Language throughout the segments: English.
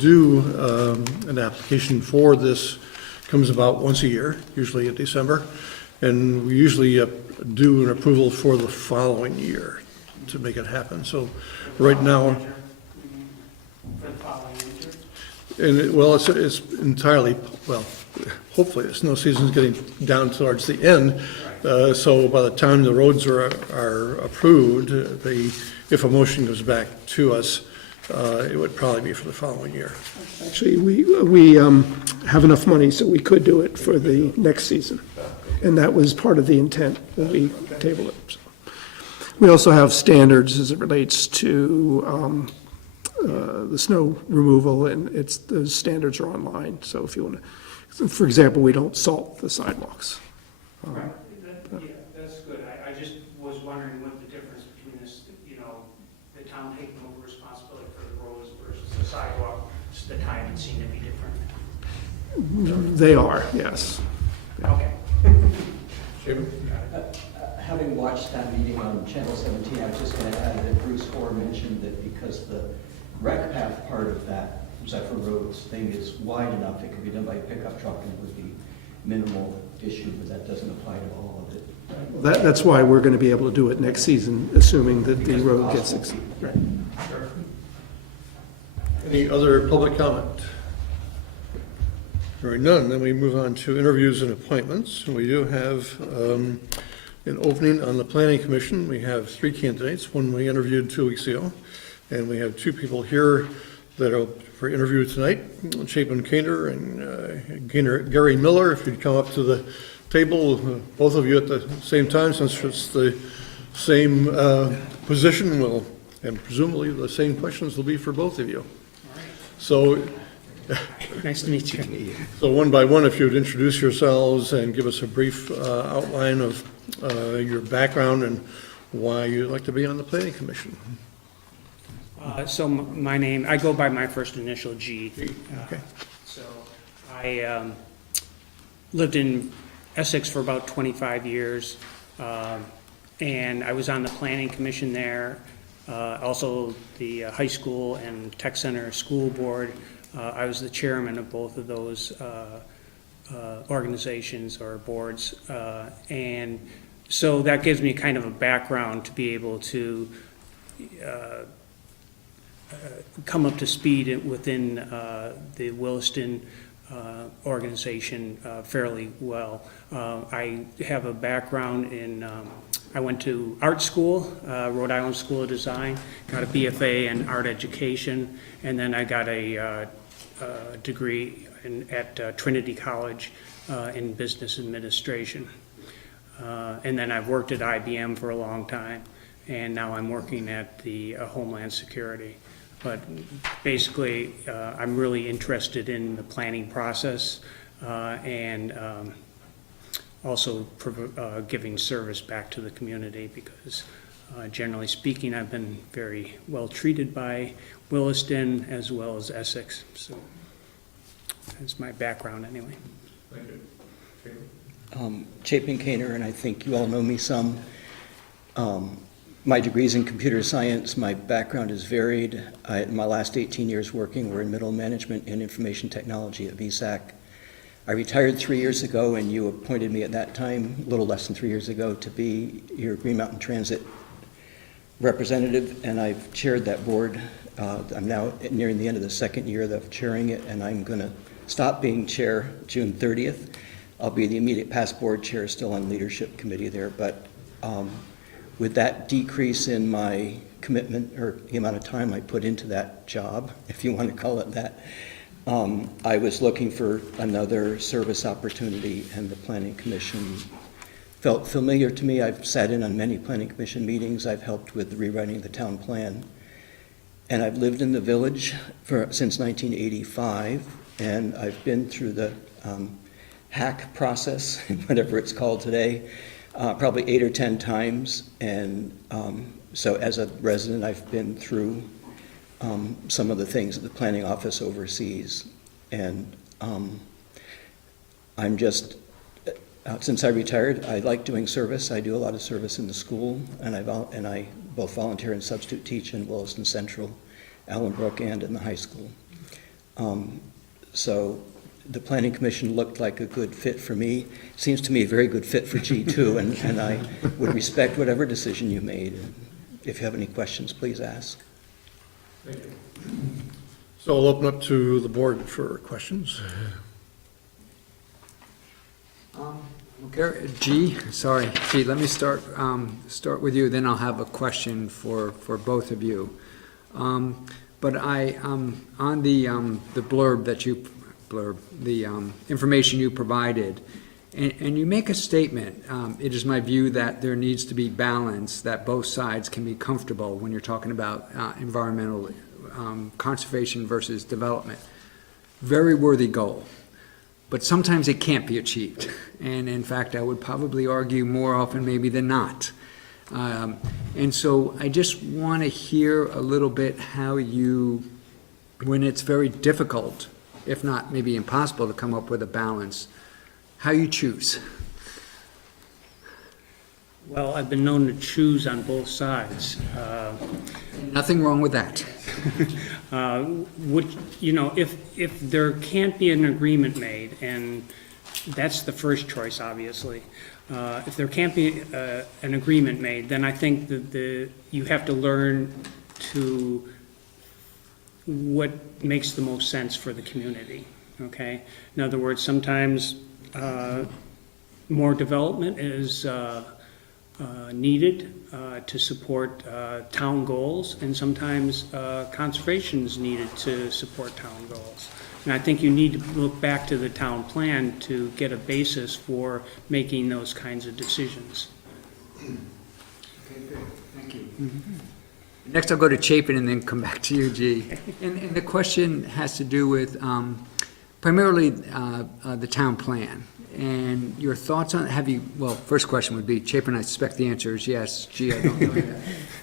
do an application for this. Comes about once a year, usually in December, and we usually do an approval for the following year to make it happen. So right now, For the following winter? and well, it's entirely, well, hopefully the snow season's getting down towards the end. So by the time the roads are approved, if a motion goes back to us, it would probably be for the following year. Actually, we have enough money so we could do it for the next season. And that was part of the intent when we tabled it. So. We also have standards as it relates to the snow removal, and those standards are online. So if you want to, for example, we don't salt the sidewalks. Right, yeah, that's good. I just was wondering what the difference between this, the town taking over responsibility for the roads versus the sidewalk, the timing seemed to be different. They are, yes. Okay. Having watched that meeting on Channel 17, I was just going to add that Bruce Orr mentioned that because the rec path part of that Zephyr Roads thing is wide enough, it could be done by pickup truck and it would be minimal issue, but that doesn't apply to all of it. That's why we're going to be able to do it next season, assuming that the road gets accepted. Right. Any other public comment? Hearing none, then we move on to interviews and appointments. We do have an opening on the Planning Commission. We have 3 candidates, one we interviewed 2 weeks ago, and we have 2 people here that are for interview tonight, Chapin Kaner and Gary Miller. If you'd come up to the table, both of you at the same time, since it's the same position, and presumably the same questions will be for both of you. So, Nice to meet you. so one by one, if you would introduce yourselves and give us a brief outline of your background and why you'd like to be on the Planning Commission. So my name, I go by my first initial G. Okay. So I lived in Essex for about 25 years, and I was on the Planning Commission there, also the high school and tech center school board. I was the chairman of both of those organizations or boards, and so that gives me kind of a background to be able to come up to speed within the Williston organization fairly well. I have a background in, I went to art school, Rhode Island School of Design, got a BFA in art education, and then I got a degree at Trinity College in business administration. And then I've worked at IBM for a long time, and now I'm working at the Homeland Security. But basically, I'm really interested in the planning process and also giving service back to the community because generally speaking, I've been very well treated by Williston as well as Essex. So that's my background anyway. Thank you. Chapin Kaner, and I think you all know me some. My degree's in computer science. My background is varied. My last 18 years working were in middle management and information technology at VSAC. I retired 3 years ago, and you appointed me at that time, a little less than 3 years ago, to be your Green Mountain Transit representative, and I've chaired that board. I'm now nearing the end of the 2nd year of chairing it, and I'm going to stop being chair June 30th. I'll be the immediate past board chair, still on leadership committee there, but with that decrease in my commitment or the amount of time I put into that job, if you want to call it that, I was looking for another service opportunity, and the Planning Commission felt familiar to me. I've sat in on many Planning Commission meetings. I've helped with rewriting the town plan. And I've lived in the village since 1985, and I've been through the hack process, whatever it's called today, probably 8 or 10 times. And so as a resident, I've been through some of the things that the planning office oversees. And I'm just, since I retired, I like doing service. I do a lot of service in the school, and I both volunteer and substitute teach in Williston Central, Allenbrook, and in the high school. So the planning commission looked like a good fit for me. Seems to me a very good fit for G2, and I would respect whatever decision you made. If you have any questions, please ask. So I'll open up to the board for questions. Okay, G, let me start with you, then I'll have a question for both of you. But on the information you provided, and you make a statement, it is my view that there needs to be balance, that both sides can be comfortable when you're talking about environmental conservation versus development. Very worthy goal, but sometimes it can't be achieved. And in fact, I would probably argue more often maybe than not. And so I just want to hear a little bit how you, when it's very difficult, if not maybe impossible to come up with a balance, how you choose. Well, I've been known to choose on both sides. Nothing wrong with that. If there can't be an agreement made, and that's the first choice, obviously. If there can't be an agreement made, then I think that you have to learn to what makes the most sense for the community, okay? In other words, sometimes more development is needed to support town goals, and sometimes conservation is needed to support town goals. And I think you need to look back to the town plan to get a basis for making those kinds of decisions. Okay, good. Thank you. Mm-hmm. Next, I'll go to Chapin and then come back to you, G. And the question has to do with primarily the town plan. And your thoughts on, first question would be, Chapin, I suspect the answer is yes. G, I don't know that.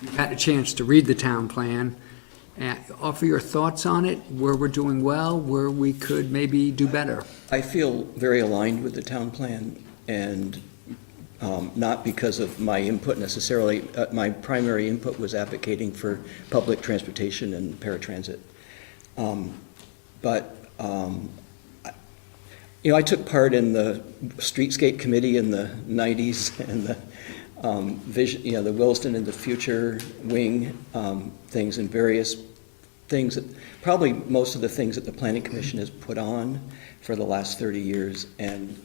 You've had a chance to read the town plan. Offer your thoughts on it, where we're doing well, where we could maybe do better. I feel very aligned with the town plan, and not because of my input necessarily. My primary input was advocating for public transportation and paratransit. I took part in the Streetscape Committee in the 90s and the vision, the Williston in the Future Wing things, and various things that, probably most of the things that the Planning Commission has put on for the last 30 years. And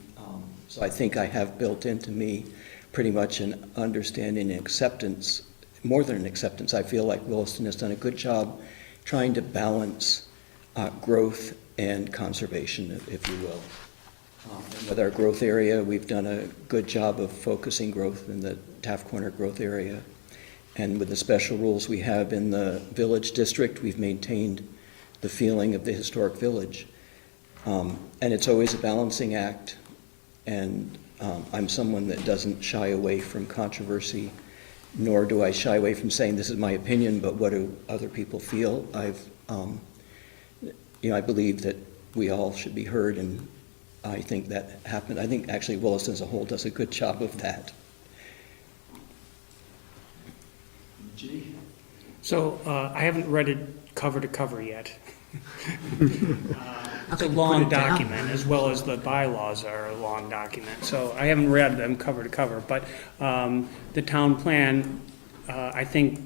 so I think I have built into me pretty much an understanding and acceptance, more than an acceptance. I feel like Williston has done a good job trying to balance growth and conservation, if you will. With our growth area, we've done a good job of focusing growth in the Taft Corner growth area. And with the special rules we have in the village district, we've maintained the feeling of the historic village. And it's always a balancing act. And I'm someone that doesn't shy away from controversy, nor do I shy away from saying this is my opinion, but what do other people feel? I believe that we all should be heard, and I think that happened. I think actually Williston as a whole does a good job of that. So I haven't read it cover to cover yet. It's a long document, as well as the bylaws are a long document. So I haven't read them cover to cover, but the town plan, I think,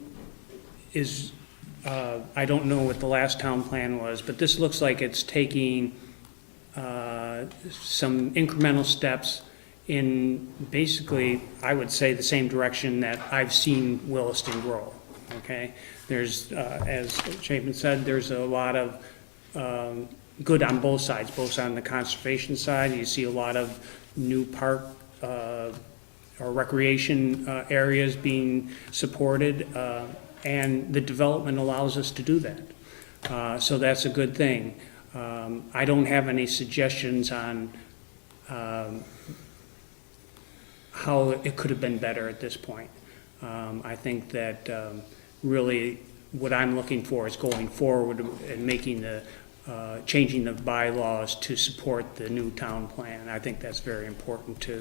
is, I don't know what the last town plan was, but this looks like it's taking some incremental steps in basically, I would say, the same direction that I've seen Williston grow, okay? There's, as Chapin said, there's a lot of good on both sides, both on the conservation side. You see a lot of new park or recreation areas being supported, and the development allows us to do that. So that's a good thing. I don't have any suggestions on how it could have been better at this point. I think that really what I'm looking for is going forward and making the, changing the bylaws to support the new town plan. I think that's very important to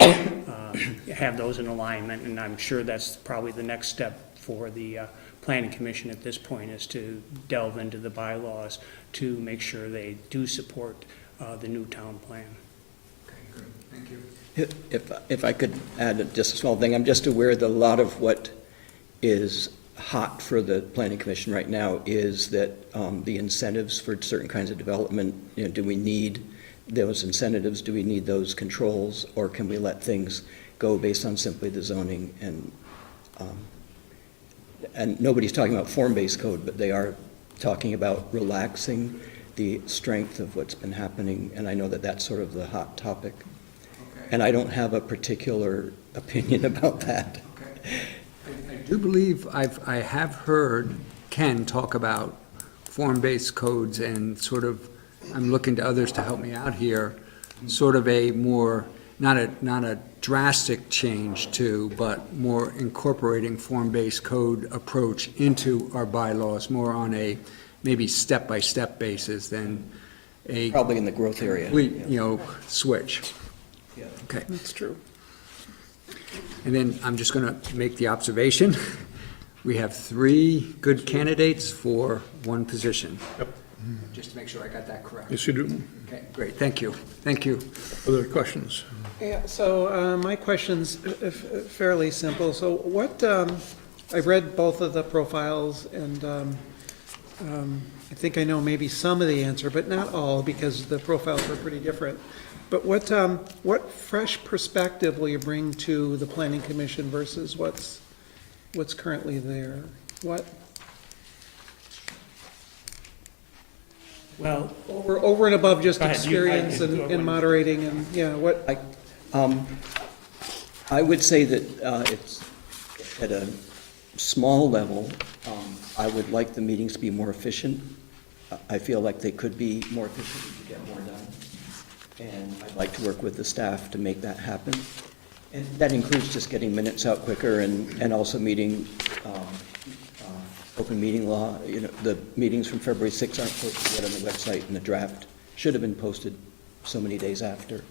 have those in alignment, and I'm sure that's probably the next step for the planning commission at this point is to delve into the bylaws to make sure they do support the new town plan. Okay, good, thank you. If I could add just a small thing, I'm just aware that a lot of what is hot for the planning commission right now is that the incentives for certain kinds of development, do we need those incentives, do we need those controls, or can we let things go based on simply the zoning? And nobody's talking about form-based code, but they are talking about relaxing the strength of what's been happening, and I know that that's sort of the hot topic. Okay. And I don't have a particular opinion about that. Okay. I do believe I have heard Ken talk about form-based codes and sort of, I'm looking to others to help me out here, sort of a more, not a drastic change to, but more incorporating form-based code approach into our bylaws, more on a maybe step-by-step basis than a Probably in the growth area. complete, switch. Yeah. Okay. That's true. And then I'm just going to make the observation, we have 3 good candidates for 1 position. Yep. Just to make sure I got that correct. Yes, you do. Okay, great, thank you, thank you. Other questions? Yeah, so my question's fairly simple. So what, I've read both of the profiles, and I think I know maybe some of the answer, but not all, because the profiles were pretty different. But what fresh perspective will you bring to the planning commission versus what's currently there? Well, Over and above just Go ahead, experience go in moderating and, yeah, what, I would say that it's at a small level, I would like the meetings to be more efficient. I feel like they could be more efficient to get more done. And I'd like to work with the staff to make that happen. And that includes just getting minutes out quicker and also meeting, open meeting law. The meetings from February 6th aren't posted yet on the website, and the draft should have been posted so many days after.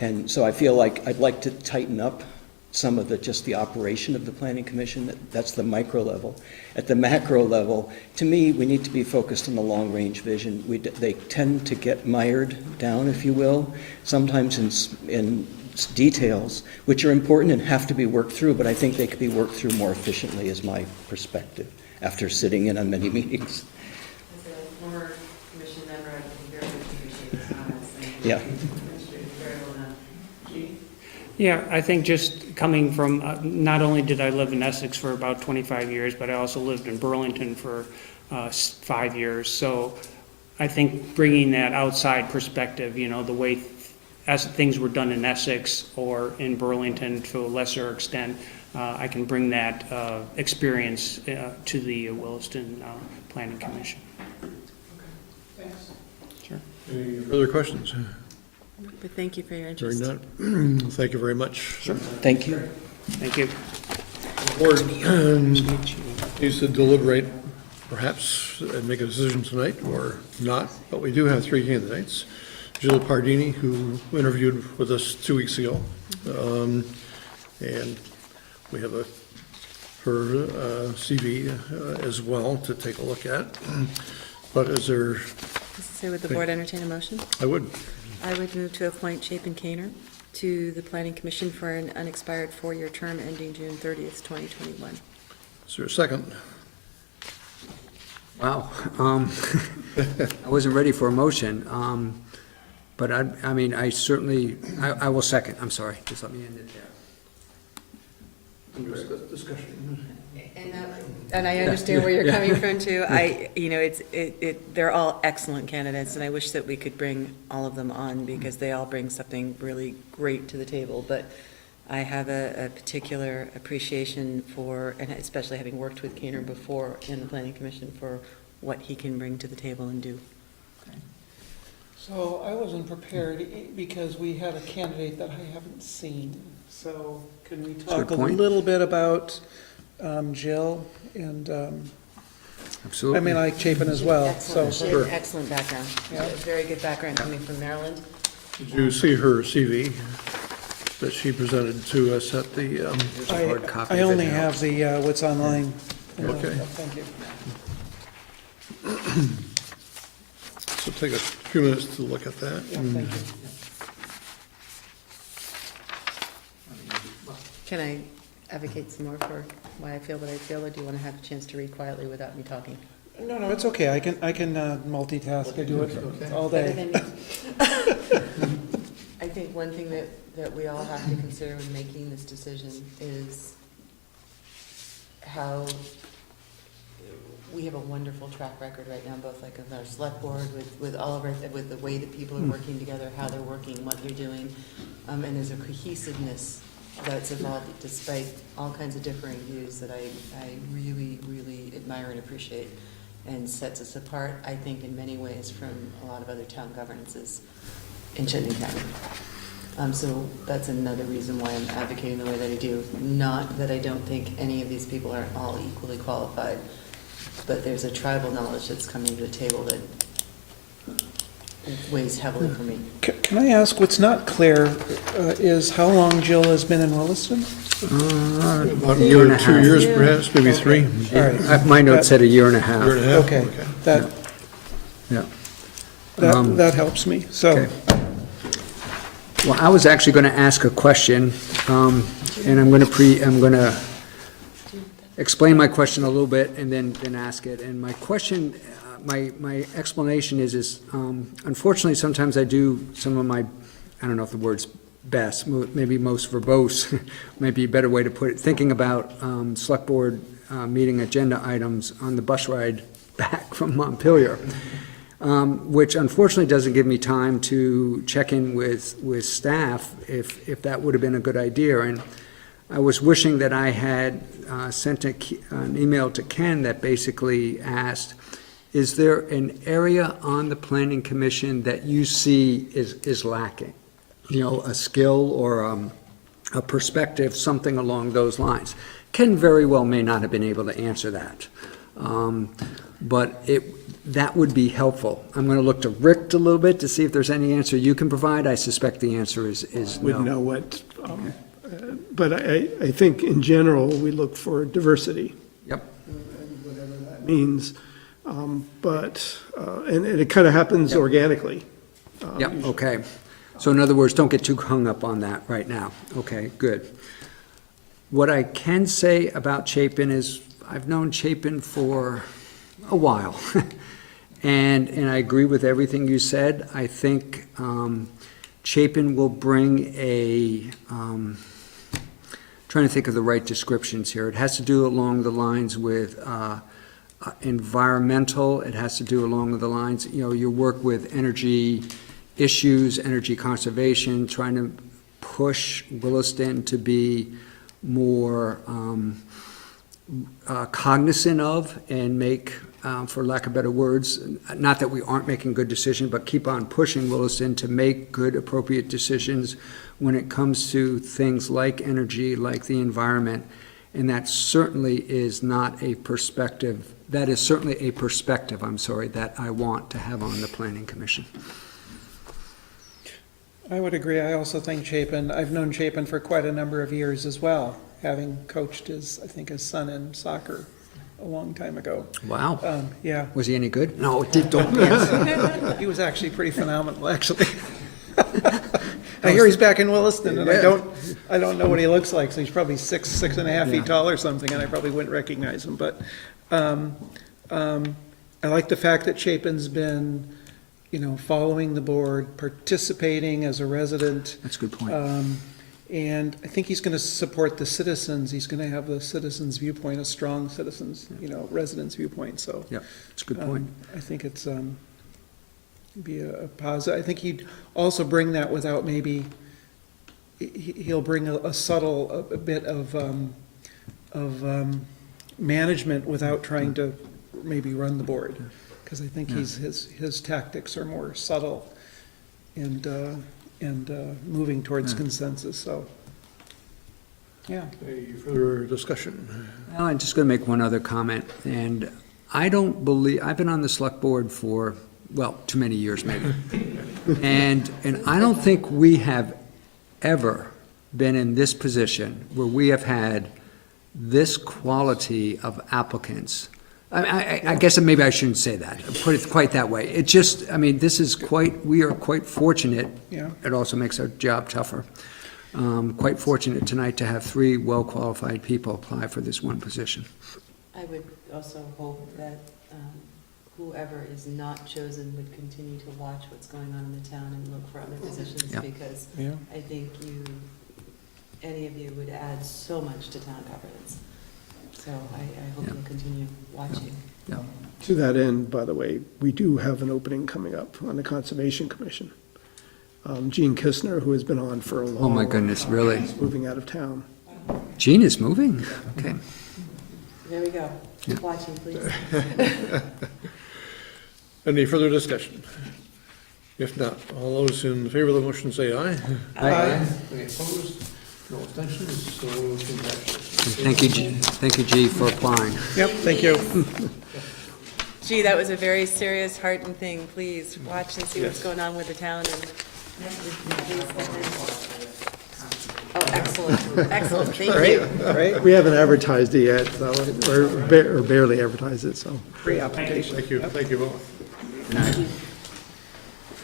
And so I feel like I'd like to tighten up some of just the operation of the planning commission. That's the micro level. At the macro level, to me, we need to be focused on the long-range vision. They tend to get mired down, if you will, sometimes in details, which are important and have to be worked through, but I think they could be worked through more efficiently, is my perspective, after sitting in on many meetings. As a former commission member, I very much appreciate the comments. Yeah. Very well done. Judy? yeah, I think just coming from, not only did I live in Essex for about 25 years, but I also lived in Burlington for 5 years. So I think bringing that outside perspective, the way as things were done in Essex or in Burlington to a lesser extent, I can bring that experience to the Williston Planning Commission. thanks. Sure. Any further questions? But thank you for your Hearing interest. none. Thank you very much. Thank you. Thank you. The board needs to deliberate, perhaps, and make a decision tonight, or not, but we do have 3 candidates. Jill Pardini, who interviewed with us 2 weeks ago, and we have her CV as well to take a look at. But is there, So would the board entertain a motion? I would, I would move to appoint Chapin Caner to the Planning Commission for an unexpired 4-year term ending June 30th, 2021. is there a second? Wow, I wasn't ready for a motion, but I mean, I certainly, I will second, I'm sorry, just let me end it there. Discussion. And I understand where you're coming from too. They're all excellent candidates, and I wish that we could bring all of them on because they all bring something really great to the table. But I have a particular appreciation for, and especially having worked with Keener before in the Planning Commission, for what he can bring to the table and do. So I wasn't prepared because we have a candidate that I haven't seen. So can we talk a point. little bit about Jill? And, Absolutely. I mean, I like Chapin as well, so. Excellent. She has an excellent background. She Yeah. has a very good background coming from Maryland. Did you see her CV that she presented to us at the, Here's a hard copy I if it only helps. have the, what's online. And, Okay. Thank you. So take a few minutes to look at that. Yeah, thank you. Can I advocate some more for why I feel what I feel, or do you want to have a chance to read quietly without me talking? No, no, it's okay. I can multitask. I do it all Better day. than you. I think one thing that we all have to consider when making this decision is how we have a wonderful track record right now, both like of our select board, with all of our, with the way that people are working together, how they're working, what they're doing. And there's a cohesiveness that's evolved despite all kinds of differing views that I really, really admire and appreciate, and sets us apart, I think, in many ways from a lot of other town governances in Chittenden County. So that's another reason why I'm advocating the way that I do. Not that I don't think any of these people are all equally qualified, but there's a tribal knowledge that's coming to the table that weighs heavily for me. Can I ask, what's not clear is how long Jill has been in Williston? About a year and a 2 half. years perhaps, maybe 3. All right, My note said a year and a half. Year and a half? okay, that, Yeah. that helps me, so. Okay. Well, I was actually going to ask a question, and I'm going to explain my question a little bit and then ask it. And my question, my explanation is unfortunately, sometimes I do some of my, I don't know if the word's best, maybe most verbose, might be a better way to put it, thinking about select board meeting agenda items on the bus ride back from Montpelier. Which unfortunately doesn't give me time to check in with staff if that would have been a good idea. And I was wishing that I had sent an email to Ken that basically asked, is there an area on the planning commission that you see is lacking? You know, a skill or a perspective, something along those lines. Ken very well may not have been able to answer that. But that would be helpful. I'm going to look to Rick a little bit to see if there's any answer you can provide. I suspect the answer is Wouldn't no. know what, but I think in general, we look for diversity. Yep. And whatever that means, and it kind of happens organically. Yep, okay. So in other words, don't get too hung up on that right now. Okay, good. What I can say about Chapin is I've known Chapin for a while. And I agree with everything you said. I think Chapin will bring trying to think of the right descriptions here. It has to do along the lines with environmental. It has to do along the lines, your work with energy issues, energy conservation, trying to push Williston to be more cognizant of and make, for lack of better words, not that we aren't making good decisions, but keep on pushing Williston to make good, appropriate decisions when it comes to things like energy, like the environment. And that certainly is not a perspective, that is certainly a perspective, that I want to have on the Planning Commission. I would agree. I also think Chapin, I've known Chapin for quite a number of years as well, having coached his son in soccer a long time ago. Wow. Yeah. Was he any good? No, don't. He was actually pretty phenomenal, actually. I hear he's back in Williston, and I don't know what he looks like, so he's probably 6.5 feet tall or something, and I probably wouldn't recognize him, but I like the fact that Chapin's been, following the board, participating as a resident. That's a good point. And I think he's going to support the citizens. He's going to have the citizens' viewpoint, a strong citizens, residents' viewpoint, so. Yeah, that's a good point. I think it's, be a positive. I think he'd also bring that without maybe, he'll bring a subtle, a bit of management without trying to maybe run the board. Because I think his tactics are more subtle and moving towards consensus, so. Yeah. Any further discussion? Well, I'm just going to make one other comment, and I don't believe, I've been on the select board for, too many years maybe. And I don't think we have ever been in this position where we have had this quality of applicants. I guess maybe I shouldn't say that, put it quite that way. It just, I mean, we are quite fortunate. Yeah. It also makes our job tougher. Quite fortunate tonight to have 3 well-qualified people apply for this one position. I would also hope that whoever is not chosen would continue to watch what's going on in the town and look for other positions, Yeah. because Yeah. I think any of you would add so much to town governance. So I hope Yeah. you'll continue watching. To that end, by the way, we do have an opening coming up on the Conservation Commission. Gene Kistner, who has been on for a long. Oh, my goodness, really? He's moving out of town. Gene is moving, okay. There we go. Keep Yeah. watching, please. Any further discussion? If not, all those in favor of the motion say aye. Aye. Any opposed? No abstentions, so congratulations. Thank you, G, for applying. Yep, thank you. Gee, that was a very serious, heartened thing. Please watch and see what's Yes. going on with the town and. Oh, excellent, excellent, thank you. Right, We haven't advertised it yet, though, or barely advertised it, so. pre-application. Thank you both.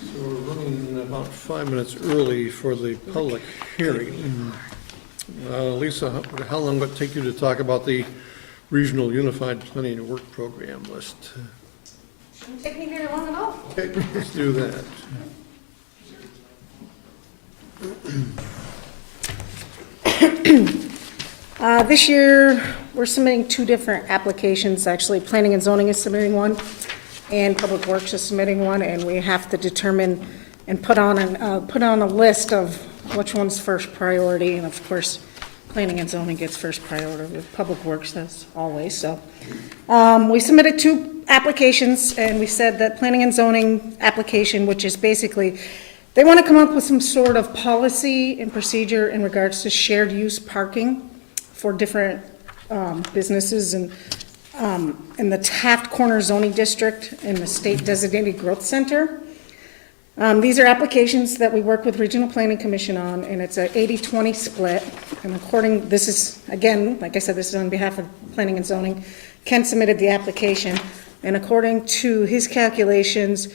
So we're running about 5 minutes early for the public hearing. Lisa, how long would it take you to talk about the Regional Unified Planning and Work Program list? Shouldn't take me very long at all. Okay, let's do that. This year, we're submitting 2 different applications, actually. Planning and Zoning is submitting one, and Public Works is submitting one, and we have to determine and put on a list of which one's first priority, and of course, Planning and Zoning gets first priority with Public Works, as always, so. We submitted 2 applications, and we said that Planning and Zoning application, which is basically, they want to come up with some sort of policy and procedure in regards to shared use parking for different businesses and in the Taft Corner zoning district in the state designated growth center. These are applications that we work with Regional Planning Commission on, and it's a 80-20 split. And this is, again, like I said, this is on behalf of Planning and Zoning. Ken submitted the application, and according to his calculations,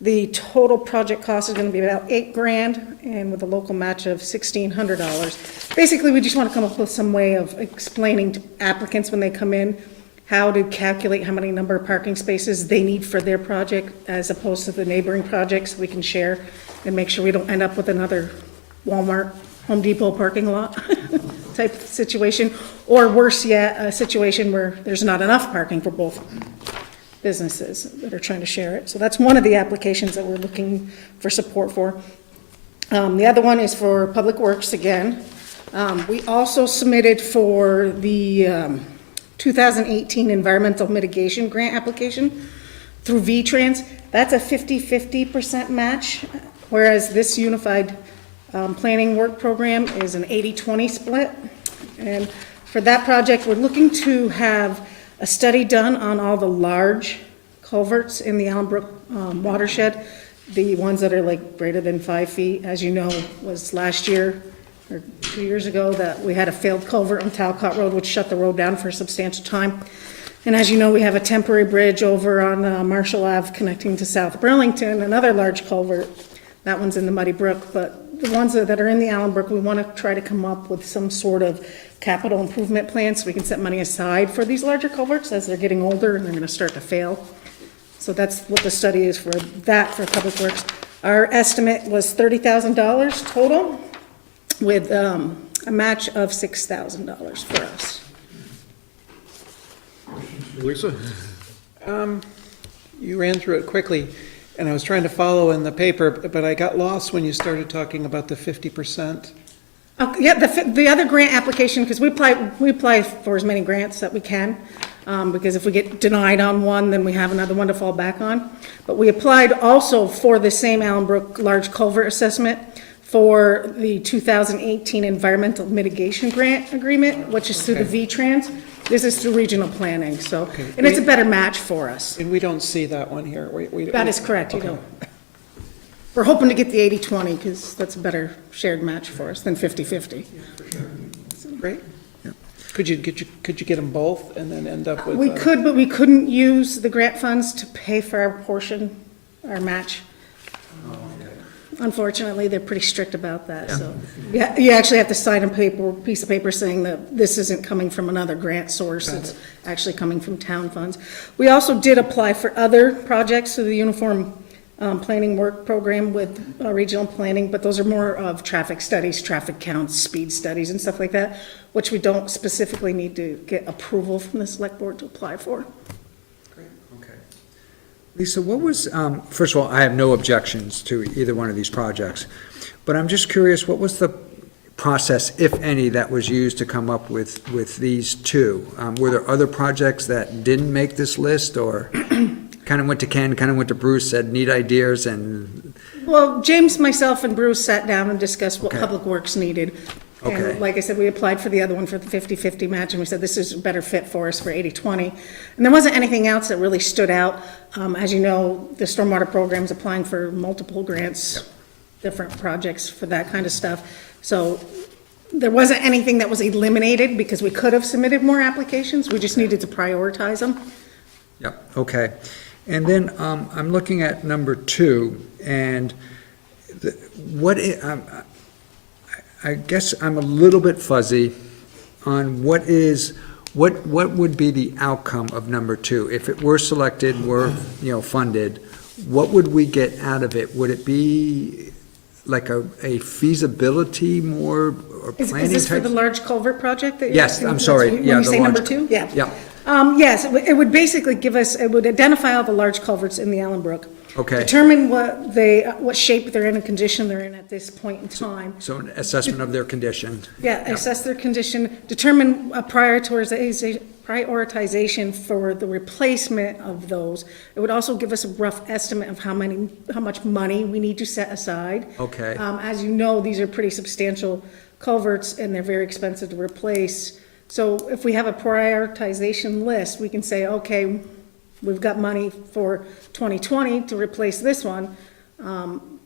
the total project cost is gonna be about $8,000, and with a local match of $1,600. Basically, we just wanna come up with some way of explaining to applicants when they come in how to calculate how many number of parking spaces they need for their project as opposed to the neighboring projects we can share and make sure we don't end up with another Walmart, Home Depot parking lot type of situation. Or worse yet, a situation where there's not enough parking for both businesses that are trying to share it. So that's one of the applications that we're looking for support for. The other one is for Public Works again. We also submitted for the 2018 Environmental Mitigation Grant application through V-Trans. That's a 50-50% match, whereas this Unified Planning Work Program is an 80-20 split. And for that project, we're looking to have a study done on all the large culverts in the Allenbrook watershed, the ones that are like greater than 5 feet. As you know, was last year or 2 years ago that we had a failed culvert on Talcott Road, which shut the road down for a substantial time. And as you know, we have a temporary bridge over on Marshall Ave connecting to South Burlington, another large culvert. That one's in the Muddy Brook, but the ones that are in the Allenbrook, we want to try to come up with some sort of capital improvement plan so we can set money aside for these larger culverts as they're getting older and they're going to start to fail. So that's what the study is for that, for Public Works. Our estimate was $30,000 total with a match of $6,000 for us. Lisa? You ran through it quickly, and I was trying to follow in the paper, but I got lost when you started talking about the 50%. Yeah, the other grant application, because we apply for as many grants that we can, because if we get denied on one, then we have another one to fall back on. But we applied also for the same Allenbrook large culvert assessment for the 2018 Environmental Mitigation Grant Agreement, which is through the V-Trans. This is through regional planning, so, and it's a better match for us. And we don't see that one here. That is correct, you don't. We're hoping to get the 80-20, because that's a better shared match for us than 50-50. Great. Could you get them both and then end up with? We could, but we couldn't use the grant funds to pay for our portion, our match. Unfortunately, they're pretty strict about that, so. Yeah, you actually have to sign a piece of paper saying that this isn't coming from another grant source, it's actually coming from town funds. We also did apply for other projects through the Uniform Planning Work Program with regional planning, but those are more of traffic studies, traffic counts, speed studies and stuff like that, which we don't specifically need to get approval from the select board to apply for. Okay. Lisa, what was, first of all, I have no objections to either one of these projects, but I'm just curious, what was the process, if any, that was used to come up with these two? Were there other projects that didn't make this list, or kind of went to Ken, kind of went to Bruce, said need ideas, and? Well, James, myself, and Bruce sat down and discussed what Okay. Public Works needed. Okay. And like I said, we applied for the other one for the 50/50 match, and we said this is a better fit for us for 80/20. And there wasn't anything else that really stood out. As you know, the stormwater program's applying for multiple grants, different projects for that kind of stuff. So there wasn't anything that was eliminated because we could have submitted more applications. We just needed to prioritize them. Yep, okay. And then I'm looking at number 2, and I guess I'm a little bit fuzzy on what would be the outcome of number 2? If it were selected, were, funded, what would we get out of it? Would it be like a feasibility more, or Is planning this for type? the large culvert project that you're Yes, asking? I'm sorry. When Yeah, you the say number large- 2? Yeah. Yeah, Yes, it would basically give us, it would identify all the large culverts in the Allen Brook. Okay. Determine what shape they're in and condition they're in at this point in time. so an assessment of their condition. Yeah, assess their condition, determine a prioritization for the replacement of those. It would also give us a rough estimate of how much money we need to set aside. Okay. As you know, these are pretty substantial culverts and they're very expensive to replace. So if we have a prioritization list, we can say, okay, we've got money for 2020 to replace this one,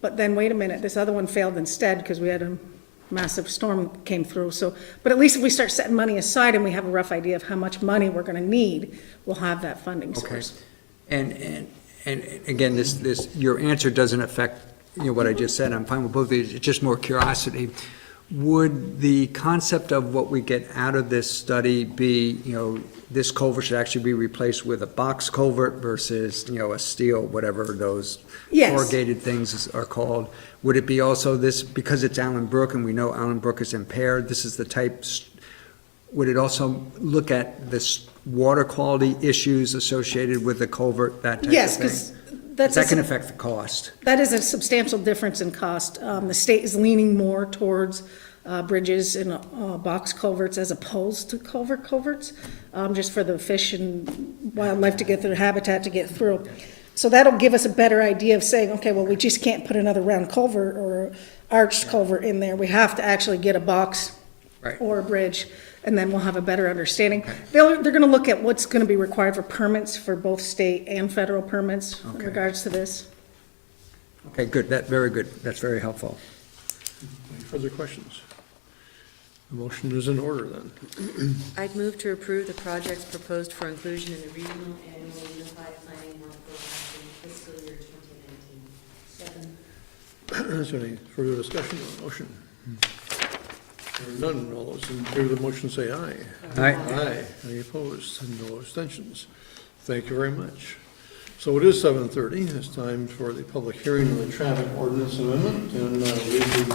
but then wait a minute, this other one failed instead because we had a massive storm came through. So, but at least if we start setting money aside and we have a rough idea of how much money we're going to need, we'll have that funding Okay. source. And again, this, your answer doesn't affect, what I just said. I'm fine with both of these. It's just more curiosity. Would the concept of what we get out of this study be, this culvert should actually be replaced with a box culvert versus, a steel, whatever those Yes. corrugated things are called? Would it be also this, because it's Allen Brook and we know Allen Brook is impaired, this is the type, would it also look at this water quality issues associated with the culvert, that type of thing? Yes, because that's. That can affect the cost. That is a substantial difference in cost. The state is leaning more towards bridges and box culverts as opposed to culverts, just for the fish and wildlife to get their habitat to get through. So that'll give us a better idea of saying, okay, well, we just can't put another round culvert or arched culvert in there. We have to actually get a box Right. or a bridge, and then we'll have a better understanding. They're gonna look at what's gonna be required for permits for both state and federal permits in Okay. regards to this. Okay, good, very good, that's very helpful. Any further questions? The motion is in order then. I'd move to approve the projects proposed for inclusion in the regional annual unified planning work program for fiscal year 2019. Is there any further discussion on the motion? Hearing none, all those in favor of the motion say aye. Aye. Aye. Any opposed? And no abstentions. Thank you very much. So it is 7:30. It's time for the public hearing on the traffic ordinance amendment, and read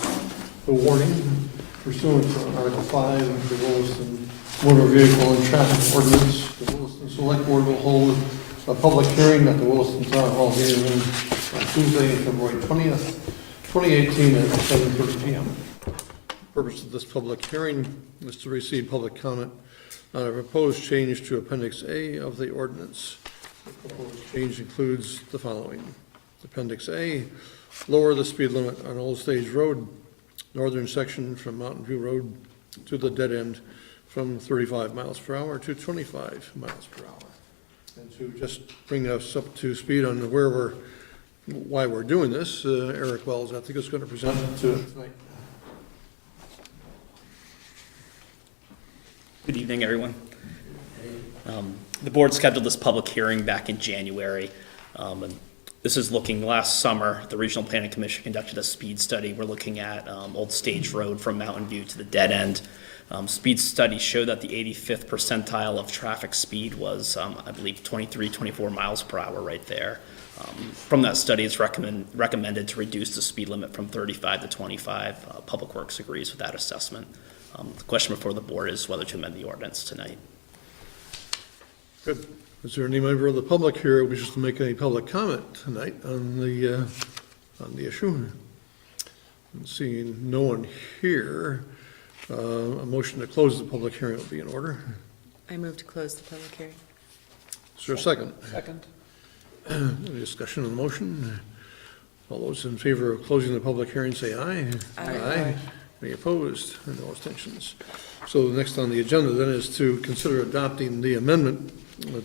the warning pursuant to Article 5 of the Williston Motor Vehicle and Traffic Ordinance. The Williston Selectboard will hold a public hearing at the Williston Town Hall meeting room on Tuesday, February 20th, 2018 at 7:30 p.m. The purpose of this public hearing is to receive public comment on a proposed change to Appendix A of the ordinance. The proposed change includes the following. Appendix A, lower the speed limit on Old Stage Road, northern section from Mountain View Road to the dead end from 35 miles per hour to 25 miles per hour. And to just bring us up to speed on why we're doing this, Eric Wells, I think, is going to present it to tonight. Good evening, everyone. The board scheduled this public hearing back in January. And this is looking, last summer, the Regional Planning Commission conducted a speed study. We're looking at Old Stage Road from Mountain View to the dead end. Speed study showed that the 85th percentile of traffic speed was, I believe, 23, 24 miles per hour right there. From that study, it's recommended to reduce the speed limit from 35 to 25. Public Works agrees with that assessment. The question before the board is whether to amend the ordinance tonight. Good. Is there any member of the public here who wishes to make any public comment tonight on the issue? And seeing no one here, a motion to close the public hearing will be in order. I move to close the public hearing. Is there a second? Second. Any discussion on the motion? All those in favor of closing the public hearing say aye. Aye. Any opposed? And no abstentions. So the next on the agenda then is to consider adopting the amendment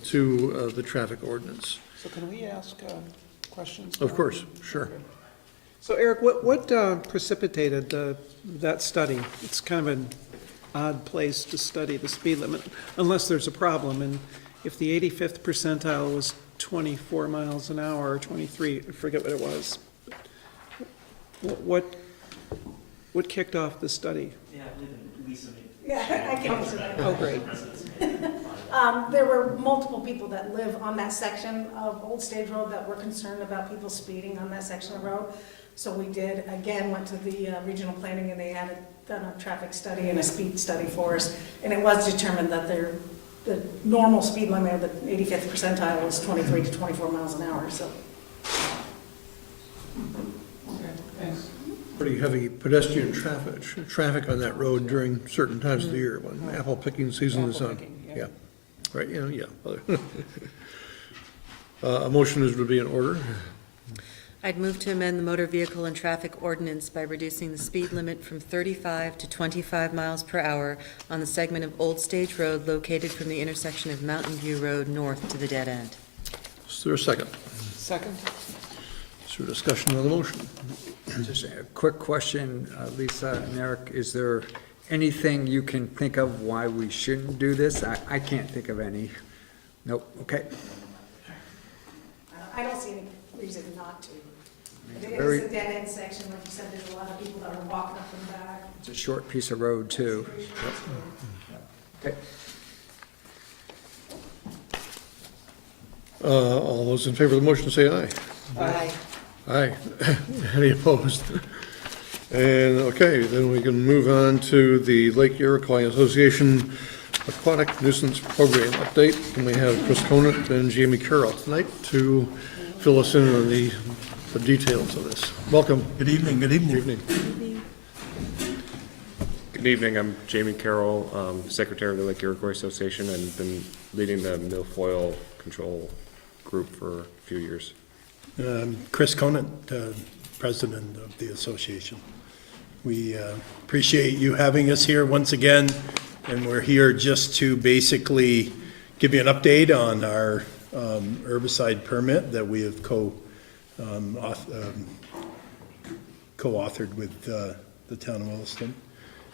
to the traffic ordinance. So can we ask questions? Of course, sure. So Eric, what precipitated that study? It's kind of an odd place to study the speed limit, unless there's a problem. And if the 85th percentile was 24 miles an hour, or 23, I forget what it was. What kicked off the study? Yeah, I can answer that. Oh, great. There were multiple people that live on that section of Old Stage Road that were concerned about people speeding on that section of road. So we did, again, went to the regional planning, and they had done a traffic study and a speed study for us. And it was determined that the normal speed limit of the 85th percentile was 23 to 24 miles an hour, so. Pretty heavy pedestrian traffic on that road during certain times of the year when apple picking season is on. Yeah, right, yeah. A motion would be in order. I'd move to amend the motor vehicle and traffic ordinance by reducing the speed limit from 35 to 25 miles per hour on the segment of Old Stage Road located from the intersection of Mountain View Road north to the dead end. Is there a second? Second? Is there discussion on the motion? Just a quick question, Lisa and Eric, is there anything you can think of why we shouldn't do this? I can't think of any. Nope, okay. I don't see any reason not to. It Very- is a dead end section, like you said, there's a lot of people that are walking up and back. It's a short piece of road, too. Okay. All those in favor of the motion say aye. Aye. Aye. Any opposed? And, okay, then we can move on to the Lake Iroquois Association Aquatic Nuisance Program update. And we have Chris Conant and Jamie Carroll tonight to fill us in on the details of this. Welcome. Good evening, good evening. Good evening. Good evening, I'm Jamie Carroll, Secretary of the Lake Iroquois Association, and been leading the milfoil control group for a few years. Chris Conant, President of the association. We appreciate you having us here once again, and we're here just to basically give you an update on our herbicide permit that we have co-authored with the town of Williston.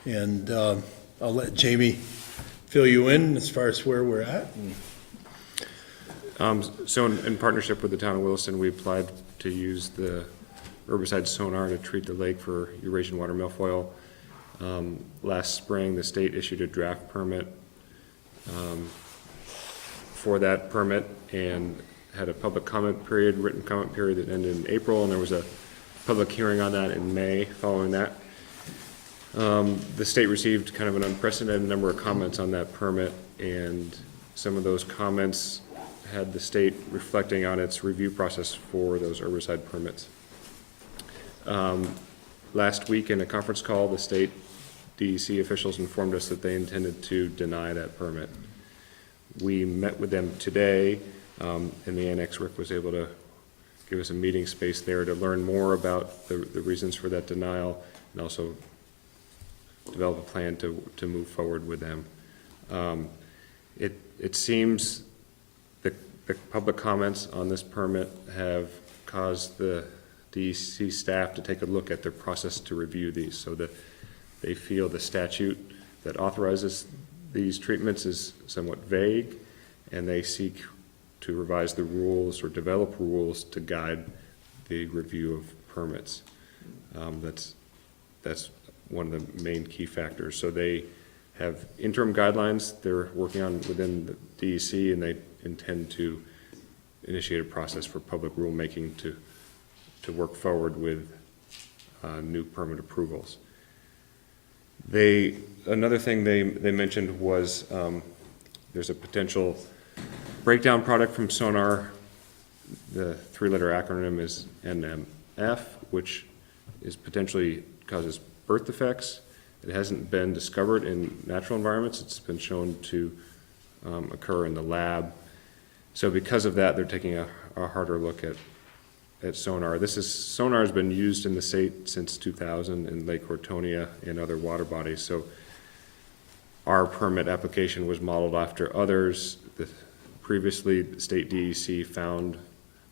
And I'll let Jamie fill you in as far as where we're at. So in partnership with the town of Williston, we applied to use the herbicide sonar to treat the lake for Eurasian water milfoil. Last spring, the state issued a draft permit for that permit and had a public comment period, written comment period that ended in April, and there was a public hearing on that in May following that. The state received kind of an unprecedented number of comments on that permit, and some of those comments had the state reflecting on its review process for those herbicide permits. Last week in a conference call, the state DEC officials informed us that they intended to deny that permit. We met with them today, and the annex Rick was able to give us a meeting space there to learn more about the reasons for that denial and also develop a plan to move forward with them. It seems the public comments on this permit have caused the DEC staff to take a look at their process to review these, so that they feel the statute that authorizes these treatments is somewhat vague, and they seek to revise the rules or develop rules to guide the review of permits. That's one of the main key factors. So they have interim guidelines they're working on within the DEC, and they intend to initiate a process for public rulemaking to work forward with new permit approvals. Another thing they mentioned was there's a potential breakdown product from sonar. The three-letter acronym is NMF, which is potentially causes birth defects. It hasn't been discovered in natural environments. It's been shown to occur in the lab. So because of that, they're taking a harder look at sonar. Sonar has been used in the state since 2000 in Lake Hortonia and other water bodies. So our permit application was modeled after others. Previously, the state DEC found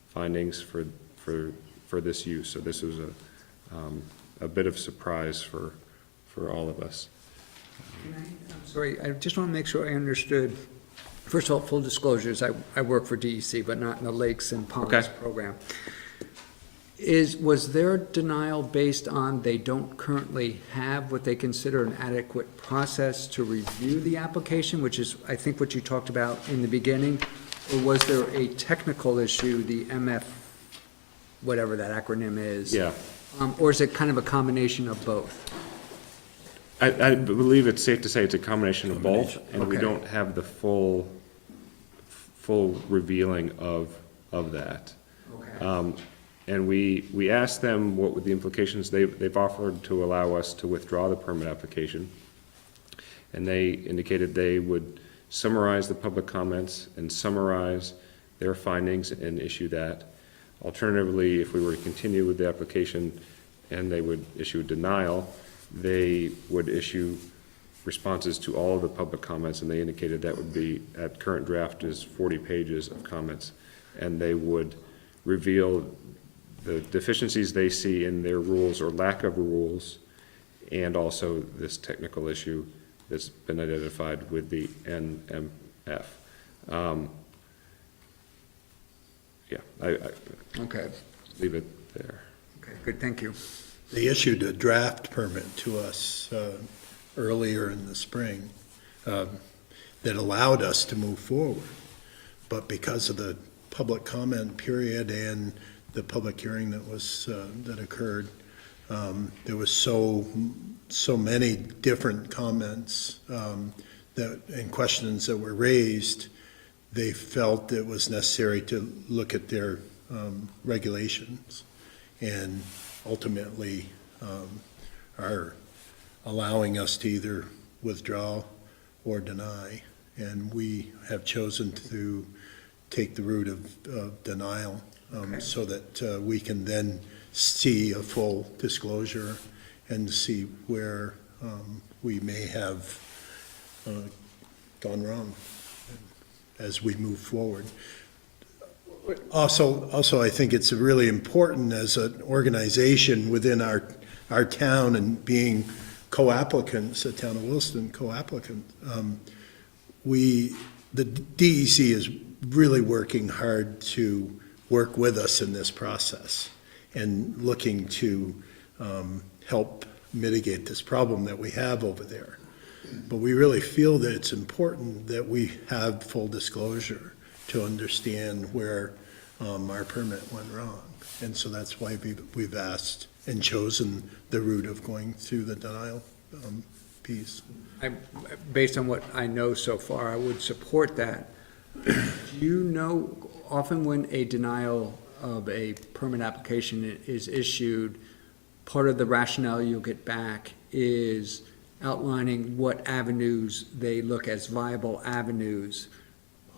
findings for this use. So this was a bit of surprise for all of us. I'm sorry, I just want to make sure I understood. First of all, full disclosures, I work for DEC, but not in the Lakes and Ponds Okay. program. Was their denial based on they don't currently have what they consider an adequate process to review the application, which is, I think, what you talked about in the beginning? Or was there a technical issue, the MF, whatever that acronym is? Yeah. Or is it kind of a combination of both? I believe it's safe to say it's a combination of both, and we Okay. don't have the full revealing of that. Okay. And we asked them what would the implications, they've offered to allow us to withdraw the permit application. And they indicated they would summarize the public comments and summarize their findings and issue that. Alternatively, if we were to continue with the application and they would issue a denial, they would issue responses to all of the public comments, and they indicated that would be, at current draft, is 40 pages of comments. And they would reveal the deficiencies they see in their rules or lack of rules, and also this technical issue that's been identified with the NMF. Yeah, I Okay, leave it there. okay, good, thank you. They issued a draft permit to us earlier in the spring that allowed us to move forward. But because of the public comment period and the public hearing that occurred, there was so many different comments and questions that were raised, they felt it was necessary to look at their regulations, and ultimately are allowing us to either withdraw or deny. And we have chosen to take the route of denial, so that we can then see a full disclosure and see where we may have gone wrong as we move forward. Also, I think it's really important as an organization within our town and being co-applicants, the town of Williston co-applicant, the DEC is really working hard to work with us in this process and looking to help mitigate this problem that we have over there. But we really feel that it's important that we have full disclosure to understand where our permit went wrong. And so that's why we've asked and chosen the route of going through the denial piece. Based on what I know so far, I would support that. Do you know, often when a denial of a permit application is issued, part of the rationale you'll get back is outlining what avenues they look as viable avenues,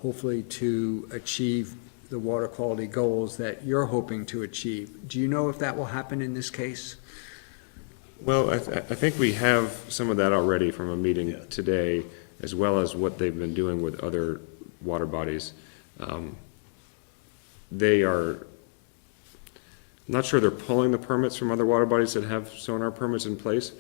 hopefully to achieve the water quality goals that you're hoping to achieve. Do you know if that will happen in this case? Well, I think we have some of that already from a meeting today, as well as what they've been doing with other water bodies. They are, I'm not sure they're pulling the permits from other water bodies that have sonar permits in place,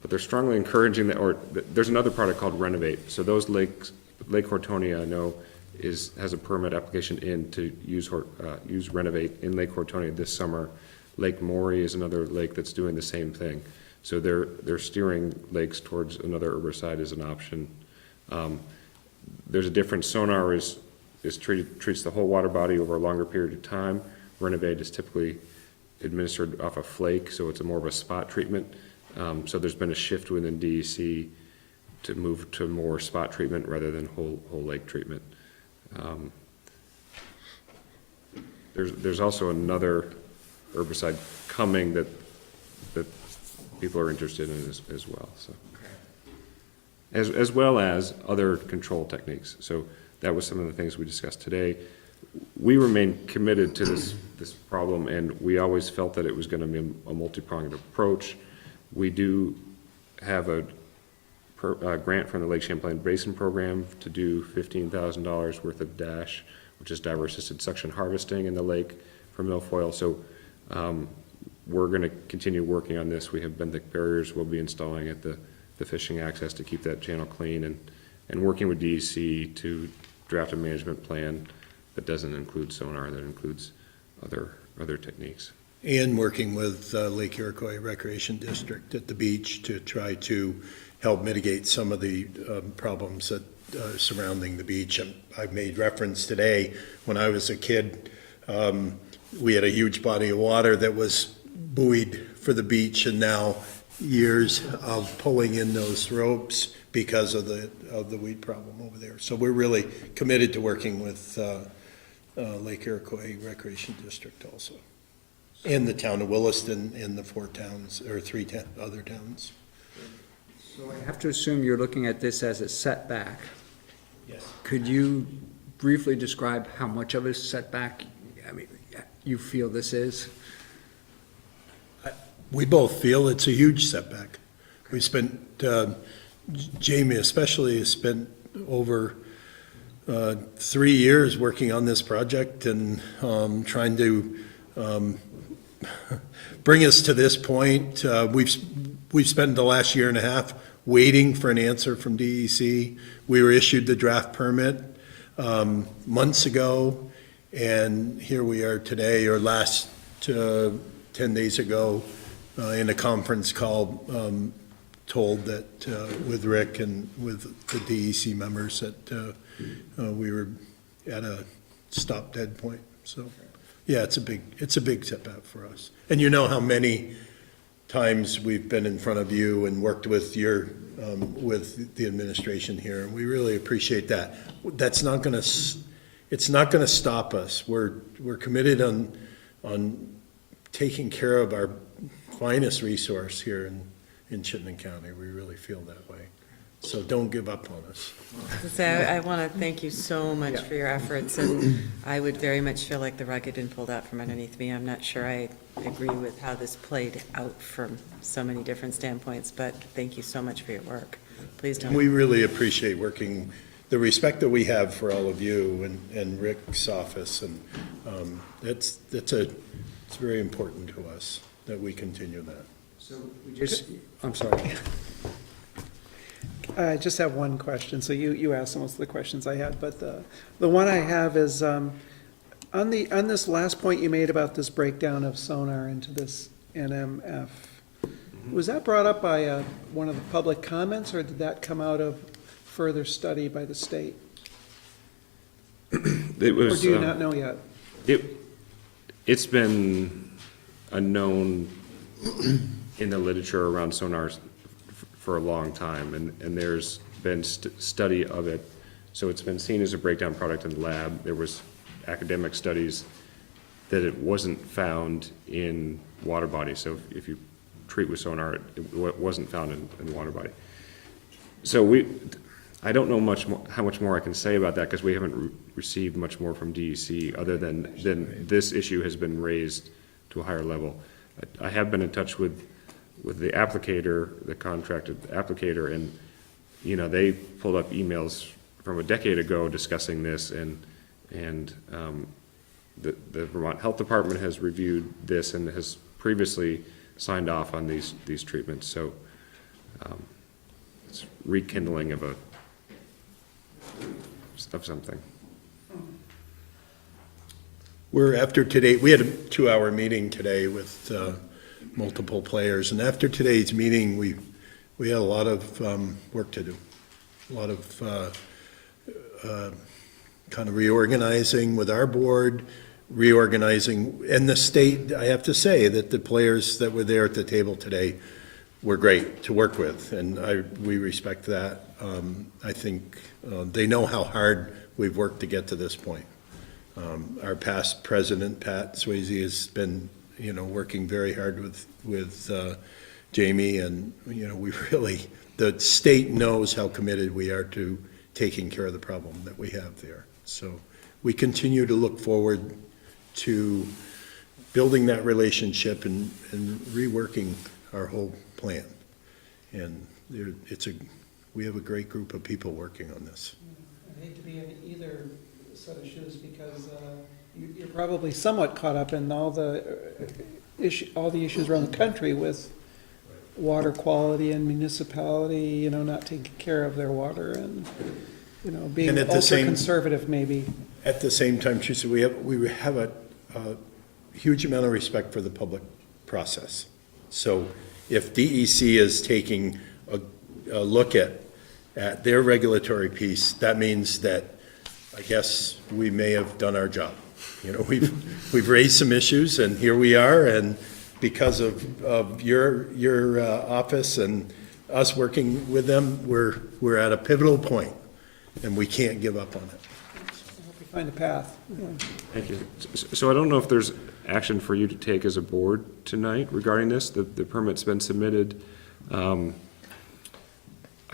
but they're strongly encouraging that, or there's another product called Renovate. So those lakes, Lake Hortonia, I know, has a permit application in to use Renovate in Lake Hortonia this summer. Lake Maury is another lake that's doing the same thing. So they're steering lakes towards another herbicide as an option. There's a difference. Sonar treats the whole water body over a longer period of time. Renovate is typically administered off a flake, so it's more of a spot treatment. So there's been a shift within DEC to move to more spot treatment rather than whole lake treatment. There's also another herbicide coming that people are interested in as well. So, as well as other control techniques. So that was some of the things we discussed today. We remain committed to this problem, and we always felt that it was going to be a multi-pronged approach. We do have a grant from the Lake Champlain Basin Program to do $15,000 worth of DASH, which is diver assisted suction harvesting in the lake for milfoil. So we're going to continue working on this. We have benthic barriers we'll be installing at the fishing access to keep that channel clean, and working with DEC to draft a management plan that doesn't include sonar, that includes other techniques. And working with Lake Iroquois Recreation District at the beach to try to help mitigate some of the problems that are surrounding the beach. And I made reference today, when I was a kid, we had a huge body of water that was buoyed for the beach, and now years of pulling in those ropes because of the weed problem over there. So we're really committed to working with Lake Iroquois Recreation District also, and the town of Williston, and the 4 towns, or 3 other towns. So I have to assume you're looking at this as a setback. Yes. Could you briefly describe how much of a setback, I mean, you feel this is? We both feel it's a huge setback. We spent, Jamie especially has spent over 3 years working on this project and trying to bring us to this point. We've spent the last year and a half waiting for an answer from DEC. We were issued the draft permit months ago, and here we are today, or last 10 days ago, in a conference call, told that with Rick and with the DEC members that we were at a stop dead point. So, yeah, it's a big setback for us. And you know how many times we've been in front of you and worked with with the administration here, and we really appreciate that. It's not gonna stop us. We're committed on taking care of our finest resource here in Chittenden County. We really feel that way. So don't give up on us. So I want to thank you so much for your efforts, and I would very much feel like the rug had been pulled out from underneath me. I'm not sure I agree with how this played out from so many different standpoints, but thank you so much for your work. Please don't. We really appreciate working, the respect that we have for all of you and Rick's office, and it's very important to us that we continue that. So I'm sorry. I just have one question. So you asked most of the questions I had, but the one I have is, on this last point you made about this breakdown of sonar into this NMF, was that brought up by one of the public comments, or did that come out of further study by the state? It was, Or do you not know yet? It's been a known in the literature around sonars for a long time, and there's been study of it. So it's been seen as a breakdown product in the lab. There was academic studies that it wasn't found in water bodies. So if you treat with sonar, it wasn't found in the water body. So I don't know how much more I can say about that, because we haven't received much more from DEC other than this issue has been raised to a higher level. I have been in touch with the applicator, the contracted applicator, and they pulled up emails from a decade ago discussing this, and the Vermont Health Department has reviewed this and has previously signed off on these treatments. So it's rekindling of something. We're, after today, we had a 2-hour meeting today with multiple players, and after today's meeting, we had a lot of work to do. A lot of kind of reorganizing with our board, reorganizing, and the state, I have to say that the players that were there at the table today were great to work with, and we respect that. I think they know how hard we've worked to get to this point. Our past president, Pat Swayze, has been, working very hard with Jamie, and, we really, the state knows how committed we are to taking care of the problem that we have there. So we continue to look forward to building that relationship and reworking our whole plan. And we have a great group of people working on this. I hate to be in either set of shoes because you're probably somewhat caught up in all the issues around the country with water quality and municipality, not taking care of their water and, being And at the ultra same- conservative maybe. At the same time, Teresa, we have a huge amount of respect for the public process. So if DEC is taking a look at their regulatory piece, that means that I guess we may have done our job. We've raised some issues, and here we are, and because of your office and us working with them, we're at a pivotal point, and we can't give up on it. I hope you find a path. Yeah. Thank you. So I don't know if there's action for you to take as a board tonight regarding this. The permit's been submitted. I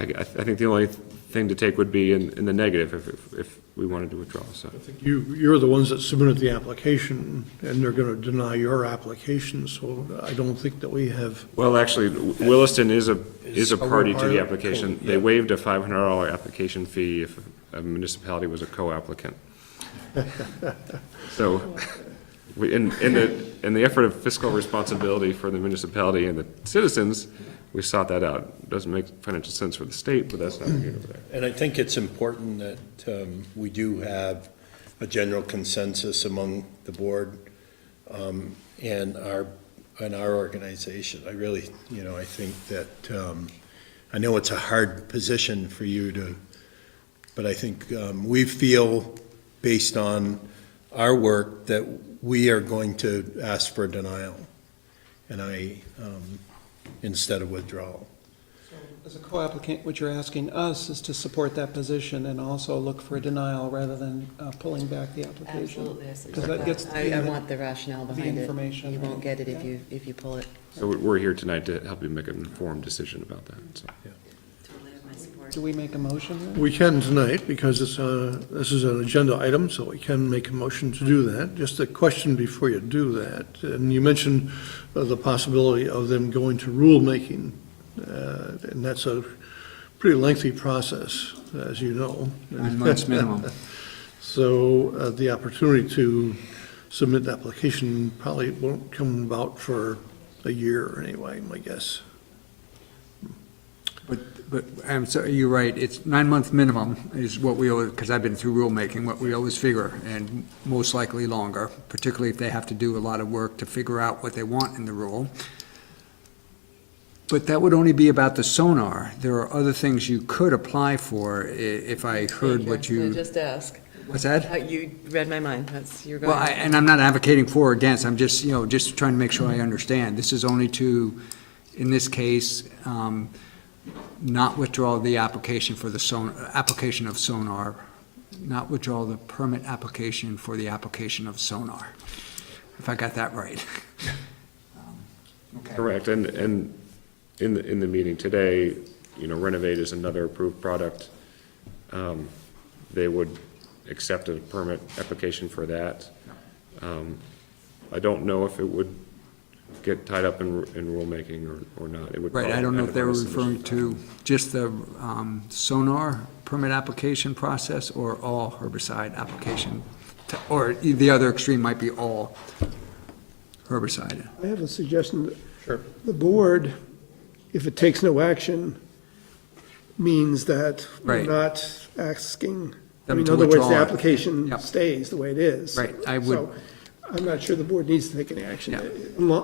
think the only thing to take would be in the negative if we wanted to withdraw, so. I think you're the ones that submitted the application, and they're gonna deny your application, so I don't think that we have. Well, actually, Williston is a party to part the of it? application. Cool, They yeah. waived a $500 application fee if a municipality was a co-applicant. So, in the effort of fiscal responsibility for the municipality and the citizens, we sought that out. It doesn't make financial sense for the state, but that's not here nor there. And I think it's important that we do have a general consensus among the board and our organization. I really, I think that, I know it's a hard position for you to, but I think we feel, based on our work, that we are going to ask for denial, and instead of withdrawal. As a co-applicant, what you're asking us is to support that position and also look for a denial rather than pulling back the application. Absolutely. Because that gets I want the rationale the behind it. information, You won't right? get it Yeah. if you pull it. So we're here tonight to help you make an informed decision about that, so. Totally have my support. Do we make a motion then? We can tonight, because this is an agenda item, so we can make a motion to do that. Just a question before you do that, and you mentioned the possibility of them going to rulemaking, and that's a pretty lengthy process, as you know. 9 months minimum. So the opportunity to submit the application probably won't come about for a year anyway, my guess. But I'm sorry, you're right, it's 9-month minimum is what we always, because I've been through rulemaking, what we always figure, and most likely longer, particularly if they have to do a lot of work to figure out what they want in the rule. But that would only be about the sonar. There are other things you could apply for if I heard what you, Just ask. what's that? You read my mind. You're going. Well, and I'm not advocating for or against, I'm just, just trying to make sure I understand. This is only to, in this case, not withdraw the application for the application of sonar, not withdraw the permit application for the application of sonar, if I got that right. Okay. Correct, and in the meeting today, Renovate is another approved product. They would accept a permit application for that. I don't know if it would get tied up in rulemaking or not. It would Right, I probably don't know if they were depend upon the referring to just the sonar permit application process or all herbicide application, or the other extreme might be all herbicide. I have a suggestion. Sure. The board, if it takes no action, means that we're Right. not asking, I Them mean, in to other words, withdraw the it. application Yep. stays the way it is. Right, I would- So, I'm not sure the board needs to take any action, Yeah.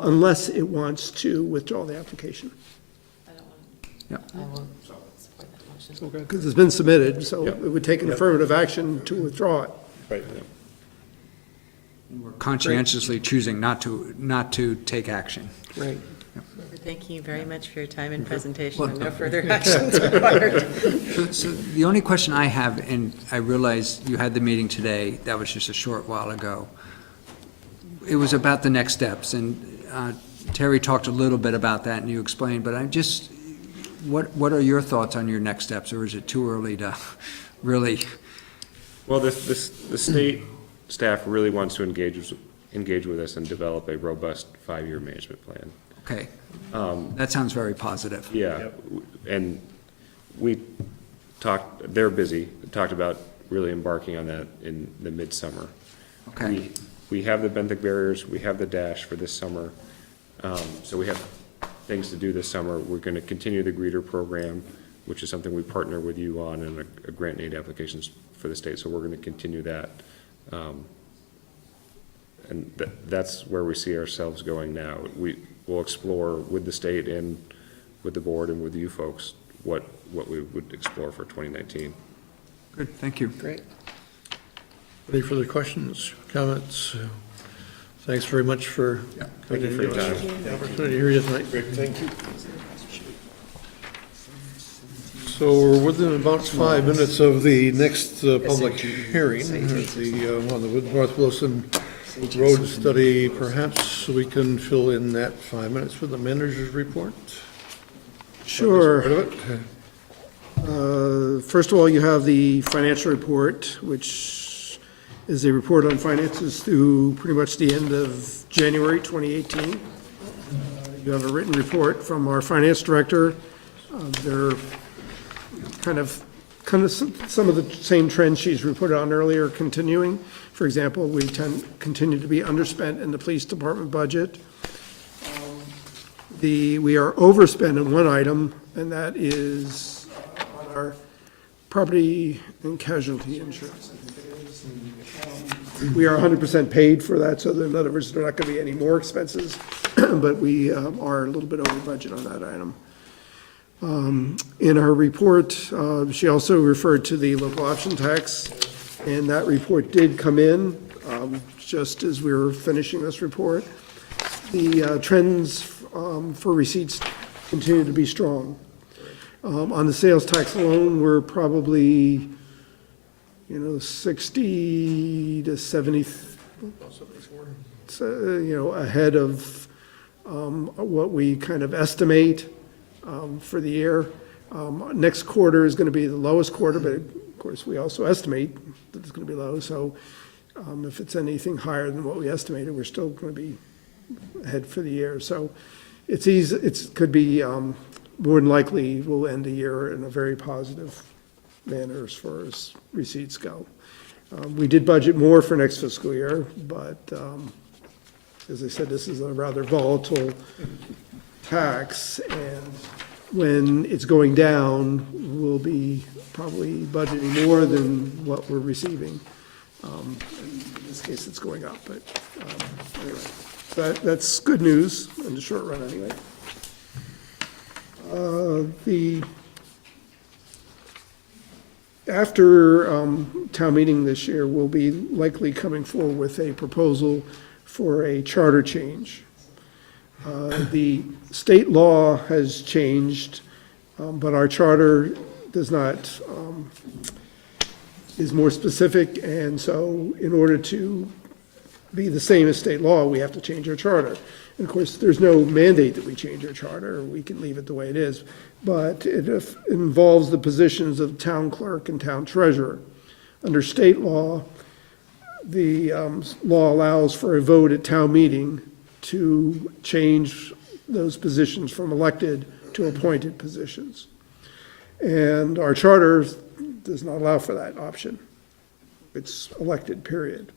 unless it wants to withdraw the application. I don't want, Yep. I won't support that motion. Because it's been submitted, so Yep. it would take an affirmative action to withdraw it. Right. We're conscientiously choosing not to take action. Right. Thank you very much for your time and presentation, Well, and no further actions required. So the only question I have, and I realize you had the meeting today, that was just a short while ago. It was about the next steps, and Terry talked a little bit about that, and you explained, but I'm just, what are your thoughts on your next steps, or is it too early to really? Well, the state staff really wants to engage with us and develop a robust 5-year management plan. Okay, that sounds very positive. Yeah, and we talked, they're busy, talked about really embarking on that in the midsummer. Okay, We have the benthic barriers, we have the dash for this summer, so we have things to do this summer. We're gonna continue the greeter program, which is something we partner with you on, and a grant and aid applications for the state, so we're gonna continue that. And that's where we see ourselves going now. We'll explore with the state and with the board and with you folks, what we would explore for 2019. good, thank you. Great. Any further questions, comments? Thanks very much for Thank you for your time. the opportunity to hear you tonight. Great, thank you. So we're within about 5 minutes of the next public hearing, the one, the North Williston Road study. Perhaps we can fill in that 5 minutes with the manager's report? Sure. Part of it? First of all, you have the financial report, which is a report on finances through pretty much the end of January 2018. You have a written report from our finance director. They're kind of some of the same trends she's reported on earlier continuing. For example, we continue to be underspent in the police department budget. We are overspent in one item, and that is on our property and casualty insurance. I think it is. We are 100% paid for that, so in other words, there are not going to be any more expenses, but we are a little bit over budget on that item. In her report, she also referred to the local option tax, and that report did come in just as we were finishing this report. The trends for receipts continue to be strong. On the sales tax alone, we're probably, 60 to 70, ahead of what we kind of estimate for the year. Next quarter is going to be the lowest quarter, but of course, we also estimate that it's going to be low. So if it's anything higher than what we estimated, we're still going to be ahead for the year. So it's easy. It could be more than likely we'll end the year in a very positive manner as far as receipts go. We did budget more for next fiscal year, but as I said, this is a rather volatile tax, and when it's going down, we'll be probably budgeting more than what we're receiving. In this case, it's going up, but anyway, that's good news in the short run anyway. After town meeting this year, we'll be likely coming forward with a proposal for a charter change. The state law has changed, but our charter does not, is more specific, and so in order to be the same as state law, we have to change our charter. And of course, there's no mandate that we change our charter, we can leave it the way it is, but it involves the positions of town clerk and town treasurer. Under state law, the law allows for a vote at town meeting to change those positions from elected to appointed positions. And our charter does not allow for that option. It's elected, period.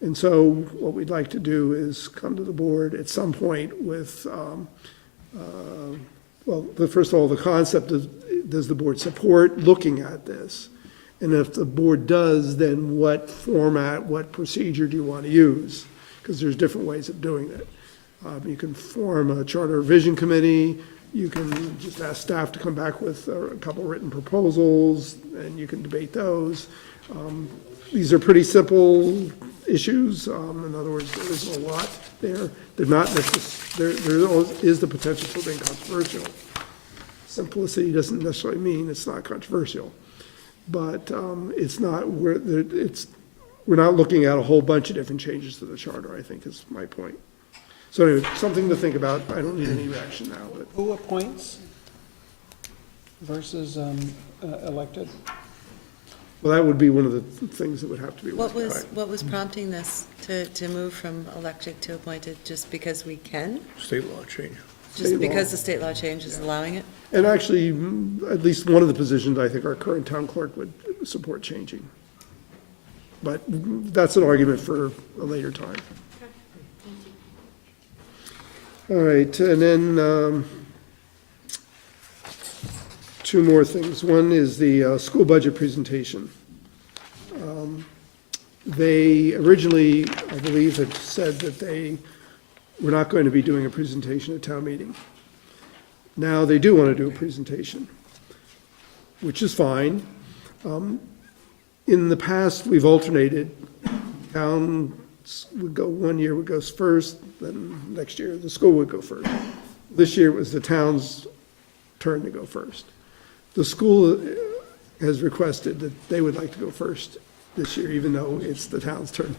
And so what we'd like to do is come to the board at some point with Well, first of all, the concept is, does the board support looking at this? And if the board does, then what format, what procedure do you want to use? Because there's different ways of doing it. You can form a charter revision committee, you can just ask staff to come back with a couple written proposals, and you can debate those. These are pretty simple issues. In other words, there isn't a lot there. They're not necessarily, there is the potential for being controversial. Simplicity doesn't necessarily mean it's not controversial. But it's not, we're not looking at a whole bunch of different changes to the charter, I think is my point. So anyway, something to think about. I don't need any reaction now, but. Who appoints versus elected? Well, that would be one of the things that would have to be. What worked was, out. what was prompting this to move from elected to appointed, just because we can? State law change. State Just law. because the state law change is allowing it? And actually, at least one of the positions I think our current town clerk would support changing. But that's an argument for a later time. All right, and then two more things. One is the school budget presentation. They originally, I believe, had said that they were not going to be doing a presentation at town meeting. Now they do want to do a presentation, which is fine. In the past, we've alternated. Towns would go, one year would go first, then next year the school would go first. This year it was the town's turn to go first. The school has requested that they would like to go first this year, even though it's the town's turn.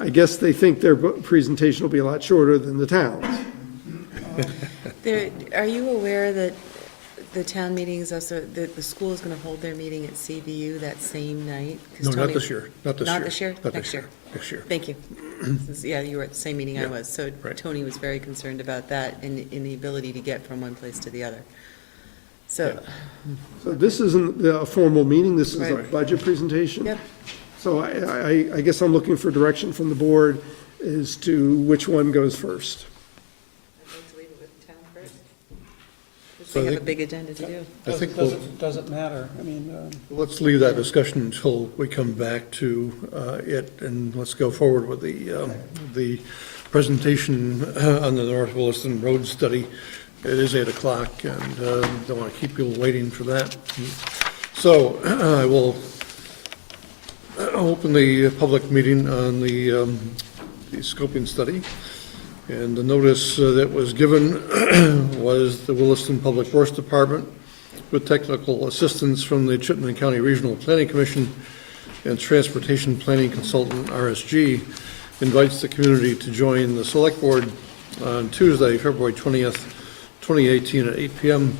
I guess they think their presentation will be a lot shorter than the town's. Are you aware that the town meetings also, that the school is going to hold their meeting at CVU that same night? 'Cause No, not Tony- this year, not this year. Not this year? Not Next this year. Next year. Thank you. Yeah, you were at the same meeting I Yeah, was, so right. Tony was very concerned about that and the ability to get from one place to the other. So, So this isn't a formal meeting, this is a Right. budget presentation? yep, So I guess I'm looking for direction from the board as to which one goes first. I'd like to leave it with the town first. So I They have a think- big agenda to do. I think we'll, Doesn't matter. I mean, let's leave that discussion until we come back to it, and let's go forward with the presentation on the North Williston Road study. It is 8 o'clock, and don't want to keep people waiting for that. So I will open the public meeting on the scoping study. And the notice that was given was the Williston Public Works Department, with technical assistance from the Chittenden County Regional Planning Commission and Transportation Planning Consultant, RSG, invites the community to join the Select Board on Tuesday, February 20th, 2018 at 8 p.m.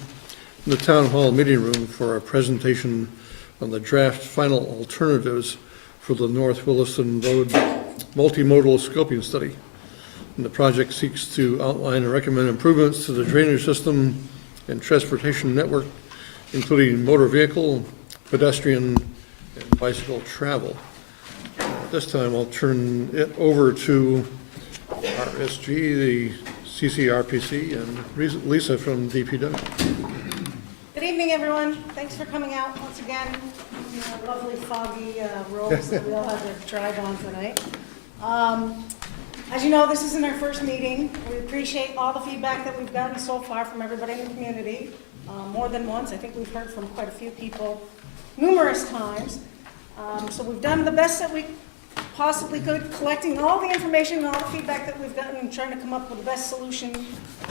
in the Town Hall Meeting Room for a presentation on the draft final alternatives for the North Williston Road multimodal scoping study. And the project seeks to outline and recommend improvements to the drainage system and transportation network, including motor vehicle, pedestrian, and bicycle travel. This time I'll turn it over to RSG, the CCRPC, and Lisa from DPW. Good evening, everyone. Thanks for coming out once again. In our lovely foggy robes that we all had to drive on tonight. As you know, this isn't our first meeting. We appreciate all the feedback that we've gotten so far from everybody in the community, more than once. I think we've heard from quite a few people numerous times. So we've done the best that we possibly could, collecting all the information and all the feedback that we've gotten and trying to come up with the best solution,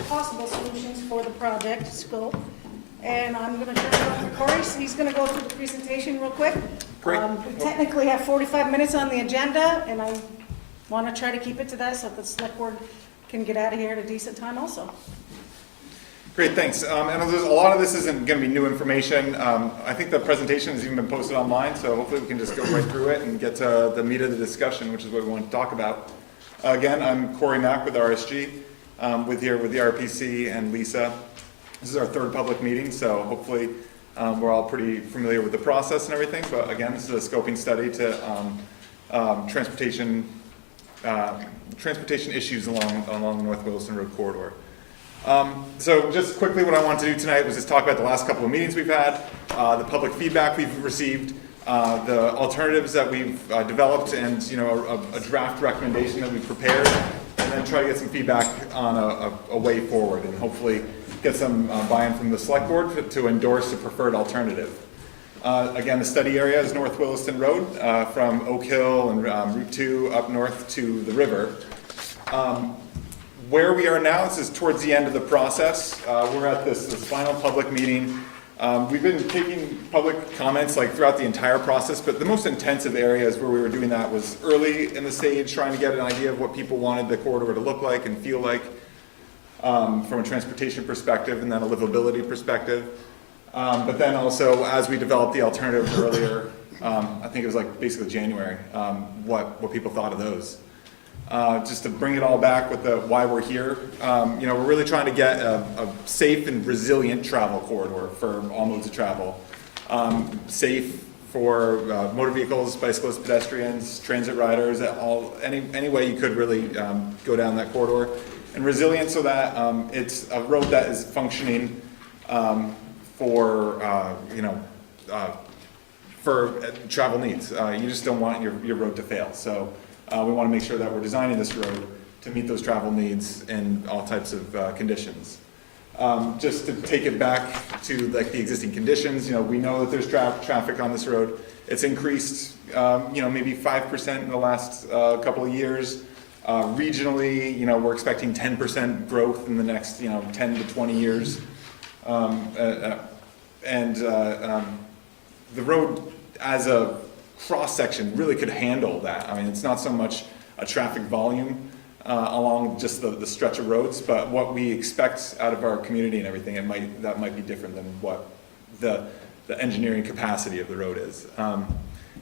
possible solutions for the project scope. And I'm going to turn it over to Corey, so he's going to go through the presentation real quick. We technically have 45 minutes on the agenda, and I want to try to keep it to that so that the select board can get out of here at a decent time also. Great, thanks. And there's, a lot of this isn't going to be new information. I think the presentation has even been posted online, so hopefully we can just go right through it and get to the meat of the discussion, which is what we want to talk about. Again, I'm Corey Mack with RSG, with the RPC and Lisa. This is our third public meeting, so hopefully we're all pretty familiar with the process and everything. But again, this is a scoping study to transportation issues along the North Williston Road corridor. So just quickly, what I wanted to do tonight was just talk about the last couple of meetings we've had, the public feedback we've received, the alternatives that we've developed, and a draft recommendation that we've prepared, and then try to get some feedback on a way forward, and hopefully get some buy-in from the select board to endorse a preferred alternative. Again, the study area is North Williston Road, from Oak Hill and Route 2 up north to the river. Where we are now, this is towards the end of the process. We're at this final public meeting. We've been taking public comments like throughout the entire process, but the most intensive areas where we were doing that was early in the stage, trying to get an idea of what people wanted the corridor to look like and feel like from a transportation perspective and then a livability perspective. But then also, as we developed the alternative earlier, I think it was like basically January, what people thought of those. Just to bring it all back with the why we're here, we're really trying to get a safe and resilient travel corridor for all modes of travel. Safe for motor vehicles, bicyclists, pedestrians, transit riders, any way you could really go down that corridor. And resilient so that it's a road that is functioning for travel needs. You just don't want your road to fail. So we want to make sure that we're designing this road to meet those travel needs in all types of conditions. Just to take it back to like the existing conditions, we know that there's traffic on this road. It's increased, maybe 5% in the last couple of years. Regionally, we're expecting 10% growth in the next, 10 to 20 years. The road as a cross-section really could handle that. I mean, it's not so much a traffic volume along just the stretch of roads, but what we expect out of our community and everything, that might be different than what the engineering capacity of the road is.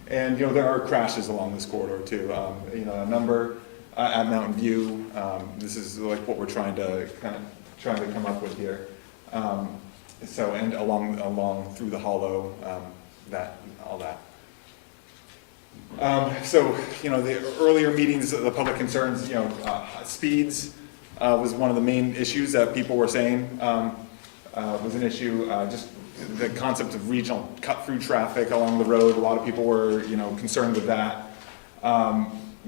There are crashes along this corridor too. A number at Mountain View. This is like what we're trying to come up with here. And along through the hollow, all that. The earlier meetings, the public concerns, speeds was one of the main issues that people were saying was an issue. Just the concept of regional cut-through traffic along the road. A lot of people were, concerned with that.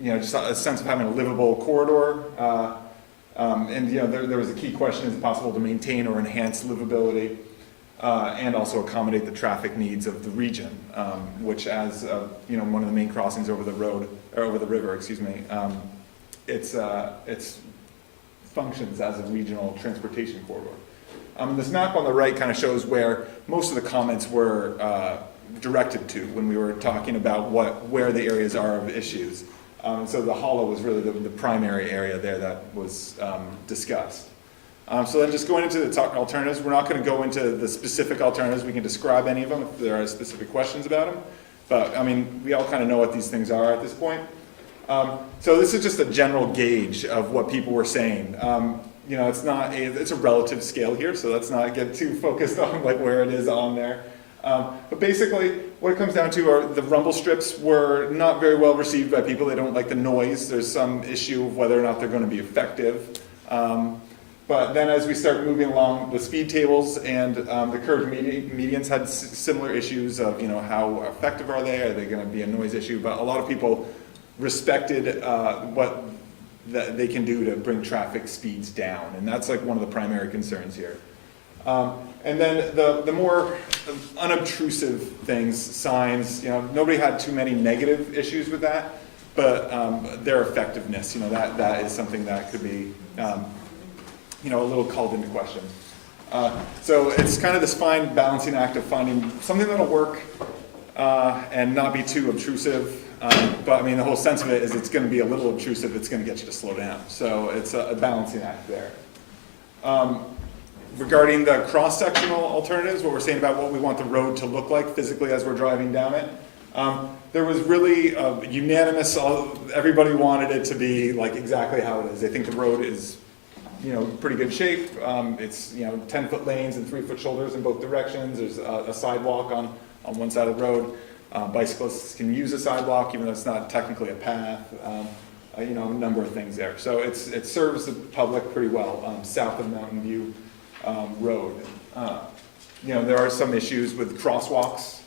Just a sense of having a livable corridor. There was a key question: is it possible to maintain or enhance livability? And also accommodate the traffic needs of the region, which as one of the main crossings over the road, or over the river, it's functions as a regional transportation corridor. This map on the right kind of shows where most of the comments were directed to when we were talking about where the areas are of issues. So the hollow was really the primary area there that was discussed. So then just going into the alternatives, we're not going to go into the specific alternatives. We can describe any of them if there are specific questions about them. But, we all kind of know what these things are at this point. So this is just a general gauge of what people were saying. It's a relative scale here, so let's not get too focused on like where it is on there. But basically, what it comes down to are the rumble strips were not very well received by people. They don't like the noise. There's some issue of whether or not they're going to be effective. But then as we start moving along, the speed tables and the curved medians had similar issues of, how effective are they? Are they going to be a noise issue? But a lot of people respected what they can do to bring traffic speeds down. And that's like one of the primary concerns here. And then the more unobtrusive things, signs, nobody had too many negative issues with that. But their effectiveness, that is something that could be a little called into question. So it's kind of this fine balancing act of finding something that'll work and not be too obtrusive. But the whole sense of it is it's going to be a little obtrusive. It's going to get you to slow down. So it's a balancing act there. Regarding the cross-sectional alternatives, what we're saying about what we want the road to look like physically as we're driving down it, there was really unanimous, everybody wanted it to be like exactly how it is. They think the road is pretty good shape. It's 10-foot lanes and 3-foot shoulders in both directions. There's a sidewalk on one side of the road. Bicyclists can use a sidewalk even though it's not technically a path. a number of things there. So it serves the public pretty well, south of Mountain View Road. There are some issues with crosswalks,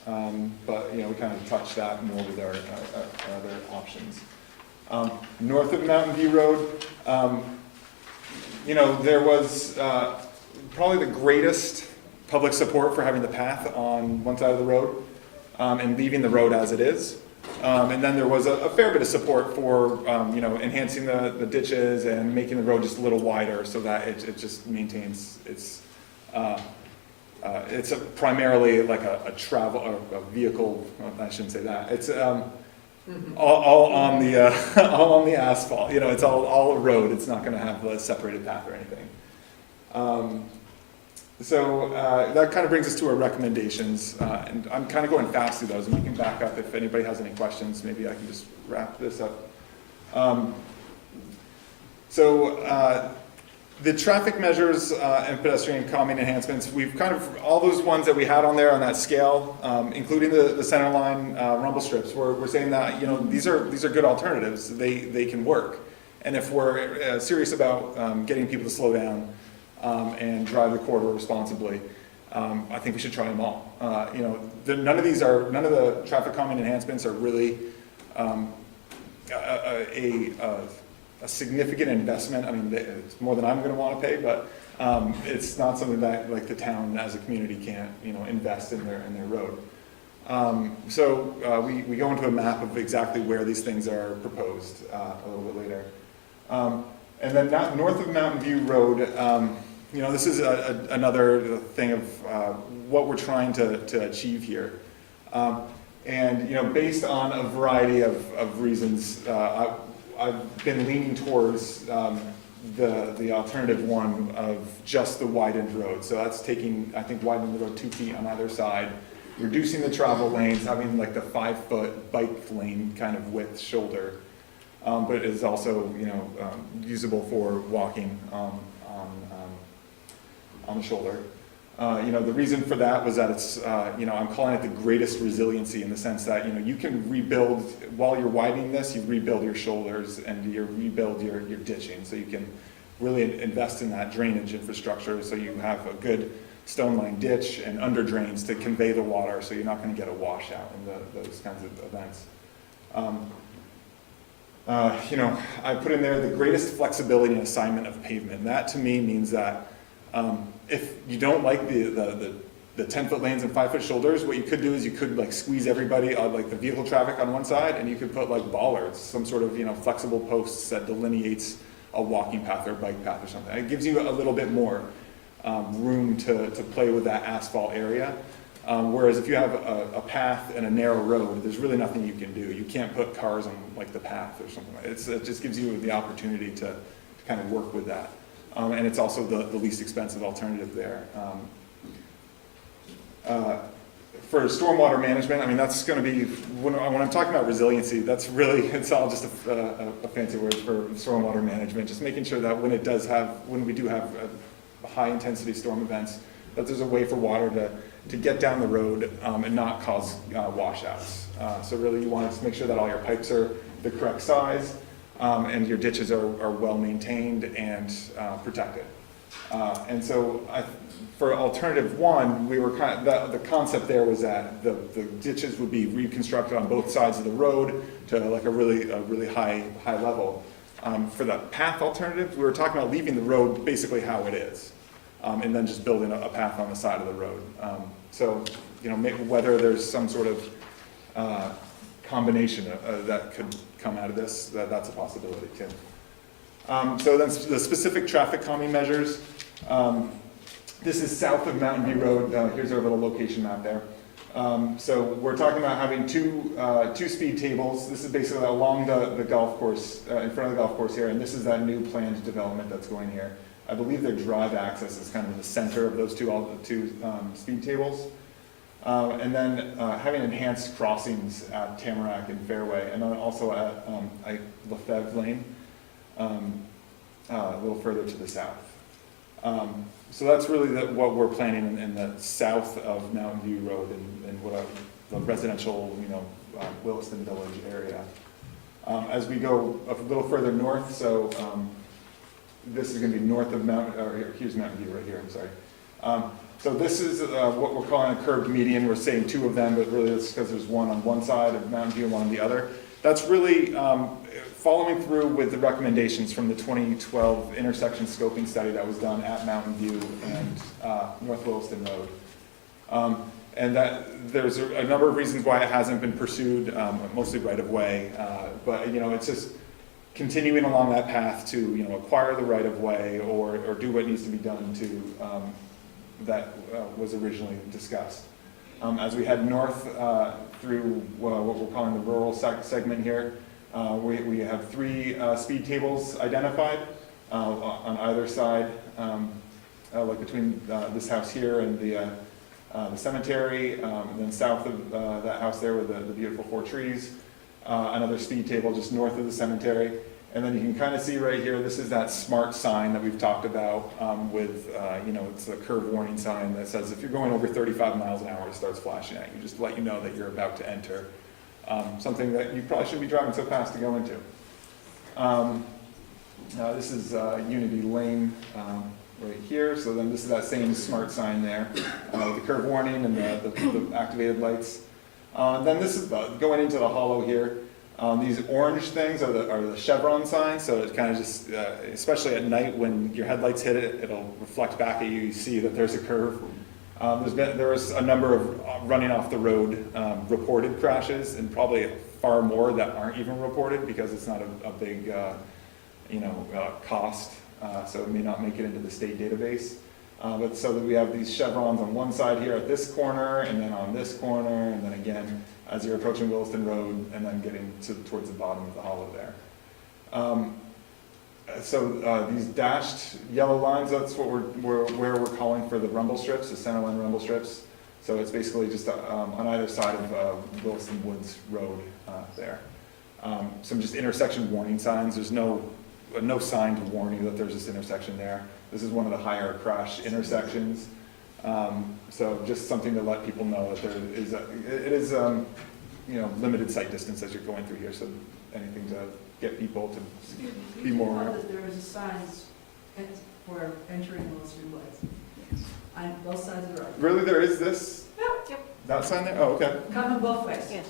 but, we kind of touched that more with our other options. North of Mountain View Road, there was probably the greatest public support for having the path on one side of the road and leaving the road as it is. And then there was a fair bit of support for, enhancing the ditches and making the road just a little wider so that it just maintains its, it's primarily like a travel, or a vehicle, well, I shouldn't say that. It's all on the all on the asphalt. It's all a road. It's not going to have a separated path or anything. So that kind of brings us to our recommendations, and I'm kind of going fast through those, and we can back up if anybody has any questions. Maybe I can just wrap this up. The traffic measures and pedestrian calming enhancements, we've kind of, all those ones that we had on there on that scale, including the center line rumble strips, we're saying that, these are good alternatives. They can work. And if we're serious about getting people to slow down and drive the corridor responsibly, I think we should try them all. None of the traffic calming enhancements are really a significant investment. I mean, it's more than I'm going to want to pay, but it's not something that like the town as a community can't invest in their road. We go into a map of exactly where these things are proposed a little bit later. And then north of Mountain View Road, this is another thing of what we're trying to achieve here. Based on a variety of reasons, I've been leaning towards the alternative one of just the widened road. So that's widening the road 2 feet on either side, reducing the travel lanes, having like the 5-foot bike lane kind of width shoulder, but it is also usable for walking on the shoulder. The reason for that was that it's, I'm calling it the greatest resiliency in the sense that, you can rebuild, while you're widening this, you rebuild your shoulders and you rebuild your ditching. So you can really invest in that drainage infrastructure so you have a good stone line ditch and under drains to convey the water so you're not going to get a washout in those kinds of events. I put in there the greatest flexibility and assignment of pavement. And that to me means that if you don't like the 10-foot lanes and 5-foot shoulders, what you could do is you could like squeeze everybody on like the vehicle traffic on one side, and you could put like bollards, some sort of flexible posts that delineates a walking path or a bike path or something. It gives you a little bit more room to play with that asphalt area. Whereas if you have a path and a narrow road, there's really nothing you can do. You can't put cars on like the path or something like that. It just gives you the opportunity to kind of work with that. And it's also the least expensive alternative there. For stormwater management, I mean, that's going to be, when I'm talking about resiliency, it's all just a fancy word for stormwater management, just making sure that when we do have high intensity storm events, that there's a way for water to get down the road and not cause washouts. So really you want to make sure that all your pipes are the correct size, and your ditches are well maintained and protected. And so for alternative one, we were the concept there was that the ditches would be reconstructed on both sides of the road to like a really high level. For the path alternative, we were talking about leaving the road basically how it is, and then just building a path on the side of the road. Whether there's some sort of combination that could come out of this, that's a possibility too. So then the specific traffic calming measures. This is south of Mountain View Road. Here's our little location map there. So we're talking about having two speed tables. This is basically along the golf course, in front of the golf course here, and this is that new planned development that's going here. I believe their drive access is kind of in the center of those two speed tables. And then having enhanced crossings at Tamarack and Fairway, and then also at Lefebvre Lane, a little further to the south. So that's really what we're planning in the south of Mountain View Road and what the residential, Williston Village area. As we go a little further north, so this is going to be north of here's Mountain View right here, I'm sorry. So this is what we're calling a curved median. We're saying two of them, but really it's because there's one on one side of Mountain View and one on the other. That's really following through with the recommendations from the 2012 intersection scoping study that was done at Mountain View and North Williston Road. And that there's a number of reasons why it hasn't been pursued, mostly right of way, but it's just continuing along that path to acquire the right of way or do what needs to be done to that was originally discussed. As we head north through what we're calling the rural segment here, we have 3 speed tables identified on either side, like between this house here and the cemetery, and then south of that house there with the beautiful 4 trees, another speed table just north of the cemetery. And then you can kind of see right here, this is that smart sign that we've talked about with, it's a curve warning sign that says if you're going over 35 miles an hour, it starts flashing at you, just to let you know that you're about to enter something that you probably shouldn't be driving so fast to go into. Now this is Unity Lane right here, so then this is that same smart sign there with the curve warning and the activated lights. Then this is going into the hollow here. These orange things are the chevron signs, so it kind of just, especially at night when your headlights hit it, it'll reflect back at you, you see that there's a curve. There was a number of running off the road reported crashes, and probably far more that aren't even reported because it's not a big cost, so it may not make it into the state database. But so that we have these chevrons on one side here at this corner, and then on this corner, and then again as you're approaching Williston Road, and then getting towards the bottom of the hollow there. So these dashed yellow lines, that's what where we're calling for the rumble strips, the center line rumble strips. So it's basically just on either side of Williston Woods Road there. Some just intersection warning signs. There's no sign to warn you that there's this intersection there. This is one of the higher crash intersections. So just something to let people know that it is limited sight distance as you're going through here. So anything to get people to be more aware. There is a sign for entering Williston Woods. On both sides of the road. Really, there is this? Yep. That sign there? Oh, okay. Coming both ways. Yeah.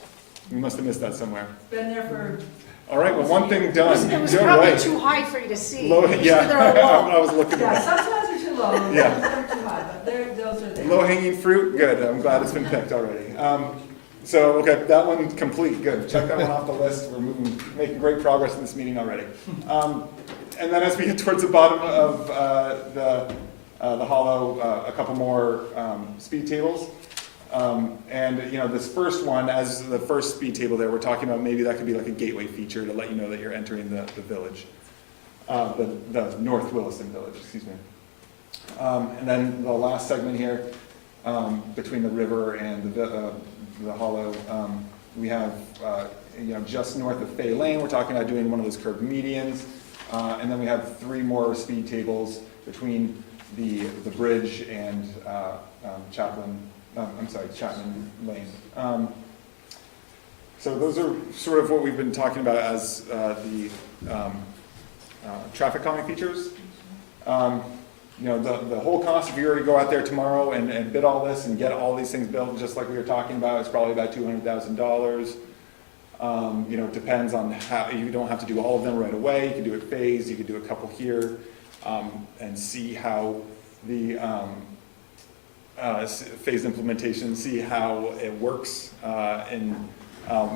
We must have missed that somewhere. It's been there for. All right, well, one thing done. It was You're probably right. too high for you to see. Low, Usually yeah, they're low. I was looking Yeah, at sometimes they're too low, Yeah. sometimes they're too high, but those are there. low-hanging fruit. Good. I'm glad it's been picked already. So, okay, that one complete. Good. Check that one off the list. We're making great progress in this meeting already. And then as we get towards the bottom of the hollow, a couple more speed tables. This first one, as the first speed table there, we're talking about maybe that could be like a gateway feature to let you know that you're entering the village, the North Williston Village, excuse me. And then the last segment here, between the river and the hollow, we have, just north of Fay Lane, we're talking about doing one of those curved medians. And then we have 3 more speed tables between the bridge and Chapman Lane. So those are sort of what we've been talking about as the traffic calming features. The whole cost, if you were to go out there tomorrow and bid all this and get all these things built, just like we were talking about, is probably about $200,000. Depends on how, you don't have to do all of them right away. You can do it phased, you can do a couple here, and see how the phased implementation, see how it works.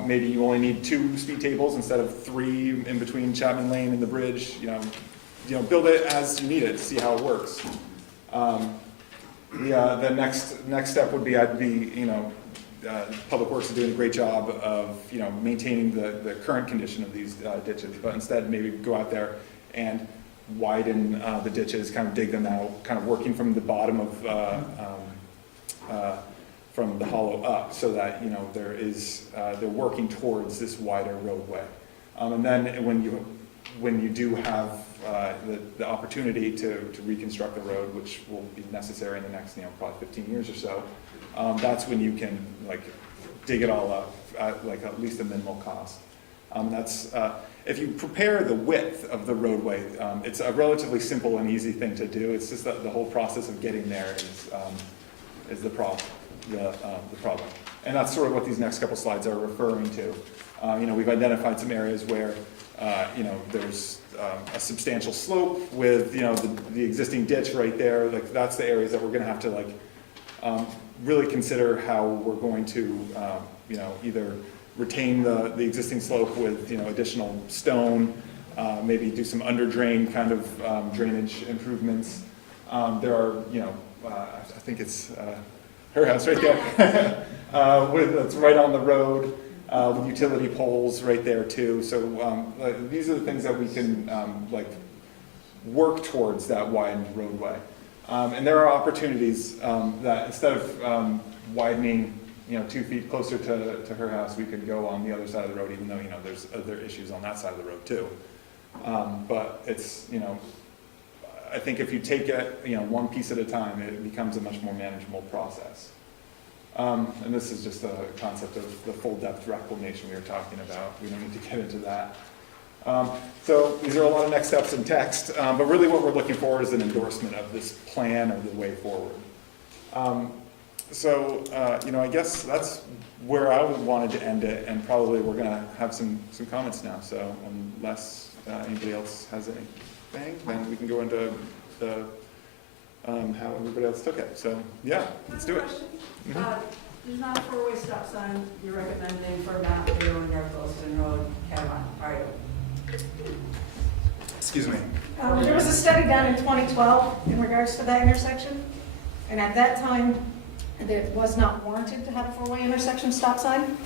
Maybe you only need 2 speed tables instead of 3 in between Chapman Lane and the bridge. Build it as you need it to see how it works. The next step would be, Public Works is doing a great job of maintaining the current condition of these ditches, but instead maybe go out there and widen the ditches, kind of dig them out, kind of working from the bottom of from the hollow up, so that they're working towards this wider roadway. And then when you do have the opportunity to reconstruct the road, which will be necessary in the next probably 15 years or so, that's when you can dig it all up at at least a minimal cost. That's, if you prepare the width of the roadway, it's a relatively simple and easy thing to do. It's just that the whole process of getting there is the problem. And that's sort of what these next couple slides are referring to. We've identified some areas where, there's a substantial slope with, the existing ditch right there. Like, that's the areas that we're gonna have to, really consider how we're going to, either retain the existing slope with, additional stone, maybe do some under drain kind of drainage improvements. There are, I think it's her house right there. It's right on the road, with utility poles right there too. So these are the things that we can work towards that widened roadway. And there are opportunities that instead of widening 2 feet closer to her house, we could go on the other side of the road, even though, there's other issues on that side of the road too. But it's, I think if you take it, one piece at a time, it becomes a much more manageable process. And this is just a concept of the full depth reclamation we were talking about. We don't need to get into that. So these are a lot of next steps in text, but really what we're looking for is an endorsement of this plan or the way forward. I guess that's where I wanted to end it, and probably we're going to have some comments now. So unless anybody else has anything, then we can go into the how everybody else took it. So yeah, let's do it. There's not a four-way stop sign you're recommending for Mountain View and North Williston Road, Cavan, are you? Excuse me. There was a study done in 2012 in regards to that intersection, and at that time, it was not warranted to have a four-way intersection stop sign.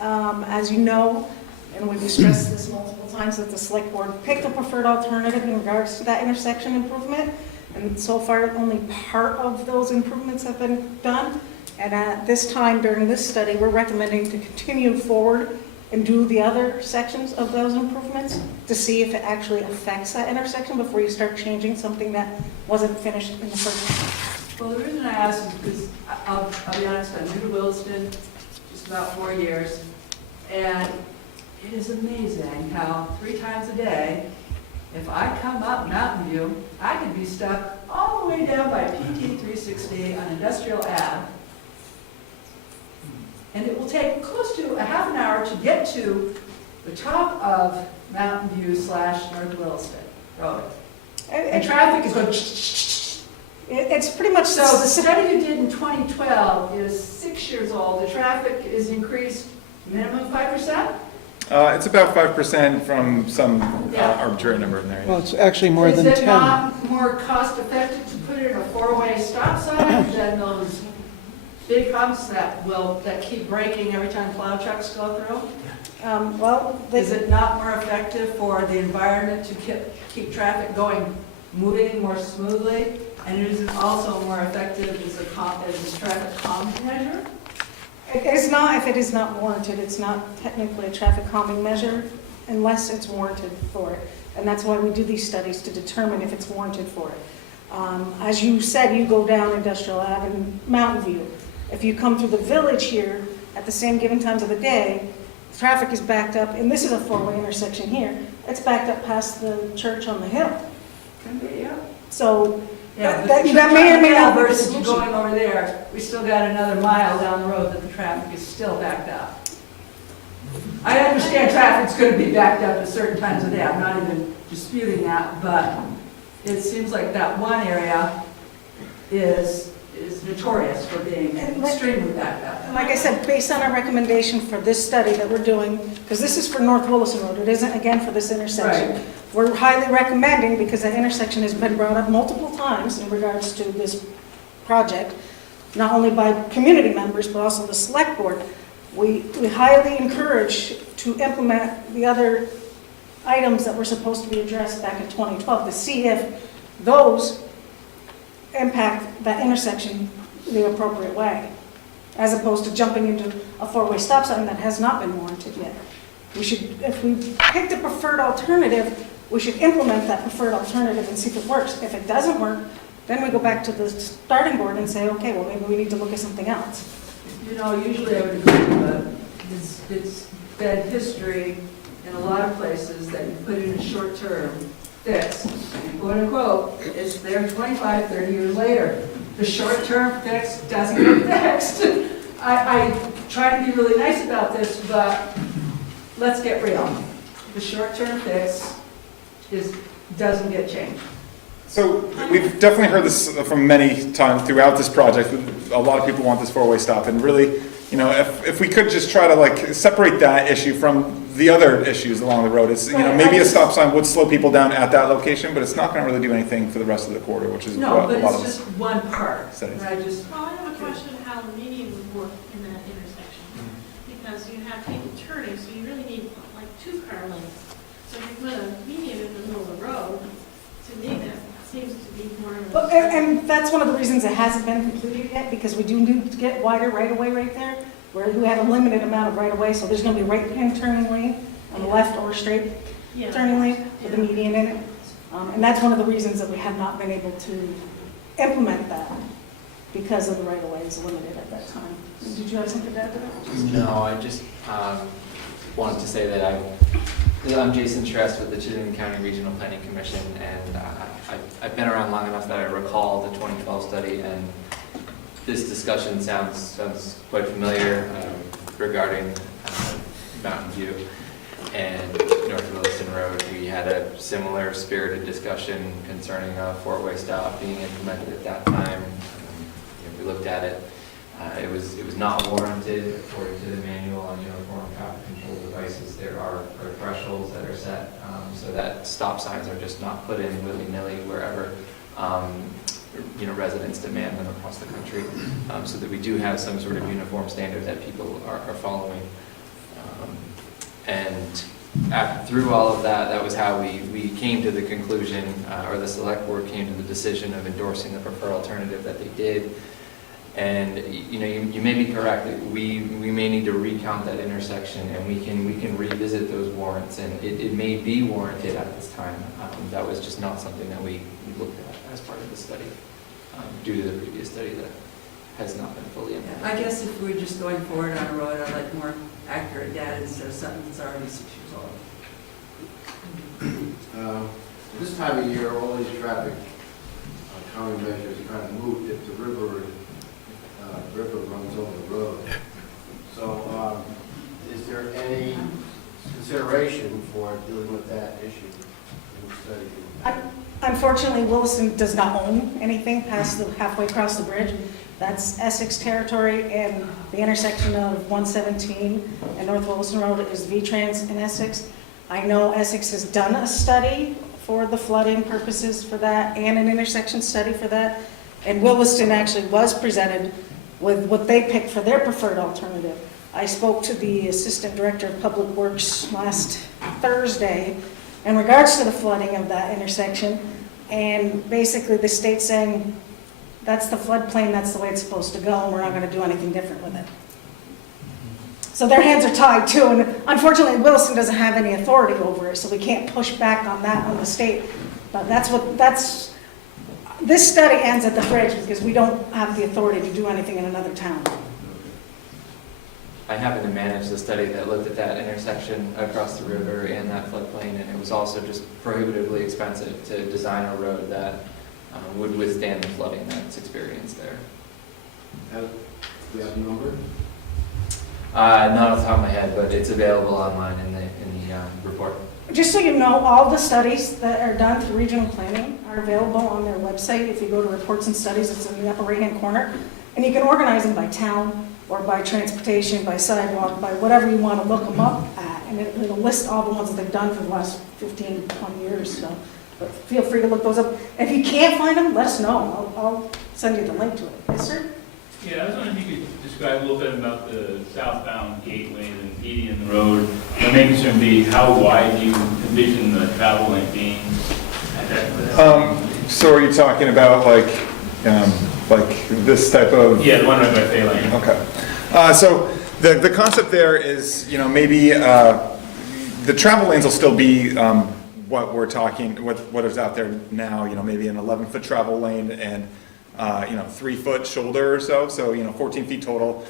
As you know, and we've stressed this multiple times, that the select board picked a preferred alternative in regards to that intersection improvement, and so far only part of those improvements have been done. And at this time, during this study, we're recommending to continue forward and do the other sections of those improvements to see if it actually affects that intersection before you start changing something that wasn't finished in the first place. Well, the reason I ask is because, I'll be honest, I'm new to Williston, just about 4 years, and it is amazing how 3 times a day, if I come up Mountain View, I could be stuck all the way down by PT 360 on Industrial Ave, and it will take close to a half an hour to get to the top of Mountain View / North Williston Road. And traffic is going It's pretty much so the study you did in 2012 is 6 years old. The traffic is increased minimum 5%? It's about 5% from some arbitrary number in there. Well, it's actually more than 10. Is it not more cost effective to put in a four-way stop sign than those big humps that keep breaking every time plow trucks go through? Is it not more effective for the environment to keep traffic moving more smoothly? And it is also more effective as a traffic calming measure? It is not, if it is not warranted. It's not technically a traffic calming measure unless it's warranted for it. And that's why we do these studies, to determine if it's warranted for it. As you said, you go down Industrial Ave and Mountain View. If you come through the village here at the same given times of the day, traffic is backed up, and this is a four-way intersection here. It's backed up past the church on the hill. Can be, yeah. So Yeah, that may or may not be the versus solution. going over there, we still got another mile down the road that the traffic is still backed up. I understand traffic's going to be backed up at certain times of day. I'm not even disputing that, but it seems like that one area is notorious for being extremely backed up. And like I said, based on our recommendation for this study that we're doing, because this is for North Williston Road, it isn't again for this intersection. Right. We're highly recommending, because that intersection has been brought up multiple times in regards to this project, not only by community members, but also the select board. We highly encourage to implement the other items that were supposed to be addressed back in 2012 to see if those impact that intersection the appropriate way, as opposed to jumping into a four-way stop sign that has not been warranted yet. We should, if we picked a preferred alternative, we should implement that preferred alternative and see if it works. If it doesn't work, then we go back to the starting board and say, okay, well, maybe we need to look at something else. You know, usually I would agree, but it's been history in a lot of places that you put in a short-term fix, quote unquote, it's there 25, 30 years later. The short-term fix doesn't get fixed. I try to be really nice about this, but let's get real. The short-term fix doesn't get changed. So we've definitely heard this from many times throughout this project. A lot of people want this four-way stop, and really, you know, if we could just try to like separate that issue from the other issues along the road, it's, you know, maybe a stop sign would slow people down at that location, but it's not going to really do anything for the rest of the corridor, which is No, what but a lot it's of just one part. Studies. And I just, Well, I have a question of how the median would work in that intersection. Because you have people turning, so you really need like 2 car lanes. So if you put a median in the middle of the road, to me, that seems to be more of Well, a. and that's one of the reasons it hasn't been completed yet, because we do need to get wider right-of-way right there, where we have a limited amount of right-of-way, so there's gonna be right-hand turning lane on the left or straight Yeah. turning lane with a median in it. And that's one of the reasons that we have not been able to implement that, because of the right-of-way is limited at that time. Did you have something to add to that? No, I just wanted to say that I'm Jason Tress with the Chittenden County Regional Planning Commission, and I've been around long enough that I recall the 2012 study, and this discussion sounds quite familiar regarding Mountain View and North Williston Road. We had a similar spirited discussion concerning a four-way stop being implemented at that time. We looked at it. It was not warranted according to the manual on uniform traffic control devices. There are thresholds that are set so that stop signs are just not put in willy-nilly wherever residents demand them across the country, so that we do have some sort of uniform standard that people are following. Through all of that, that was how we came to the conclusion, or the select board came to the decision of endorsing the preferred alternative that they did. And you may be correct. We may need to recount that intersection, and we can revisit those warrants, and it may be warranted at this time. That was just not something that we looked at as part of the study, due to the previous study that has not been fully implemented. I guess if we're just going forward on a road, I'd like more accurate data instead of something that's already 6 years old. This time of year, all these traffic calming measures kind of moved if the river runs over the road. So is there any consideration for dealing with that issue in the study? Unfortunately, Williston does not own anything past halfway across the bridge. That's Essex territory, and the intersection of 117 and North Williston Road is V-Trans in Essex. I know Essex has done a study for the flooding purposes for that, and an intersection study for that. And Williston actually was presented with what they picked for their preferred alternative. I spoke to the Assistant Director of Public Works last Thursday in regards to the flooding of that intersection, and basically the state's saying, that's the floodplain, that's the way it's supposed to go, and we're not going to do anything different with it. So their hands are tied too, and unfortunately Williston doesn't have any authority over it, so we can't push back on that on the state. But this study ends at the bridge because we don't have the authority to do anything in another town. I happened to manage the study that looked at that intersection across the river and that floodplain, and it was also just prohibitively expensive to design a road that would withstand the flooding that's experienced there. Do we have a number? Not off the top of my head, but it's available online in the report. Just so you know, all the studies that are done through regional planning are available on their website. If you go to reports and studies, it's in the upper right-hand corner. And you can organize them by town, or by transportation, by sidewalk, by whatever you want to look them up at. And it'll list all the ones that they've done for the last 15, 20 years. So, but feel free to look those up. If you can't find them, let us know. I'll send you the link to it. Yes, sir? Yeah, I was wondering if you could describe a little bit about the southbound gateway, the median road. My main concern would be how wide do you envision the travel lane being at that? So are you talking about like this type of? Yeah, the one right by Fay Lane. Okay. So the concept there is, maybe the travel lanes will still be what we're talking, what is out there now, maybe an 11-foot travel lane and 3-foot shoulder or so, 14 feet total.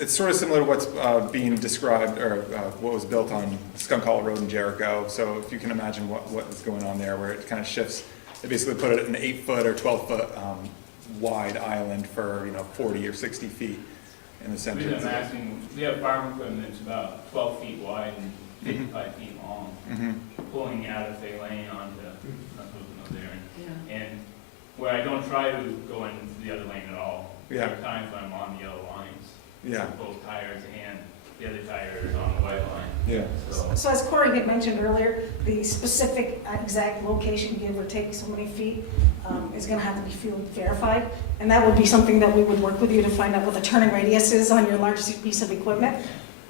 It's sort of similar to what's being described, or what was built on Skunk Hollow Road in Jericho. So if you can imagine what is going on there, where it kind of shifts. They basically put it an 8-foot or 12-foot wide island for 40 or 60 feet in the center. I'm asking, we have farm equipment that's about 12 feet wide and 55 feet long, pulling out of a lane onto, not supposed to know there. And where I don't try to go in the other lane at all. There are times when I'm on the yellow lines. Both tires and the other tire is on the white line. So as Corey had mentioned earlier, the specific exact location, give or take so many feet, is gonna have to be field verified. And that would be something that we would work with you to find out what the turning radius is on your largest piece of equipment.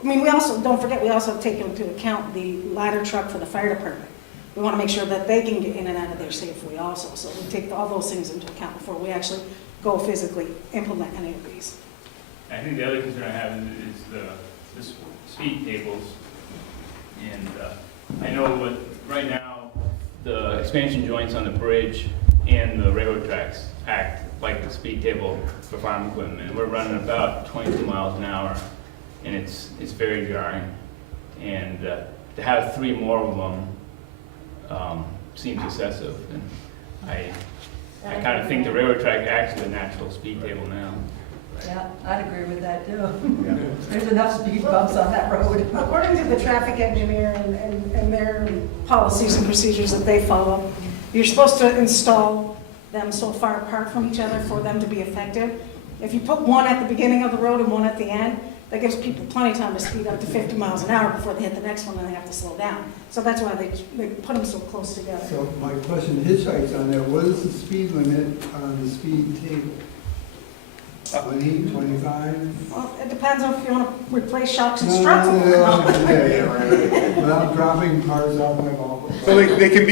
I mean, we also, don't forget, we also take into account the ladder truck for the fire department. We wanna make sure that they can get in and out of there safely also. So we take all those things into account before we actually go physically implement any of these. I think the other concern I have is the speed tables. And I know what, right now, the expansion joints on the bridge and the railroad tracks act like the speed table for farm equipment. We're running about 22 miles an hour, and it's very jarring. And to have 3 more of them seems excessive. And I kind of think the railroad track acts as a natural speed table now. Yeah, I'd agree with that too. There's enough speed bumps on that road. According to the traffic engineer and their policies and procedures that they follow, you're supposed to install them so far apart from each other for them to be effective. If you put one at the beginning of the road and one at the end, that gives people plenty of time to speed up to 50 miles an hour before they hit the next one and they have to slow down. So that's why they put them so close together. So my question, hitchhikes on there, what is the speed limit on the speed table? 20, 25? Well, it depends on if you want to replace shocks and struts. Without dropping cars off my ball. So they can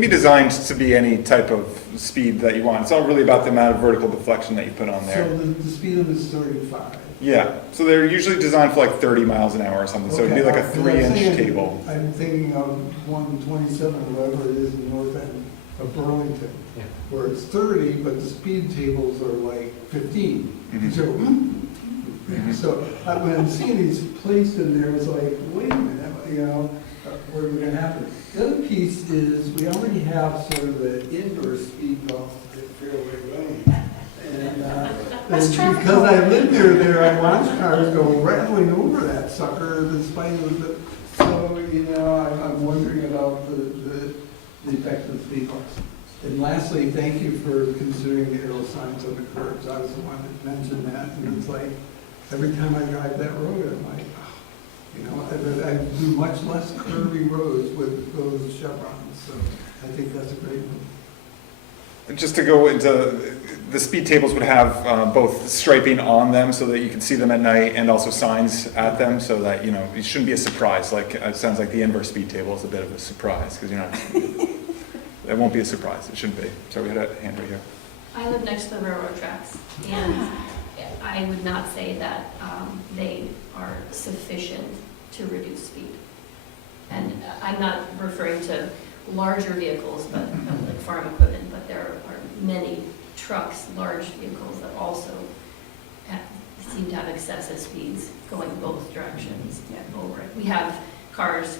be designed to be any type of speed that you want. It's all really about the amount of vertical deflection that you put on there. So the speed limit is 35? Yeah, so they're usually designed for like 30 miles an hour or something, so it'd be like a 3-inch table. I'm thinking of 127 or whatever it is in north end of Burlington, where it's 30, but the speed tables are like 15. So when I'm seeing these placed in there, it's like, wait a minute, what are we gonna happen? The other piece is, we already have sort of the indoor speed bumps at Fairway Lane. And because I live near there, I watch cars go rattling over that sucker despite the, so, I'm wondering about the effect of the speed bumps. And lastly, thank you for considering the arrow signs on the curbs. I was the one that mentioned that, and it's like, every time I drive that road, I'm like, I do much less curvy roads with those chevrons, so I think that's a great move. Just to go into, the speed tables would have both striping on them so that you can see them at night, and also signs at them so that, it shouldn't be a surprise. Like, it sounds like the inverse speed table is a bit of a surprise, because it won't be a surprise. It shouldn't be. So we had a hand right here. I live next to the railroad tracks, and I would not say that they are sufficient to reduce speed. And I'm not referring to larger vehicles, but like farm equipment, but there are many trucks, large vehicles that also seem to have excessive speeds going both directions over it. We have cars,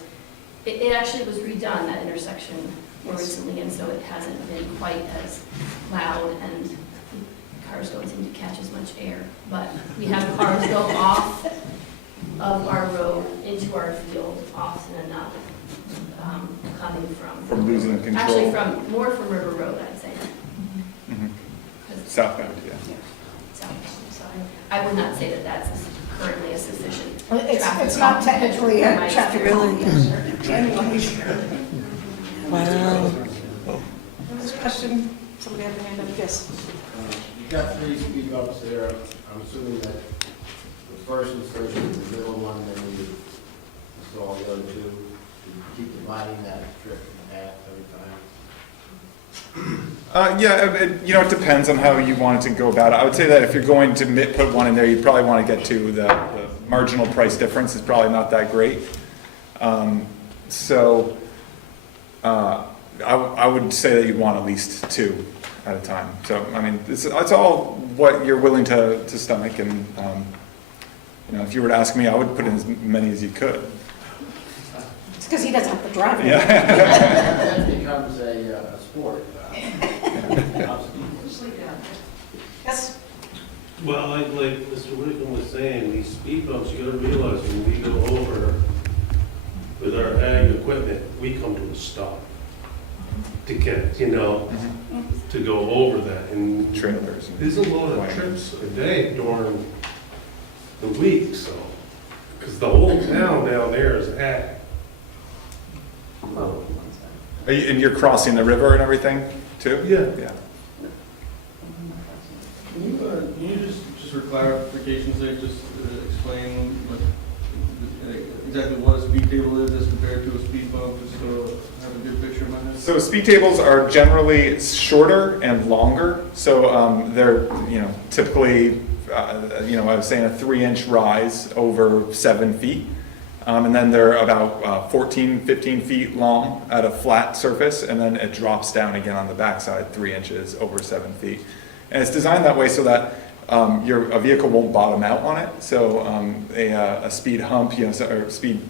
it actually was redone, that intersection, more recently, and so it hasn't been quite as loud, and cars don't seem to catch as much air. But we have cars go off of our road into our field often enough, coming from losing control. Actually, more from River Road, I'd say. Southbound, yeah. Southbound. So I would not say that that's currently a sufficient. It's not technically a traffic Really? Anyways. Wow. This question, somebody had their hand up, yes. You've got 3 speed bumps there. I'm assuming that the first insertion is the middle one, then you install the other 2. You keep dividing that strip in half every time. It depends on how you want it to go about it. I would say that if you're going to put one in there, you'd probably want to get to the marginal price difference is probably not that great. I would say that you'd want at least 2 at a time. So, it's all what you're willing to stomach, and if you were to ask me, I would put in as many as you could. It's because he doesn't have to drive it. Yeah. That becomes a sport. Yes, Well, like Mr. Whitcomb was saying, these speed bumps, you gotta realize when we go over with our ag equipment, we come to a stop to get, to go over that. And trailers. There's a lot of trips a day during the week, so, because the whole town down there is ag. And you're crossing the river and everything too? Yeah. Yeah. Can you just for clarification's sake, just explain exactly what a speed table is as compared to a speed bump, just to have a good picture in my head? So speed tables are generally shorter and longer. So they're, typically, I was saying a 3-inch rise over 7 feet. And then they're about 14, 15 feet long at a flat surface, and then it drops down again on the backside 3 inches over 7 feet. And it's designed that way so that a vehicle won't bottom out on it. So a speed hump, or speed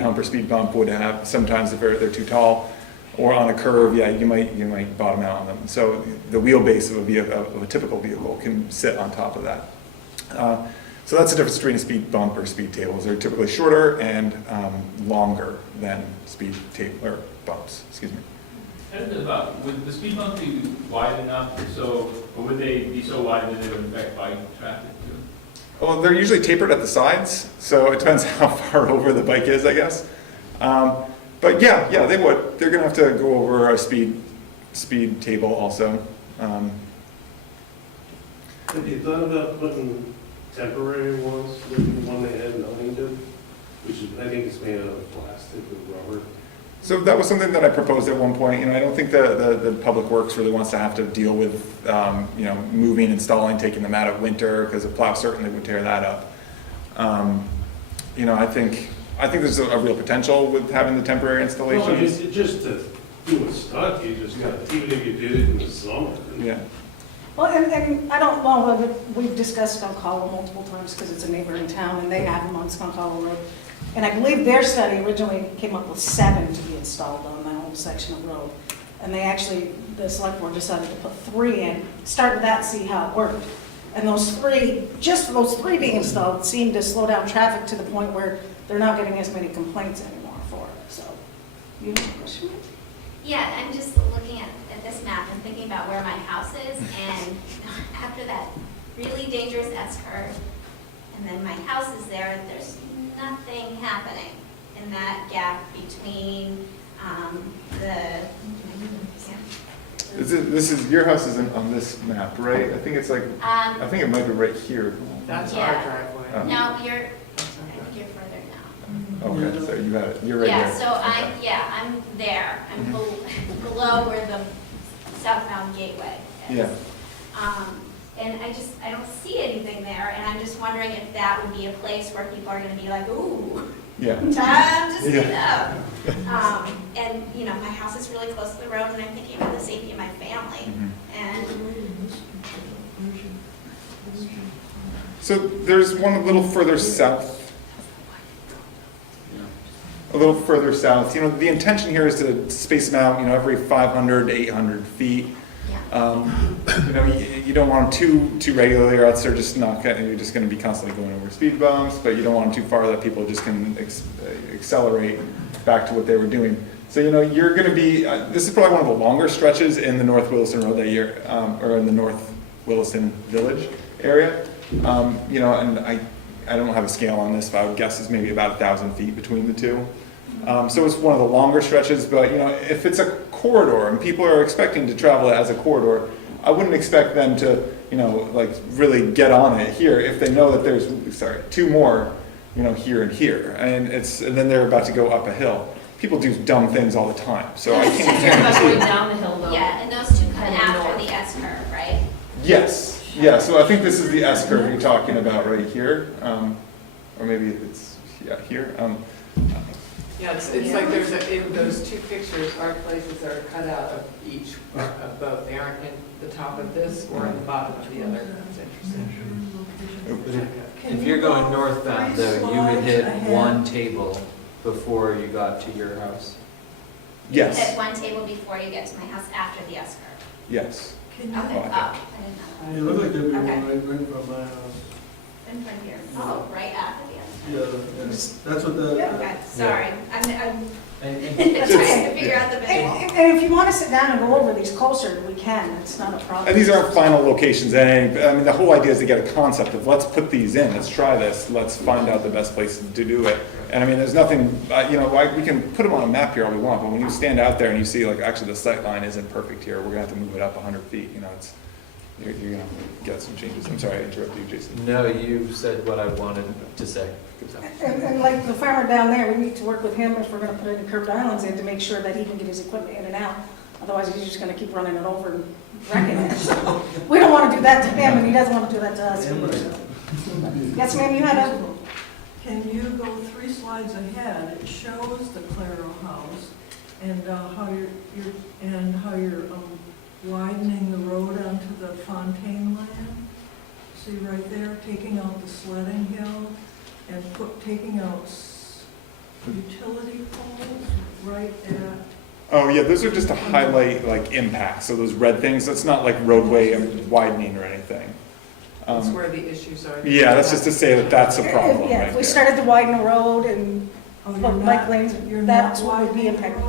hump or speed bump would have, sometimes if they're too tall, or on a curve, you might bottom out on them. So the wheelbase of a typical vehicle can sit on top of that. So that's the difference between a speed bump or speed tables. They're typically shorter and longer than speed table or bumps. Excuse me. Would the speed bump be wide enough or would they be so wide that they would affect bike traffic too? Well, they're usually tapered at the sides, so it depends how far over the bike is, I guess. But yeah, they would. They're gonna have to go over a speed table also. Have you thought about putting temporary ones, like the one they had in Ellington, which is, I think it's made out of plastic or rubber? So that was something that I proposed at one point. I don't think the Public Works really wants to have to deal with, moving, installing, taking them out of winter, because a plow certainly would tear that up. I think there's a real potential with having the temporary installations. Well, just to do a stunt, you just got, even if you did it in the summer. Yeah. well, and I don't know, but we've discussed Skunk Hollow multiple times because it's a neighboring town and they have them on Skunk Hollow Road. And I believe their study originally came up with 7 to be installed on that whole section of road. And the select board decided to put 3 in, start with that, see how it worked. And those 3 being installed seemed to slow down traffic to the point where they're not getting as many complaints anymore for it, so. You have a question? Yeah, I'm just looking at this map and thinking about where my house is, and after that really dangerous S-curve, and then my house is there, there's nothing happening in that gap between Your house isn't on this map, right? I think it's like, I think it might be right here. That's our driveway. No, you're further down. Okay, so you got it. You're right Yeah, there. so I'm there. I'm below where the southbound gateway is. Yeah. And I don't see anything there, and I'm just wondering if that would be a place where people are gonna be like, ooh, Yeah. time to speed Yeah. up. And, my house is really close to the road, and I'm thinking about the safety of my family. And So there's one a little further south. A little further south. The intention here is to space them out, every 500 to 800 feet. You don't want them too regularly, or else you're just going to be constantly going over speed bumps, but you don't want them too far that people just can accelerate back to what they were doing. So, you're going to be, this is probably one of the longer stretches in the North Williston Road that year, or in the North Williston Village area. And I don't have a scale on this, but I would guess it's maybe about 1,000 feet between the two. So it's one of the longer stretches, but if it's a corridor and people are expecting to travel it as a corridor, I wouldn't expect them to, really get on it here if they know that there's, 2 more, here and here, and then they're about to go up a hill. People do dumb things all the time, so I can't guarantee. down the hill though. Yeah, and those 2 come after the S-curve, right? Yes, yeah, so I think this is the S-curve you're talking about right here, or maybe it's, here. Yeah, it's like in those 2 pictures, our places are cut out of each, of both. They aren't in the top of this or in the bottom of the other. That's interesting. In If you're going northbound though, you would hit one table before you got to your house. Yes. You hit one table before you get to my house after the S curve. Yes. Okay, oh, I didn't know. It looked like there'd be Okay. one right from my house. In front here. Oh, right after the S Yeah, curve. yeah. That's what the. Okay, sorry. I'm And- trying to figure out the visual. And if you want to sit down and go over these closer, we can, it's not a problem. And these aren't final locations, and I mean, the whole idea is to get a concept of, let's put these in, let's try this, let's find out the best place to do it. And I mean, there's nothing, you know, we can put them on a map here all we want, but when you stand out there and you see, like, actually the sight line isn't perfect here, we're gonna have to move it up 100 feet, you know, you're gonna get some changes. I'm sorry, I interrupted you, Jason. No, you said what I wanted to say. And like the farmer down there, we need to work with him if we're gonna put any curved islands in to make sure that he can get his equipment in and out. Otherwise, he's just gonna keep running it over and wrecking it. So we don't wanna do that to him, and he doesn't wanna do that to us. Yes, ma'am, you had a, Can you go 3 slides ahead? It shows the Claro house and how you're widening the road onto the Fontaine land. See right there, taking out the sledding hill and taking out utility poles right at. Oh, yeah, those are just to highlight, like, impacts, so those red things, that's not like roadway widening or anything. That's where the issues are. Yeah, that's just to say that that's a problem yeah, right if we there. started to widen the road and Oh, put bike lanes, that's what would be impacted.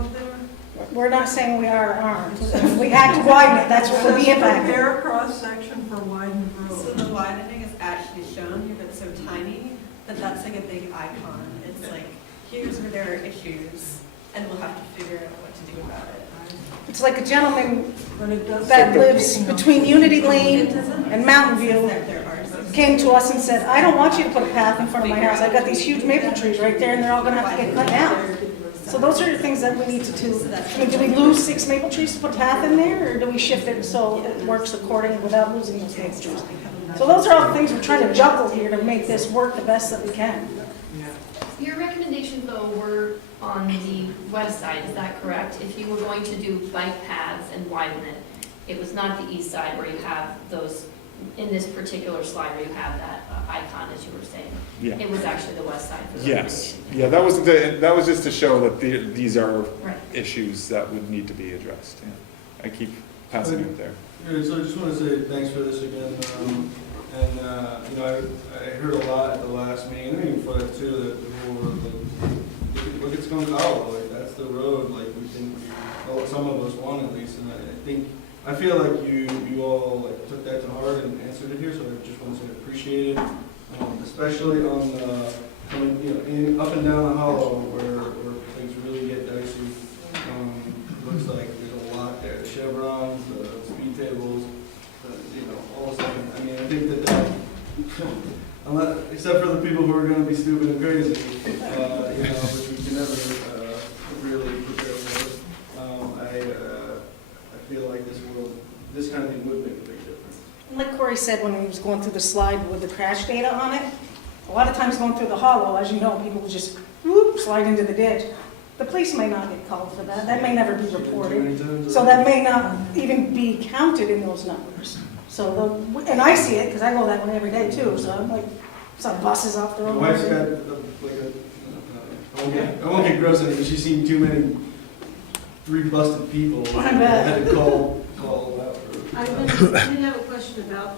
We're not saying we are or aren't. If we had to widen it, that's what would be impacted. Prepare cross-section for widened road. So the widening is actually shown, but it's so tiny that that's like a big icon. It's like, here's where there are issues, and we'll have to figure out what to do about it. It's like a gentleman But it does. that lives between Unity Lane and Mountain View came to us and said, I don't want you to put a path in front of my house. I've got these huge maple trees right there, and they're all gonna have to get cut down. So those are the things that we need to do. I mean, do we lose 6 maple trees to put a path in there, or do we shift it so it works accordingly without losing those maple trees? So those are all the things we're trying to juggle here to make this work the best that we can. Your recommendations, though, were on the west side, is that correct? If you were going to do bike paths and widen it, it was not the east side where you have those, in this particular slide where you have that icon, as you were saying. Yeah. It was actually the west side for the Yes, yeah, that was just to show that these are Right. issues that would need to be addressed, yeah. I keep passing it there. Yeah, so I just want to say thanks for this again. And, you know, I heard a lot at the last meeting, and even before that too, that the whole, look at Skunk Hollow, like, that's the road, like, we think, well, some of us want at least, and I feel like you all, like, took that to heart and answered it here, so I just want to say I appreciate it, especially on, coming, you know, up and down the hollow where things really get dicey. Looks like there's a lot there, the chevrons, the speed tables, you know, all of a sudden, I mean, I think that, unless, except for the people who are gonna be stupid and crazy, you know, which we can never, really prepare for. I feel like this kind of thing would make a big difference. Like Corey said when he was going through the slide with the crash data on it, a lot of times going through the hollow, as you know, people will just whoop, slide into the ditch. The police may not get called for that. That may never be reported. So that may not even be counted in those numbers. So, and I see it because I go that way every day too. So I'm like, some buses off the road. My wife's got I won't get gross in it, but she's seen too many 3 busted people. I bet. Had to call out for. I did have a question about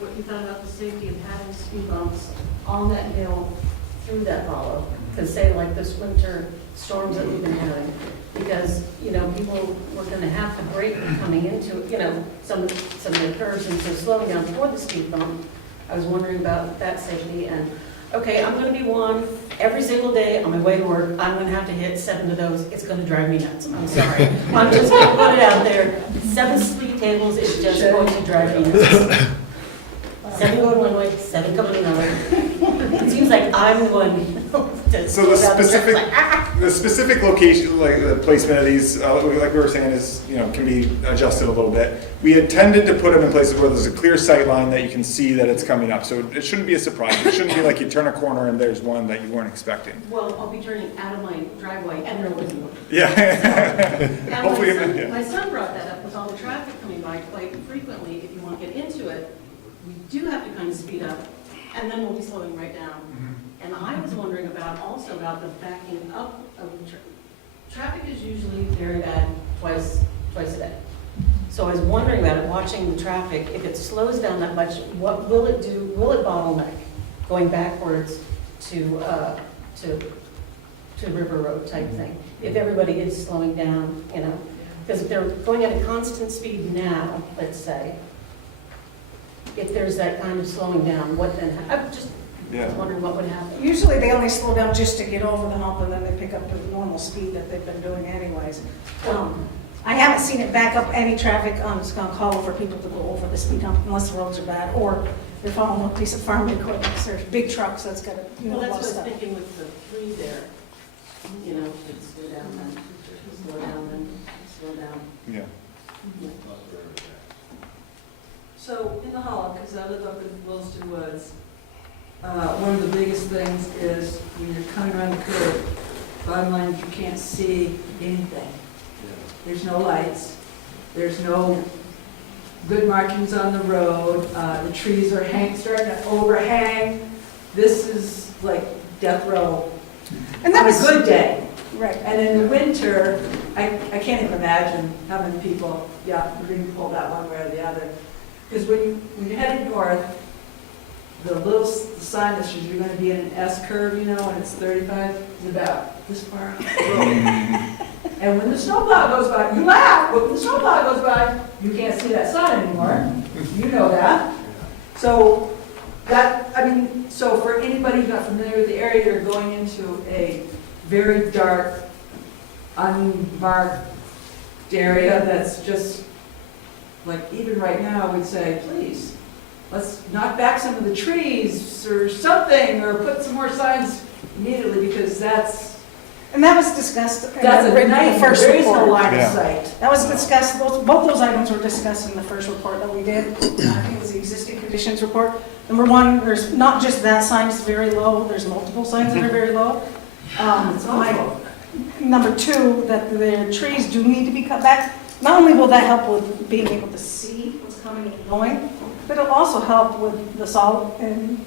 what you thought about the safety of having speed bumps on that hill through that hollow. Because say like this winter storms that we've been having, because, you know, people were gonna have to brake coming into, you know, some of the curves, and so slowing down toward the speed bump. I was wondering about that safety, and, okay, I'm gonna be one, every single day on my way to work, I'm gonna have to hit 7 of those, it's gonna drive me nuts, I'm sorry. I'm just gonna put it out there, 7 speed tables is just going to drive me nuts. 7 going one way, 7 coming another. It seems like I'm the one to So the specific location, like the placement of these, like we were saying, is, you know, can be adjusted a little bit. We had tended to put them in places where there's a clear sight line that you can see that it's coming up. So it shouldn't be a surprise. It shouldn't be like you turn a corner and there's one that you weren't expecting. Well, I'll be turning out of my driveway and there wasn't one. Yeah. And Hopefully, my son brought that up with all the traffic coming by quite frequently. If you want to get into it, we do have to kind of speed up and then we'll be slowing right down. And I was wondering also about the backing up of traffic is usually very bad twice a day. So I was wondering about it, watching the traffic, if it slows down that much, what will it do? Will it bottleneck going backwards to River Road type thing? If everybody is slowing down, you know, because if they're going at a constant speed now, let's say, if there's that kind of slowing down, what then? I'm just wondering what would happen. Usually they only slow down just to get over the hump and then they pick up the normal speed that they've been doing anyways. I haven't seen it back up any traffic. It's going to call for people to go over the speed hump unless the roads are bad or they're following a piece of farm equipment. There's big trucks that's got a, you know, Well, a lot that's of what I was stuff. thinking with the three there, you know, it's slow down, then slow down, then slow down. Yeah. So in the hollow, because I live up in Williston Woods, one of the biggest things is when you're coming around the curve, bottom line is you can't see anything. There's no lights, there's no good markings on the road, the trees are starting to overhang. This is like death row And that on was a good day. Right. And in the winter, I can't even imagine how many people, we're being pulled out one way or the other. Because when you're heading north, the little sign that says you're going to be in an S curve, you know, and it's 35, is about this far out the road. And when the snowplow goes by, you laugh, but when the snowplow goes by, you can't see that sign anymore. You know that. So so for anybody who's not familiar with the area, you're going into a very dark, unmarked area that's just, like, even right now, I would say, please, let's knock back some of the trees or something, or put some more signs immediately, because that's... And that was discussed in That's a the nightmare. first There is no report. line of sight. That was discussed, both those items were discussed in the first report that we did. I think it was the existing conditions report. Number one, there's not just that sign is very low, there's multiple signs that are very low. It's awful. Number two, that the trees do need to be cut back. Not only will that help with being able to see what's coming and going, but it'll also help with the salt and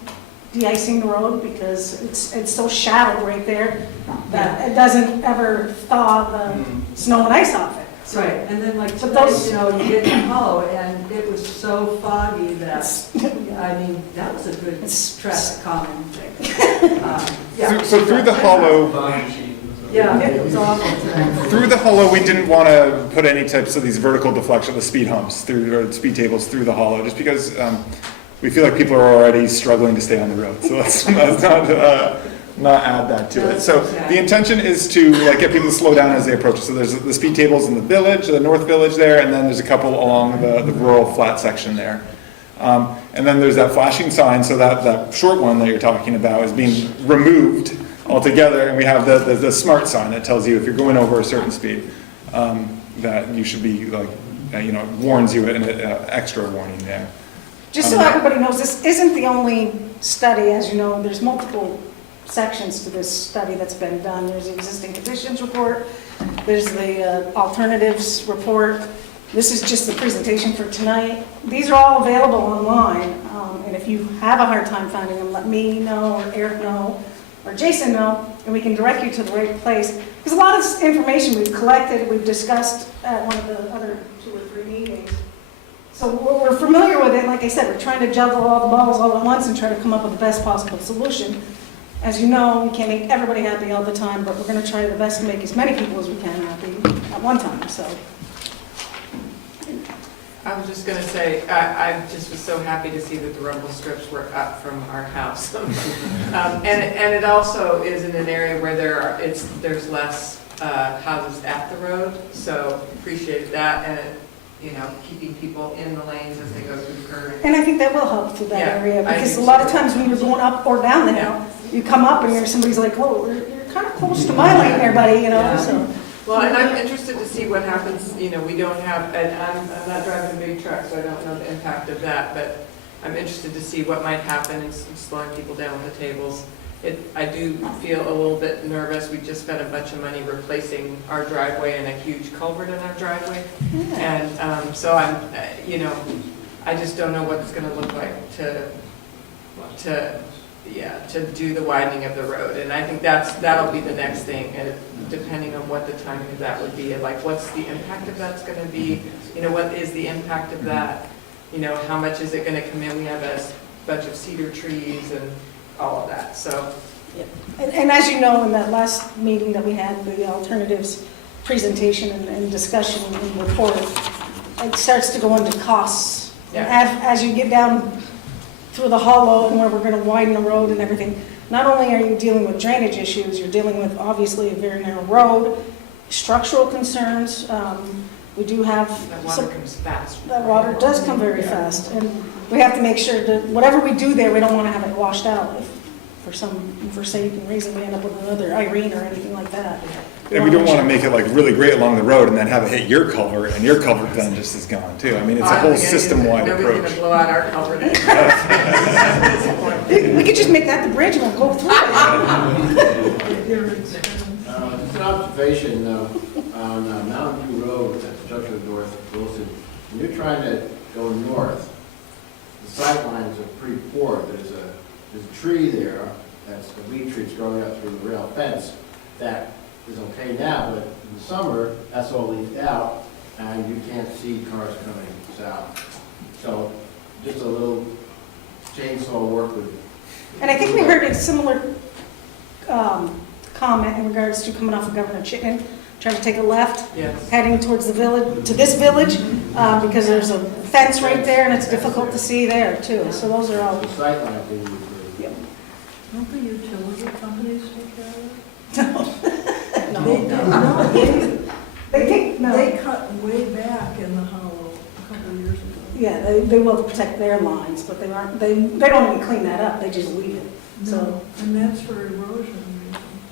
de-icing the road, because it's so shallow right there that it doesn't ever thaw the snow and ice off it. Right, and then like But today, those- you know, you get in hollow, and it was so foggy that, I mean, that was a good traffic calming thing. Yeah. So through the hollow, Yeah, it was awful today. through the hollow, we didn't want to put any types of these vertical deflection, the speed humps through, or speed tables through the hollow, just because we feel like people are already struggling to stay on the road. So let's not add that to it. So the intention is to get people to slow down as they approach. So there's the speed tables in the village, the North Village there, and then there's a couple along the rural flat section there. And then there's that flashing sign, so that short one that you're talking about is being removed altogether, and we have the smart sign that tells you if you're going over a certain speed, that you should be warns you an extra warning there. Just so everybody knows, this isn't the only study, as you know, there's multiple sections to this study that's been done. There's the existing conditions report, there's the alternatives report. This is just the presentation for tonight. These are all available online, and if you have a hard time finding them, let me know, or Eric know, or Jason know, and we can direct you to the right place. Because a lot of this information we've collected, we've discussed at one of the other 2 or 3 meetings. So we're familiar with it. Like I said, we're trying to juggle all the balls all at once and try to come up with the best possible solution. As you know, we can't make everybody happy all the time, but we're going to try the best to make as many people as we can happy at one time. So. I was just going to say, I just was so happy to see that the rumble strips were up from our house. And it also is in an area where there's less houses at the road, so appreciated that, and keeping people in the lanes as they go through the curve. And I think that will help through that area, I because do a lot of too. times when you're going up or down the hill, you come up and somebody's like, oh, you're kind of close to my lane there, buddy, so. Well, and I'm interested to see what happens, we don't have, and I'm not driving a big truck, so I don't know the impact of that, but I'm interested to see what might happen in slowing people down with the tables. I do feel a little bit nervous. We just spent a bunch of money replacing our driveway and a huge culvert in our driveway. And so I just don't know what it's going to look like to to do the widening of the road. And I think that'll be the next thing, and depending on what the timing of that would be, and like what's the impact of that's gonna be, you know, what is the impact of that? You know, how much is it gonna come in? We have a bunch of cedar trees and all of that, so. And as you know, in that last meeting that we had, the alternatives presentation and discussion and report, it starts to go into costs. And as you get down through the hollow and where we're gonna widen the road and everything, not only are you dealing with drainage issues, you're dealing with obviously a very narrow road, structural concerns. We do have. That water comes fast. That water does come very fast, and we have to make sure that whatever we do there, we don't wanna have it washed out. If for some forsaken reason, we end up with another Irene or anything like that. Yeah, we don't want to make it like really great along the road and then have it hit your culvert, and your culvert then just is gone too. I mean, it's a whole system-wide approach. Nobody's gonna blow out our culvert. We could just make that the bridge and we'll go through it. Just an observation on Mountain View Road, that's just to the north of Williston. When you're trying to go north, the sight lines are pretty poor. There's a tree there, that's the weed tree growing up through the rail fence, that is okay now, but in the summer, that's all leafed out, and you can't see cars coming south. So just a little chainsaw work would. And I think we heard a similar comment in regards to coming off of Governor Chicken, trying to take a left, heading towards the village, to this village, because there's a fence right there and it's difficult to see there too. So those are all. The sight lines would be. Don't the utility companies take care of it? No. They cut way back in the hollow a couple of years ago. Yeah, they will protect their lines, but they don't even clean that up, they just leave it, so. And that's for erosion.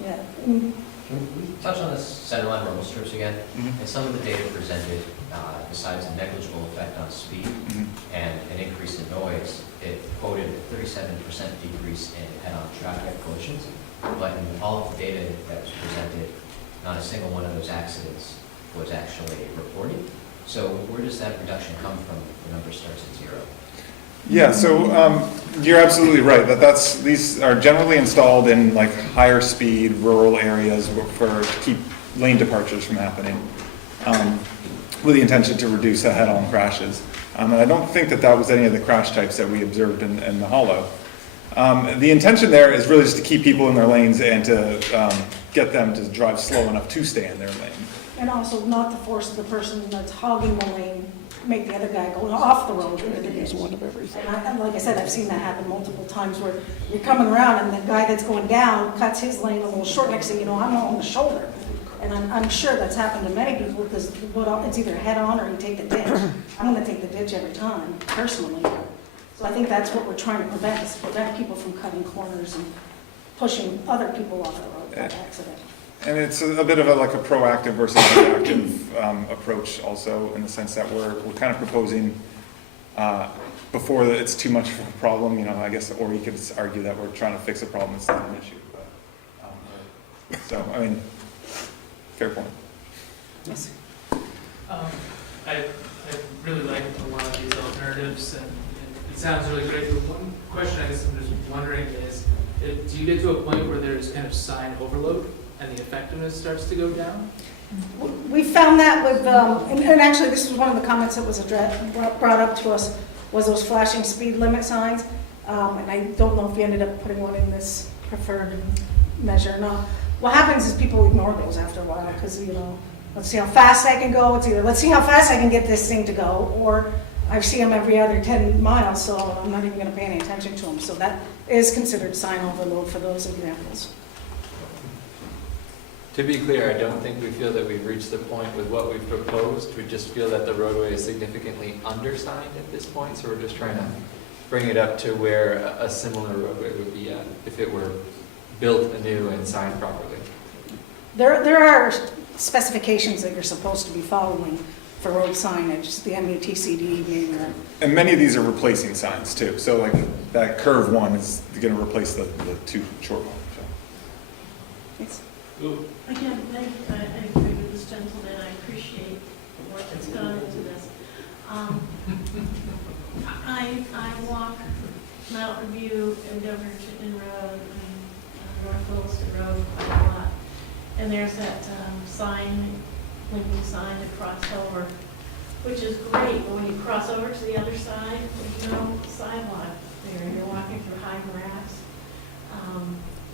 Yeah. Can we touch on the centerline rumble strips again? And some of the data presented, besides a negligible effect on speed and an increase in noise, it quoted a 37% decrease in head-on traffic collisions. But in all of the data that was presented, not a single one of those accidents was actually reported. So where does that reduction come from? The number starts at 0. Yeah, so you're absolutely right that these are generally installed in like higher speed rural areas to keep lane departures from happening, with the intention to reduce head-on crashes. And I don't think that was any of the crash types that we observed in the hollow. The intention there is really just to keep people in their lanes and to get them to drive slow enough to stay in their lane. And also not to force the person that's hogging the lane, make the other guy go off the road into the ditch. And like I said, I've seen that happen multiple times where you're coming around and the guy that's going down cuts his lane a little short. Next thing you know, I'm on the shoulder. And I'm sure that's happened to many people because it's either head on or you take the ditch. I'm going to take the ditch every time, personally. So I think that's what we're trying to prevent, is prevent people from cutting corners and pushing other people off the road by accident. And it's a bit of a proactive versus reactive approach also, in the sense that we're kind of proposing before it's too much of a problem, I guess, or you could argue that we're trying to fix a problem that's not an issue. But, so, I mean, fair point. Yes. I really like a lot of these alternatives, and it sounds really great. But one question I guess I'm just wondering is, do you get to a point where there's kind of sign overload and the effectiveness starts to go down? We found that with, and actually this was one of the comments that was brought up to us, was those flashing speed limit signs. And I don't know if you ended up putting one in this preferred measure or not. What happens is people ignore those after a while because, let's see how fast I can go. It's either let's see how fast I can get this thing to go, or I see them every other 10 miles, so I'm not even going to pay any attention to them. So that is considered sign overload for those examples. To be clear, I don't think we feel that we've reached the point with what we've proposed. We just feel that the roadway is significantly undersigned at this point, so we're just trying to bring it up to where a similar roadway would be at if it were built anew and signed properly. There are specifications that you're supposed to be following for road signage, the MUTCD maybe. And many of these are replacing signs too. So like that curve one is going to replace the two short ones. So. Yes. Again, I agree with this gentleman. I appreciate the work that's gone into this. I walk Mountain View and Governor Chittenden Road and North Williston Road quite a lot. And there's that sign, blinking sign to cross over, which is great, but when you cross over to the other side, there's no sidewalk there, you're walking through high grass.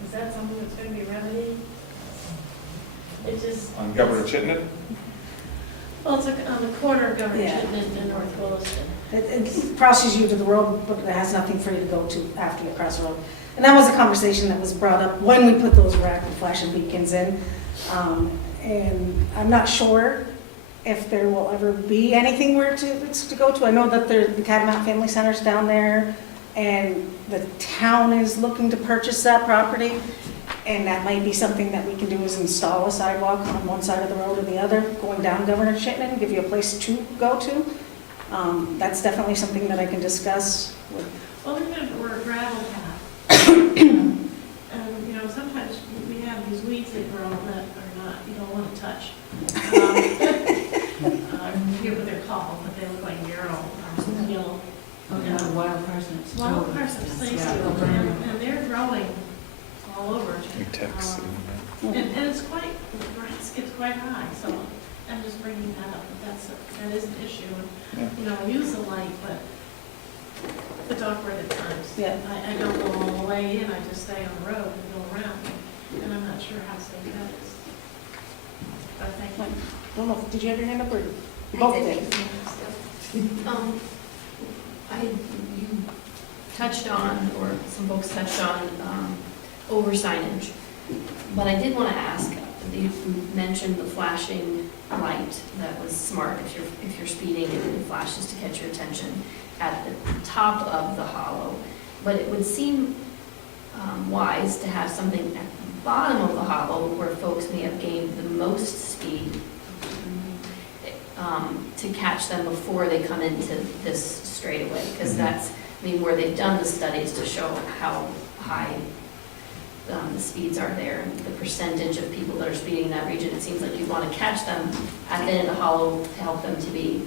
Is that something that's going to be remedied? It just... On Governor Chittenden? Well, it's on the corner of Governor Yeah. Chittenden and North Williston. It crosses you to the road, but it has nothing for you to go to after you cross the road. And that was a conversation that was brought up when we put those rapid flashing beacons in. And I'm not sure if there will ever be anything where to go to. I know that the Catamount Family Center's down there, and the town is looking to purchase that property. And that might be something that we can do, is install a sidewalk on one side of the road or the other, going down Governor Chittenden, give you a place to go to. That's definitely something that I can discuss with. Well, we're a gravel path. And, you know, sometimes we have these weeds that grow that are not, you don't want to touch. I forget what they're called, but they look like yarrow or some yellow. Wild parsnips. Wild parsnips, thank you. And they're growing all over. Ticks. And it's quite, the grass gets quite high, so I'm just bringing that up. That is an issue. Yeah. You know, we use the light, but it's awkward at times. Yeah. I don't go all the way in, I just stay on the road and go around, and I'm not sure how safe that is. But thank you. I don't know, did you have your hand up, or you I both did. did? You touched on, or some folks touched on, over signage. But I did want to ask, you mentioned the flashing light that was smart if you're speeding and it flashes to catch your attention at the top of the hollow. But it would seem wise to have something at the bottom of the hollow where folks may have gained the most speed to catch them before they come into this straightaway. Because that's, I mean, where they've done the studies to show how high the speeds are there, and the percentage of people that are speeding in that region. It seems like you want to catch them at the end of the hollow to help them to be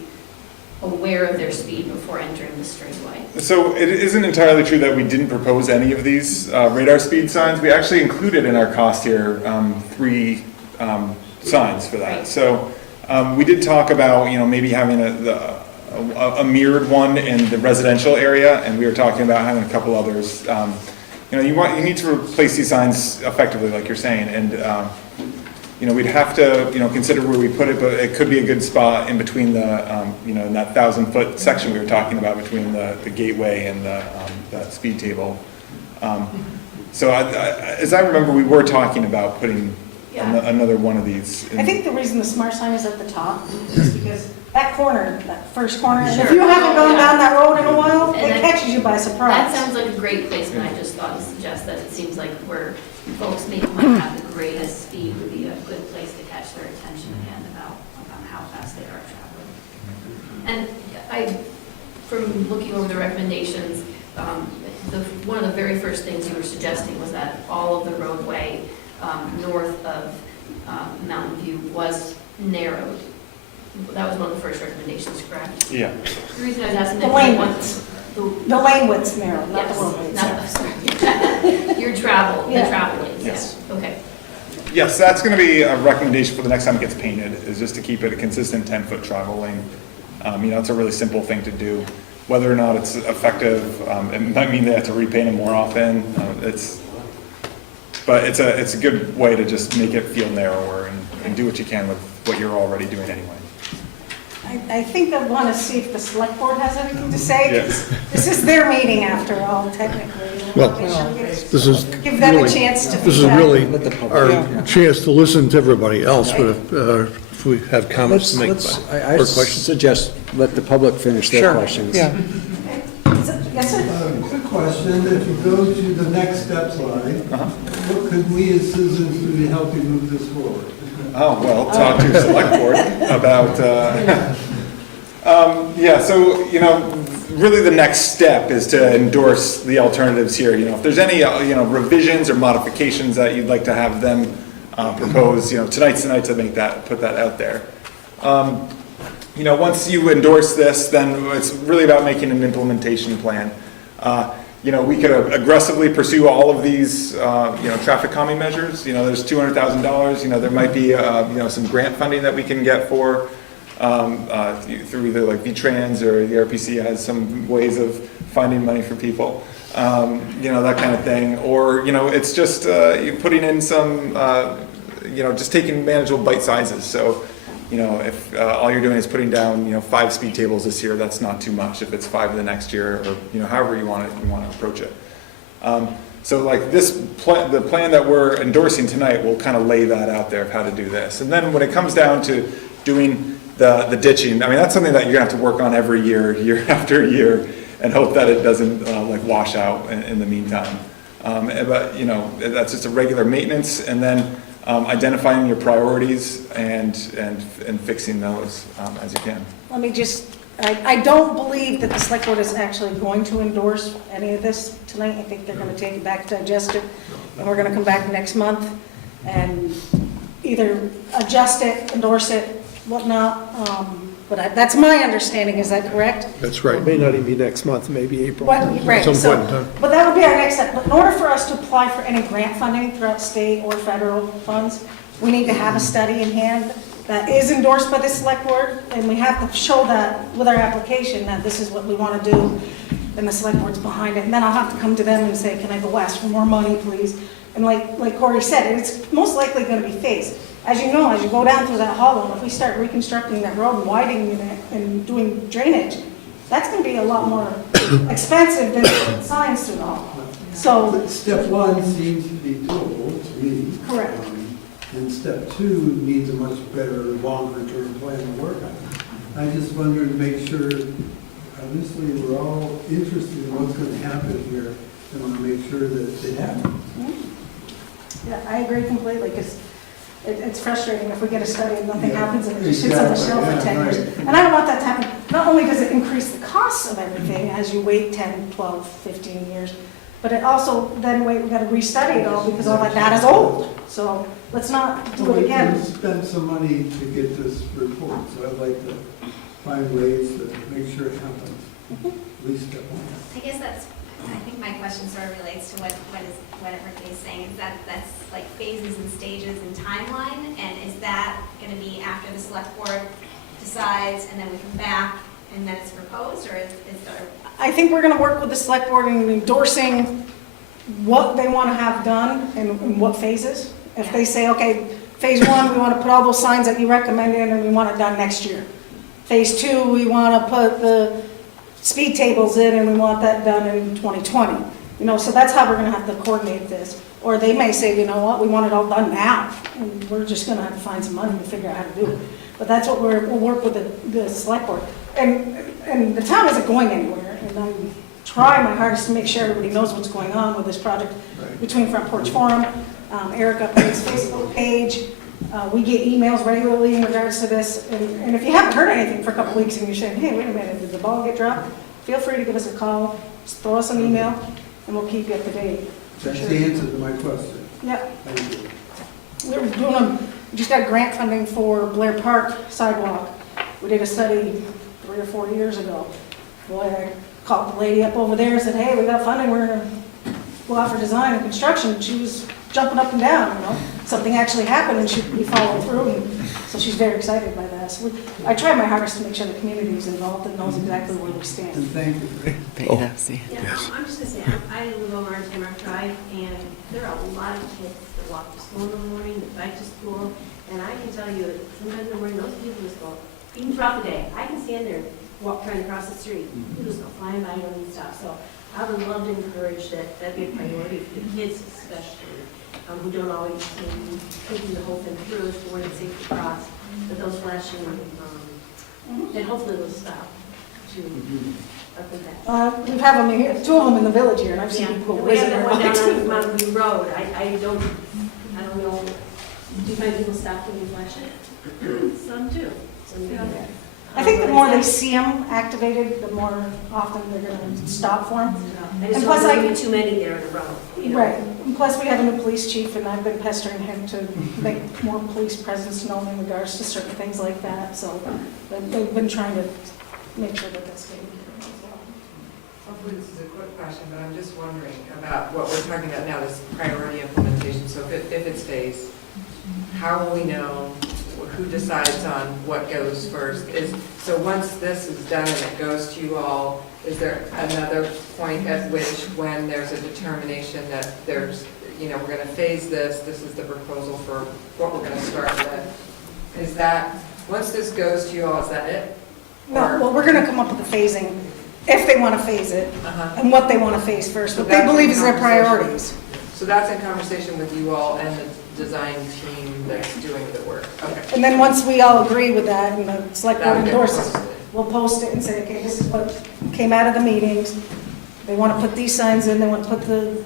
aware of their speed before entering the straightaway. So it isn't entirely true that we didn't propose any of these radar speed signs. We actually included in our cost here 3 signs for that. Right. So we did talk about, you know, maybe having a mirrored one in the residential area, and we were talking about having a couple others. You know, you need to replace these signs effectively, like you're saying, and you know, we'd have to, you know, consider where we put it, but it could be a good spot in between the, you know, in that 1,000-foot section we were talking about between the gateway and the speed table. So as I remember, we were talking about putting another one of these. I think the reason the smart sign is at the top is because that corner, that first corner, and if Sure. you haven't gone down that road in a while, And it that- catches you by surprise. That sounds like a great placement. I just thought to suggest that it seems like where folks might have the greatest speed would be a good place to catch their attention again about how fast they are traveling. And from looking over the recommendations, one of the very first things you were suggesting was that all of the roadway north of Mountain View was narrowed. That was one of the first recommendations, correct? Yeah. The reason I was asking The that. lane width. The lane width's narrow, not the Yes, road width. not the, your travel, the Yeah. travel lanes, Yes. yes, okay. Yes, that's going to be a recommendation for the next time it gets painted, is just to keep it a consistent 10-foot travel lane. You know, it's a really simple thing to do. Whether or not it's effective, it might mean they have to repaint it more often. But it's a good way to just make it feel narrower and do what you can with what you're already doing anyway. I think I want to see if the select board has anything to say. Yes. This is their meeting after all, technically. Well, this is Give them a really- chance to This is feedback. really our chance to listen to everybody else, but if we have comments to make I or questions. suggest let the public finish their questions. Yes, sir. Quick question, if you go to the next step slide, what could we as citizens do to help you move this forward? Oh, well, talk to your select board about, yeah, so, you know, really the next step is to endorse the alternatives here. You know, if there's any, you know, revisions or modifications that you'd like to have them propose, you know, tonight's the night to make that, put that out there. You know, once you endorse this, then it's really about making an implementation plan. we could aggressively pursue all of these, traffic calming measures. There's $200,000, there might be, some grant funding that we can get for, through either like V-Trans or the RPC has some ways of finding money for people, that kind of thing. Or, it's just putting in some, just taking manageable bite sizes. So, if all you're doing is putting down, 5 speed tables this year, that's not too much. If it's 5 the next year, or however you want to approach it. So like the plan that we're endorsing tonight will kind of lay that out there of how to do this. And then when it comes down to doing the ditching, I mean, that's something that you're gonna have to work on every year, year after year, and hope that it doesn't wash out in the meantime. But that's just a regular maintenance, and then identifying your priorities and fixing those as you can. Let me just, I don't believe that the select board is actually going to endorse any of this tonight. I think they're gonna take it back, digest it, and we're gonna come back next month and either adjust it, endorse it, whatnot. But that's my understanding, is that correct? That's right. It may not even be next month, maybe April. Right, Some so, point in time. but that would be our next step. But in order for us to apply for any grant funding throughout state or federal funds, we need to have a study in hand that is endorsed by the select board, and we have to show that with our application that this is what we want to do, and the select board's behind it. And then I'll have to come to them and say, can I go ask for more money, please? And like Corey said, it's most likely going to be phased. As you know, as you go down through that hollow, if we start reconstructing that road and widening it and doing drainage, that's going to be a lot more expensive than putting signs through the hollow. So But step 1 seems to be doable to me. Correct. And step 2 needs a much better, longer-term plan to work on. I just wanted to make sure, obviously, we're all interested in what's going to happen here, and want to make sure that it happens. yeah, I agree completely, because it's frustrating if we get a study and nothing happens and it just sits on the shelf for 10 years. And I don't want that to happen. Not only does it increase the costs of everything as you wait 10, 12, 15 years, but it also, then we've got to restudy it all because all that data is old. So let's not do it again. We spent some money to get this report, so I'd like to find ways to make sure it happens, at least step 1. I guess I think my question sort of relates to what Rick is saying, is that's like phases and stages and timeline, and is that gonna be after the select board decides and then we come back and then it's proposed, or is there? I think we're going to work with the select board in endorsing what they want to have done and what phases. If they say, okay, phase 1, we want to put all those signs that you recommend in and we want it done next year. Phase 2, we want to put the speed tables in and we want that done in 2020. So that's how we're going to have to coordinate this. Or they may say, you know what, we want it all done now, and we're just going to have to find some money to figure out how to do it. But that's what we'll work with the select board. And the town isn't going anywhere, and I'm trying my hardest to make sure everybody knows what's going on with this project between Front Porch Forum, Eric updates Facebook page. We get emails regularly in regards to this, and if you haven't heard anything for a couple weeks and you're saying, hey, wait a minute, did the ball get dropped? Feel free to give us a call, just throw us an email, and we'll keep you up to date. That's the answer to my question. Yep. Thank you. We just got grant funding for Blair Park sidewalk. We did a study 3 or 4 years ago. Boy, I called the lady up over there and said, hey, we got funding, we're gonna go out for design and construction. She was jumping up and down, Something actually happened and we followed through, and so she's very excited by that. So I tried my hardest to make sure the community is involved and knows exactly where we stand. And thank you. Yeah, I'm just gonna say, I live over on Tamarack Drive, and there are a lot of kids that walk to school in the morning, that bike to school, and I can tell you that sometimes in the morning, those kids just go, even throughout the day, I can stand there, trying to cross the street, people just go flying by, don't even stop. So I would love to encourage that be a priority for the kids especially, who don't always thinking the whole thing through as to where it's safe to cross, but those flashing, and hopefully will stop to up and back. We have them here, 2 of them in the village here, and I've seen people We have visit that their one bikes. down on Mountain View Road. I don't know. Do you find people stop when you flash it? Some do. Some do. I think the more they see them activated, the more often they're going to stop for them. I just don't want to be too many there in a row. Right. And plus, we have a new police chief, and I've been pestering him to make more police presence known in regards to certain things like that. So they've been trying to make sure that that's taken care of as well. So hopefully this is a quick question, but I'm just wondering about what we're talking about now, this priority implementation. So if it's phased, how will we know who decides on what goes first? So once this is done and it goes to you all, is there another point at which, when there's a determination that there's, we're going to phase this is the proposal for what we're going to start with? Is that, once this goes to you all, is that it? No, well, we're gonna come up with the phasing, if they wanna phase it, and what they wanna phase first, what they believe is their priorities. So that's in conversation with you all and the design team that's doing the work. Okay. And then once we all agree with that, and the select board That'll get endorses, posted. we'll post it and say, okay, this is what came out of the meetings. They wanna put these signs in, they wanna put the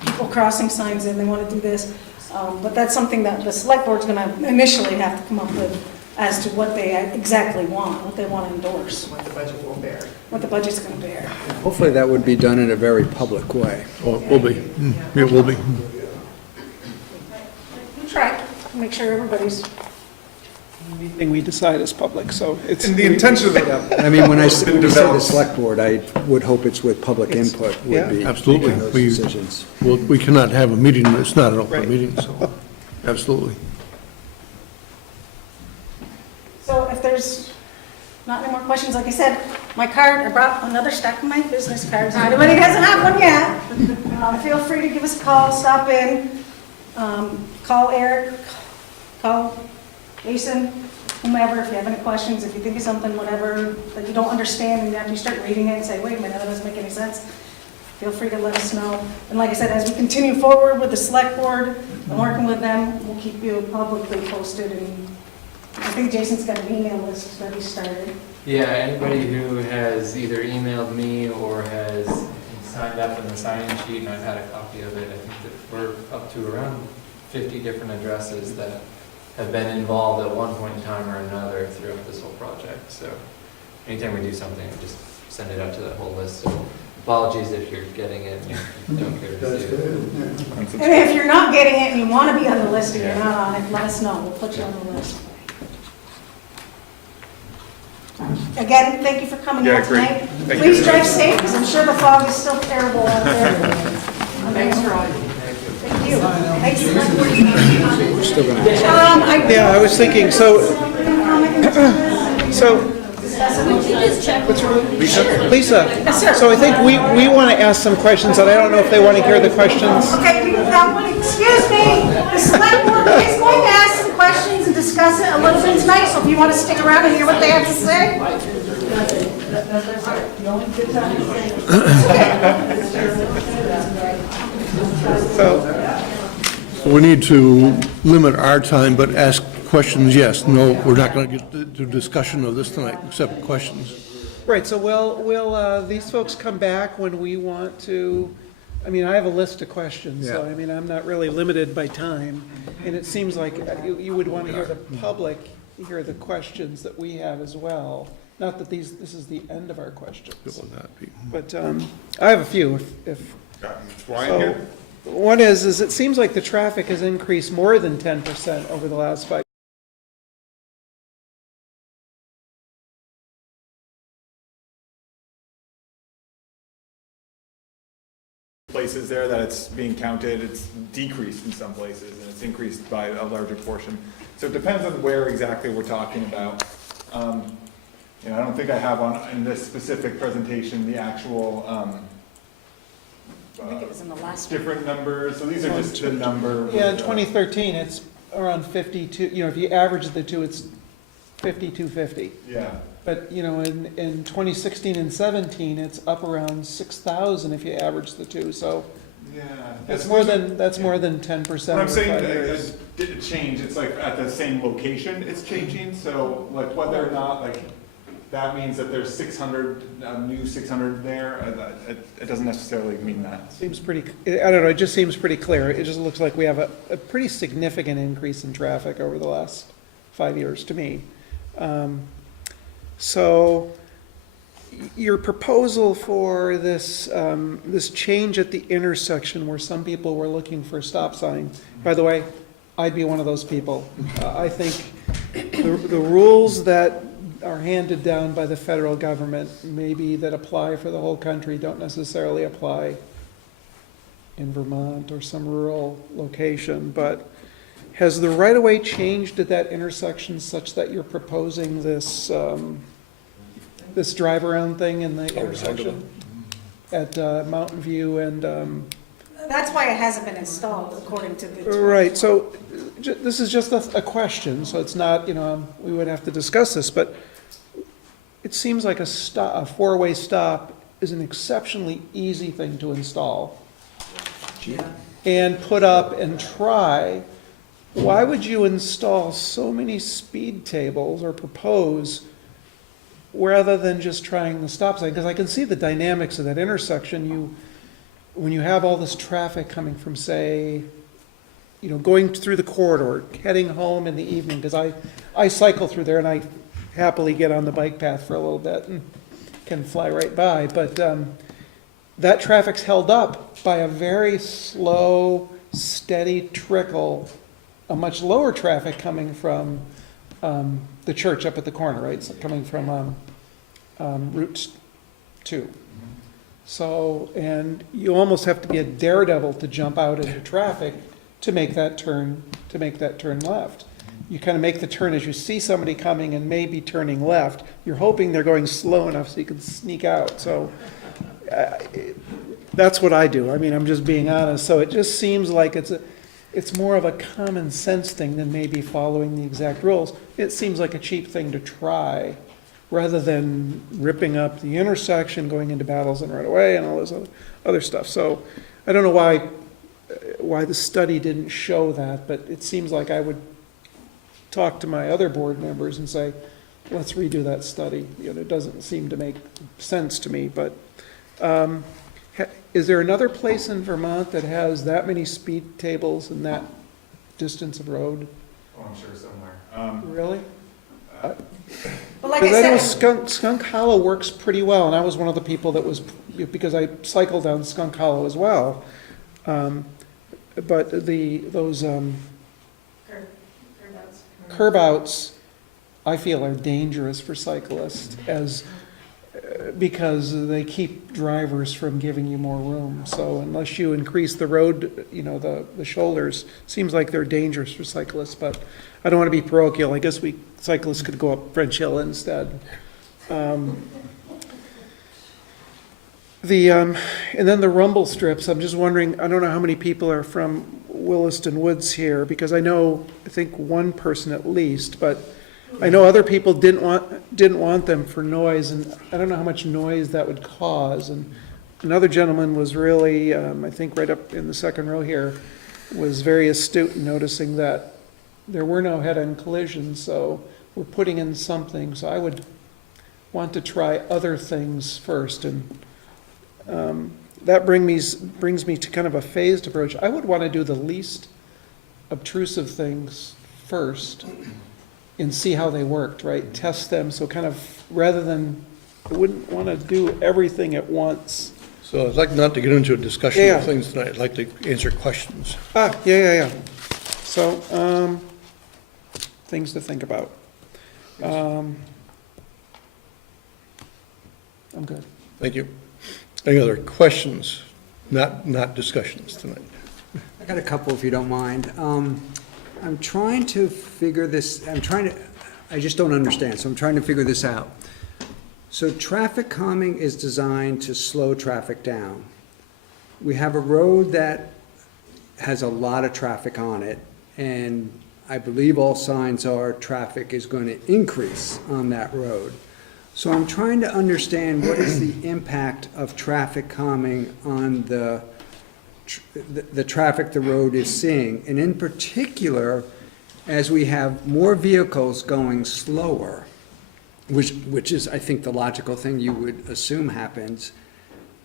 people crossing signs in, they wanna do this. But that's something that the select board's gonna initially have to come up with as to what they exactly want, what they want to endorse. What the budget will bear. What the budget's going to bear. Hopefully that would be done in a very public way. Oh, it will be. It will be. We'll try to make sure everybody's. Anything we decide is public, so it's. And the intention of the. I mean, when I say the select board, I would hope it's with public input, Yeah. would be Absolutely. making those decisions. Well, we cannot have a meeting, it's not an open Right. meeting, so, absolutely. So if there's not any more questions, like I said, my card, I brought another stack of my business cards. If anybody doesn't have one yet, feel free to give us a call, stop in, call Eric, call Jason, whomever, if you have any questions, if you think of something, whatever, that you don't understand, and after you start reading it and say, wait a minute, that doesn't make any sense, feel free to let us know. And like I said, as we continue forward with the select board and working with them, we'll keep you publicly posted. And I think Jason's got an email list that he started. Yeah, anybody who has either emailed me or has signed up in the sign-in sheet, and I've had a copy of it, I think that we're up to around 50 different addresses that have been involved at one point in time or another throughout this whole project. So anytime we do something, I just send it out to that whole list. So apologies if you're getting it and you don't care to see it. And if you're not getting it and you want to be on the list and you're not on it, let us know. We'll put you on the list. Again, thank you for coming out great. tonight. Thank Please you. drive safe, because I'm sure the fog is still terrible out there. Thanks for all you do. Thank you. Thanks. We're still going to. Yeah, I was thinking, so, Lisa, so I think we want to ask some questions, and I don't know if they want to hear the questions. Okay, now, excuse me, the select board is going to ask some questions and discuss it a little bit tonight, so if you want to stick around and hear what they have to say. We need to limit our time, but ask questions, yes. No, we're not going to get to discussion of this tonight, except questions. Right, so will these folks come back when we want to, I mean, I have a list of questions, so, Yeah. I mean, I'm not really limited by time, and it seems like you would want to hear the public, hear the questions that we have as well. Not that this is the end of our questions. It will not be. But I have a few, if. Brian So, here? one is it seems like the traffic has increased more than 10% over the last 5 years. Places there that it's being counted, it's decreased in some places, and it's increased by a larger portion. So it depends on where exactly we're talking about. I don't think I have in this specific presentation, the actual, I think it was in the last one. different numbers, so these are just the number. Yeah, in 2013, it's around 52, if you average the two, it's 5250. Yeah. But, in 2016 and 17, it's up around 6,000 if you average the two, so Yeah. that's more than 10% What I'm over saying, 5 years. did it change? It's like at the same location, it's changing, so like whether or not, like, that means that there's 600, new 600 there, it doesn't necessarily mean that. Seems pretty, I don't know, it just seems pretty clear. It just looks like we have a pretty significant increase in traffic over the last 5 years to me. So your proposal for this, this change at the intersection where some people were looking for a stop sign, by the way, I'd be one of those people. I think the rules that are handed down by the federal government, maybe that apply for the whole country, don't necessarily apply in Vermont or some rural location, but has the right-of-way changed at that intersection such that you're proposing this, this drive-around thing in the intersection at Mountain View and, That's why it hasn't been installed, according to the. right, so this is just a question, so it's not, you know, we would have to discuss this, but it seems like a four-way stop is an exceptionally easy thing to install and put up and try. Why would you install so many speed tables or propose rather than just trying the stop sign? Because I can see the dynamics of that intersection. When you have all this traffic coming from, say, you know, going through the corridor, heading home in the evening, because I cycle through there and I happily get on the bike path for a little bit and can fly right by, but that traffic's held up by a very slow, steady trickle, a much lower traffic coming from the church up at the corner, right? It's coming from Route 2. So, and you almost have to be a daredevil to jump out into traffic to make that turn left. You kind of make the turn as you see somebody coming and maybe turning left. You're hoping they're going slow enough so you can sneak out. So that's what I do. I mean, I'm just being honest. So it just seems like it's more of a common sense thing than maybe following the exact rules. It seems like a cheap thing to try, rather than ripping up the intersection, going into battles and right away and all this other stuff. So I don't know why the study didn't show that, but it seems like I would talk to my other board members and say, let's redo that study. You know, it doesn't seem to make sense to me, but is there another place in Vermont that has that many speed tables and that distance of road? Oh, I'm sure somewhere. Really? But like I I know said, Skunk Hollow works pretty well, and I was one of the people that was, because I cycled down Skunk Hollow as well. But those curb outs, I feel, are dangerous for cyclists because they keep drivers from giving you more room. So unless you increase the road, you know, the shoulders, seems like they're dangerous for cyclists, but I don't want to be parochial. I guess cyclists could go up French Hill instead. And then the rumble strips, I'm just wondering, I don't know how many people are from Williston Woods here, because I think one person at least, but I know other people didn't want them for noise, and I don't know how much noise that would cause. And another gentleman was really, I think right up in the second row here, was very astute in noticing that there were no head-on collisions, so we're putting in something. So I would want to try other things first, and that brings me to kind of a phased approach. I would want to do the least obtrusive things first and see how they worked, right? Test them, so kind of, rather than, I wouldn't want to do everything at once. So I'd like not to get into a discussion Yeah. of things tonight. I'd like to answer questions. Yeah. So, things to think about. I'm good. Thank you. Any other questions? Not discussions tonight. I got a couple, if you don't mind. I'm trying to figure this, I just don't understand, so I'm trying to figure this out. So traffic calming is designed to slow traffic down. We have a road that has a lot of traffic on it, and I believe all signs are traffic is going to increase on that road. So I'm trying to understand what is the impact of traffic calming on the traffic the road is seeing. And in particular, as we have more vehicles going slower, which is, I think, the logical thing you would assume happens,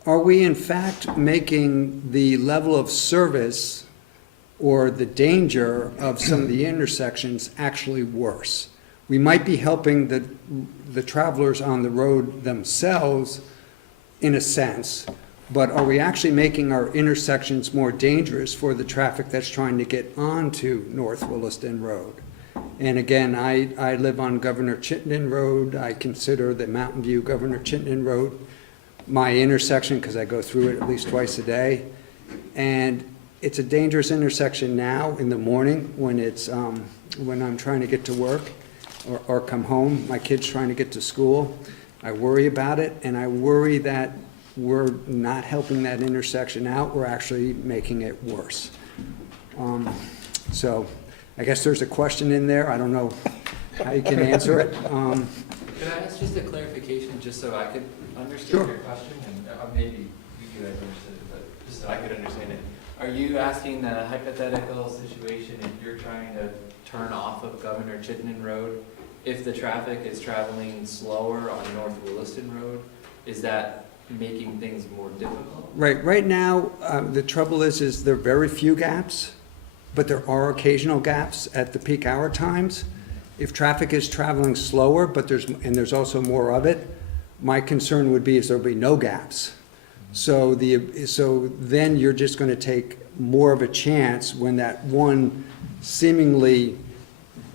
are we in fact making the level of service or the danger of some of the intersections actually worse? We might be helping the travelers on the road themselves in a sense, but are we actually making our intersections more dangerous for the traffic that's trying to get onto North Williston Road? And again, I live on Governor Chittenden Road. I consider the Mountain View Governor Chittenden Road my intersection because I go through it at least twice a day. And it's a dangerous intersection now in the morning when it's, when I'm trying to get to work or come home, my kid's trying to get to school. I worry about it, and I worry that we're not helping that intersection out, we're actually making it worse. So I guess there's a question in there, I don't know how you can answer it. Could I ask just a clarification, just so I could understand your question? And maybe you guys understood it, but just so I could understand it. Are you asking the hypothetical situation if you're trying to turn off of Governor Chittenden Road, if the traffic is traveling slower on North Williston Road, is that making things more difficult? Right now, the trouble is there are very few gaps, but there are occasional gaps at the peak hour times. If traffic is traveling slower, but there's also more of it, my concern would be is there'll be no gaps. So then you're just going to take more of a chance when that one seemingly,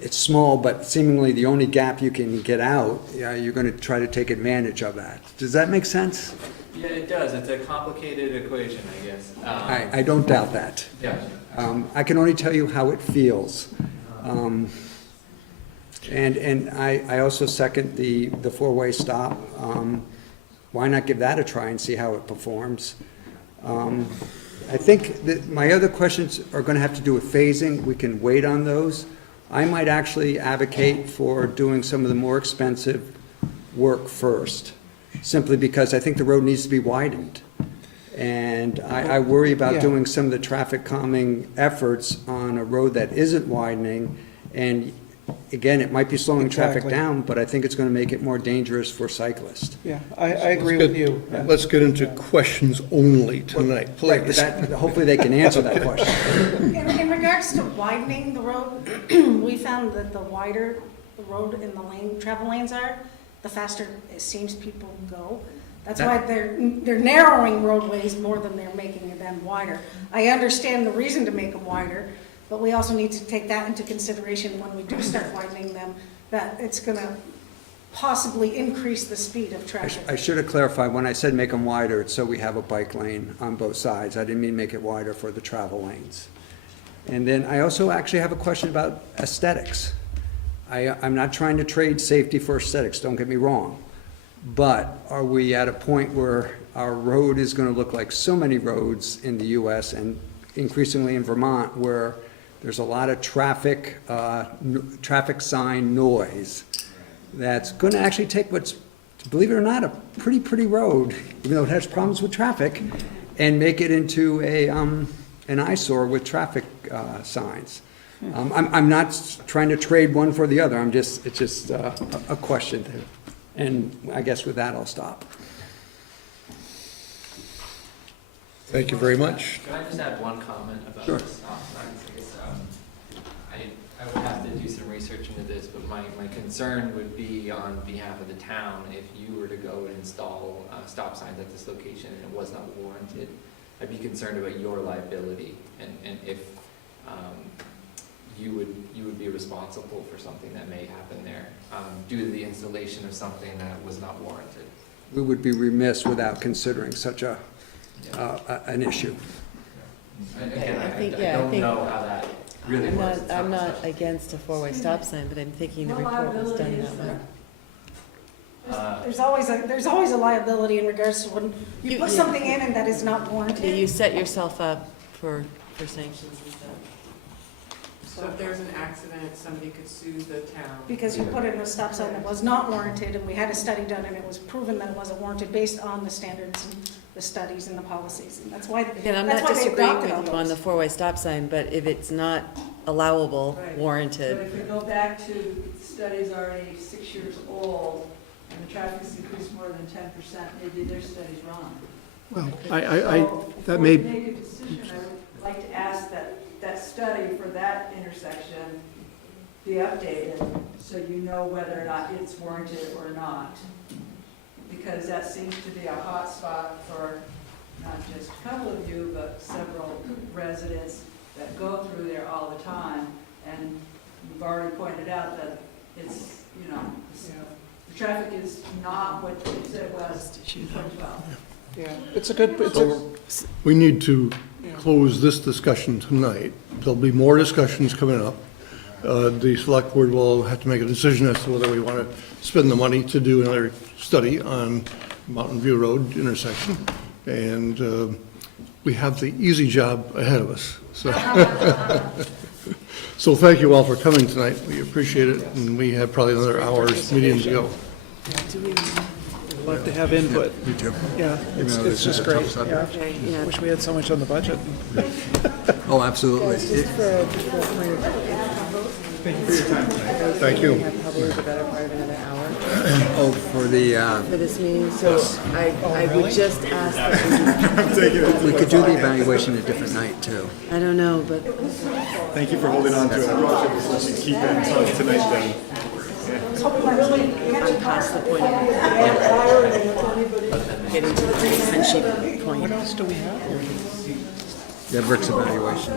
it's small, but seemingly the only gap you can get out, you're going to try to take advantage of that. Does that make sense? Yeah, it does. It's a complicated equation, I guess. I don't doubt that. Yeah. I can only tell you how it feels. And I also second the four-way stop. Why not give that a try and see how it performs? I think that my other questions are going to have to do with phasing. We can wait on those. I might actually advocate for doing some of the more expensive work first, simply because I think the road needs to be widened. And I worry about doing some of the traffic calming efforts on a road that isn't widening. And again, it might be slowing traffic down, but I think it's going to make it more dangerous for cyclists. Yeah, I agree with you. Let's get into questions only tonight, please. Hopefully they can answer that question. In regards to widening the road, we found that the wider the road and the travel lanes are, the faster it seems people go. That's why they're narrowing roadways more than they're making them wider. I understand the reason to make them wider, but we also need to take that into consideration when we do start widening them, that it's going to possibly increase the speed of traffic. I should have clarified, when I said make them wider, it's so we have a bike lane on both sides. I didn't mean make it wider for the travel lanes. And then I also actually have a question about aesthetics. I'm not trying to trade safety for aesthetics, don't get me wrong. But are we at a point where our road is going to look like so many roads in the US and increasingly in Vermont, where there's a lot of traffic sign noise that's going to actually take what's, believe it or not, a pretty road, even though it has problems with traffic, and make it into an eyesore with traffic signs. I'm not trying to trade one for the other. It's just a question. And I guess with that, I'll stop. Thank you very much. Can I just add one comment about Sure. the stop signs? I guess, I would have to do some research into this, but my concern would be on behalf of the town, if you were to go and install stop signs at this location and it was not warranted, I'd be concerned about your liability and if you would be responsible for something that may happen there due to the installation of something that was not warranted. We would be remiss without considering such an issue. Again, I think, I don't know how that really works. I'm not against a four-way stop sign, but I'm thinking the report was done that way. There's always a liability in regards to when you put something in and that is not warranted. You set yourself up for sanctions and stuff. So if there's an accident, somebody could sue the town. Because you put in a stop sign that was not warranted, and we had a study done, and it was proven that it wasn't warranted based on the standards and the studies and the policies, and that's why. And I'm not disagreeing with you on the four-way stop sign, but if it's not allowable, Right. warranted. But if we go back to studies already 6 years old, and the traffic's increased more than 10%, maybe their study's wrong. Well, So that may. before we make a decision, I would like to ask that study for that intersection be updated, so you know whether or not it's warranted or not. Because that seems to be a hot spot for not just a couple of you, but several residents that go through there all the time. And you've already pointed out that it's, the traffic is not what you said it was in 2012. Yeah, it's a good, We need to close this discussion tonight. There'll be more discussions coming up. The select board will have to make a decision as to whether we want to spend the money to do another study on Mountain View Road intersection. And we have the easy job ahead of us. So thank you all for coming tonight. We appreciate it, and we have probably another hour's meeting to go. love to have input. Me too. Yeah, it's just great. Yeah. Yeah. Wish we had so much on the budget. Oh, absolutely. Thank you for your time tonight. Thank you. We have probably the better part of another hour Oh, for the, for this meeting, so I would just ask that we could do the evaluation a different night, too. I don't know, but Thank you for holding on to it. I probably should have let you keep it until tonight then. I'm past the point of getting to the friendship point. What else do we have here? Yeah, Rick's evaluation.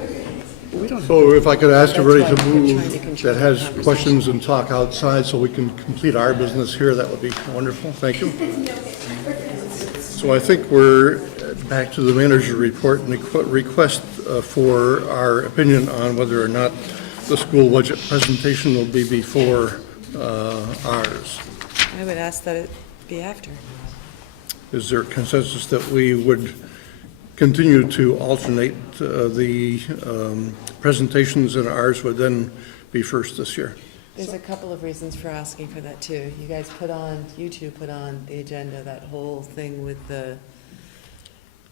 We don't. So if I could ask everybody to That's why I'm move trying to control that has the conversation. questions and talk outside so we can complete our business here, that would be wonderful. Thank you. So I think we're back to the manager report and request for our opinion on whether or not the school budget presentation will be before ours. I would ask that it be after. Is there consensus that we would continue to alternate the presentations, and ours would then be first this year? There's a couple of reasons for asking for that too. You two put on the agenda that whole thing with the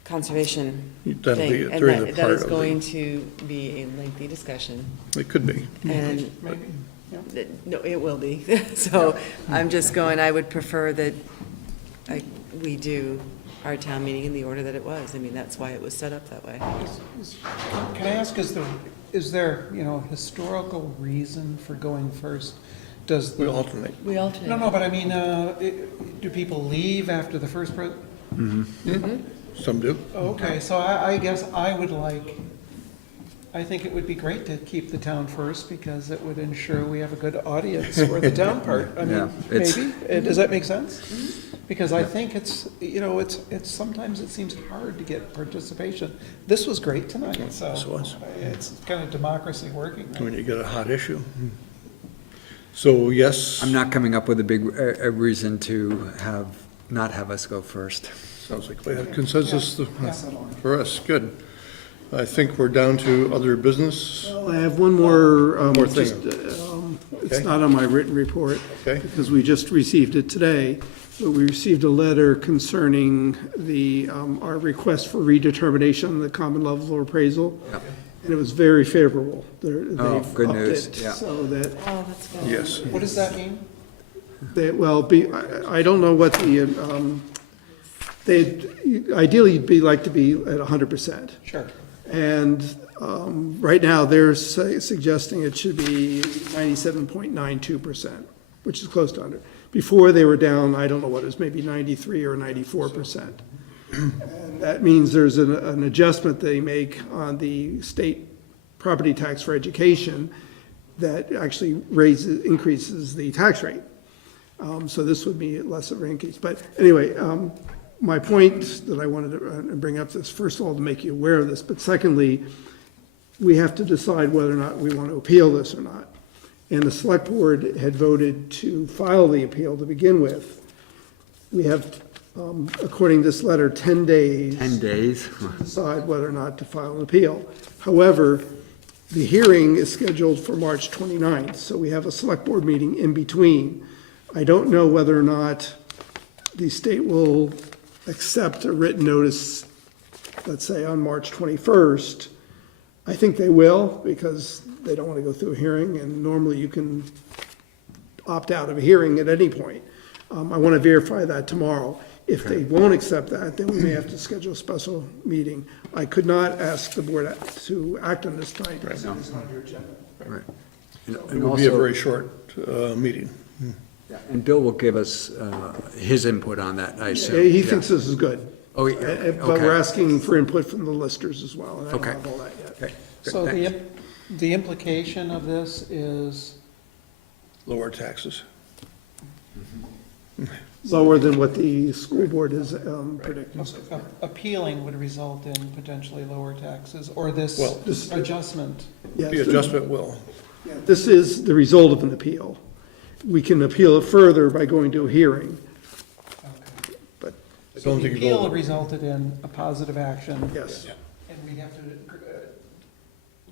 conservation That'll be thing. And during the that part is of going the, to be a lengthy discussion. it could be. And, Maybe. no, it will be. So I'm just going, I would prefer that we do our town meeting in the order that it was. I mean, that's why it was set up that way. Can I ask, is there, historical reason for going first? Does We the, alternate. We alternate. no, but I mean, do people leave after the first Some do. Okay, so I guess I think it would be great to keep the town first because it would ensure we have a good audience for the town part. I Yeah, mean, it's- maybe, does that make sense? Because I think it's sometimes it seems hard to get participation. This was great tonight, so. This was. It's kind of democracy working. When you get a hot issue. So, yes. I'm not coming up with a reason to not have us go first. Sounds like we have consensus for us. Good. I think we're down to other business. Well, I have one more, More thing. it's Okay. not on my written report, Okay. because we just received it today, but we received a letter concerning our request for redetermination of the common level of appraisal. Yep. And it was very favorable. Oh, good news, yeah. So that, Oh, that's good. Yes. What does that mean? I don't know what they'd ideally like to be at 100%. Sure. And right now, they're suggesting it should be 97.92%, which is close to 100. Before, they were down, I don't know what it was, maybe 93 or 94%. And that means there's an adjustment they make on the state property tax for education that actually increases the tax rate. So this would be less of an increase. But anyway, my point that I wanted to bring up is, first of all, to make you aware of this, but secondly, we have to decide whether or not we want to appeal this or not. And the select board had voted to file the appeal to begin with. We have, according to this letter, 10 days. 10 days? To decide whether or not to file an appeal. However, the hearing is scheduled for March 29th, so we have a select board meeting in between. I don't know whether or not the state will accept a written notice, let's say on March 21st. I think they will, because they don't want to go through a hearing, and normally you can opt out of a hearing at any point. I want to verify that tomorrow. If they won't accept that, then we may have to schedule a special meeting. I could not ask the board to act on this tonight because it's not your agenda. Right. It would be a very short meeting. Yeah, and Bill will give us his input on that, I assume. He thinks this is good. Oh, yeah, But we're okay. asking for input from the listers as well, and I don't Okay. have all that yet. Okay, good, So thanks. The implication of this is, Lower taxes. Lower than what the school board is predicting. appealing would result in potentially lower taxes, or this Well, adjustment. Yes, The adjustment will. This is the result of an appeal. We can appeal it further by going to a hearing. But I So don't the think you appeal go. resulted in a positive action. yes, And we'd have to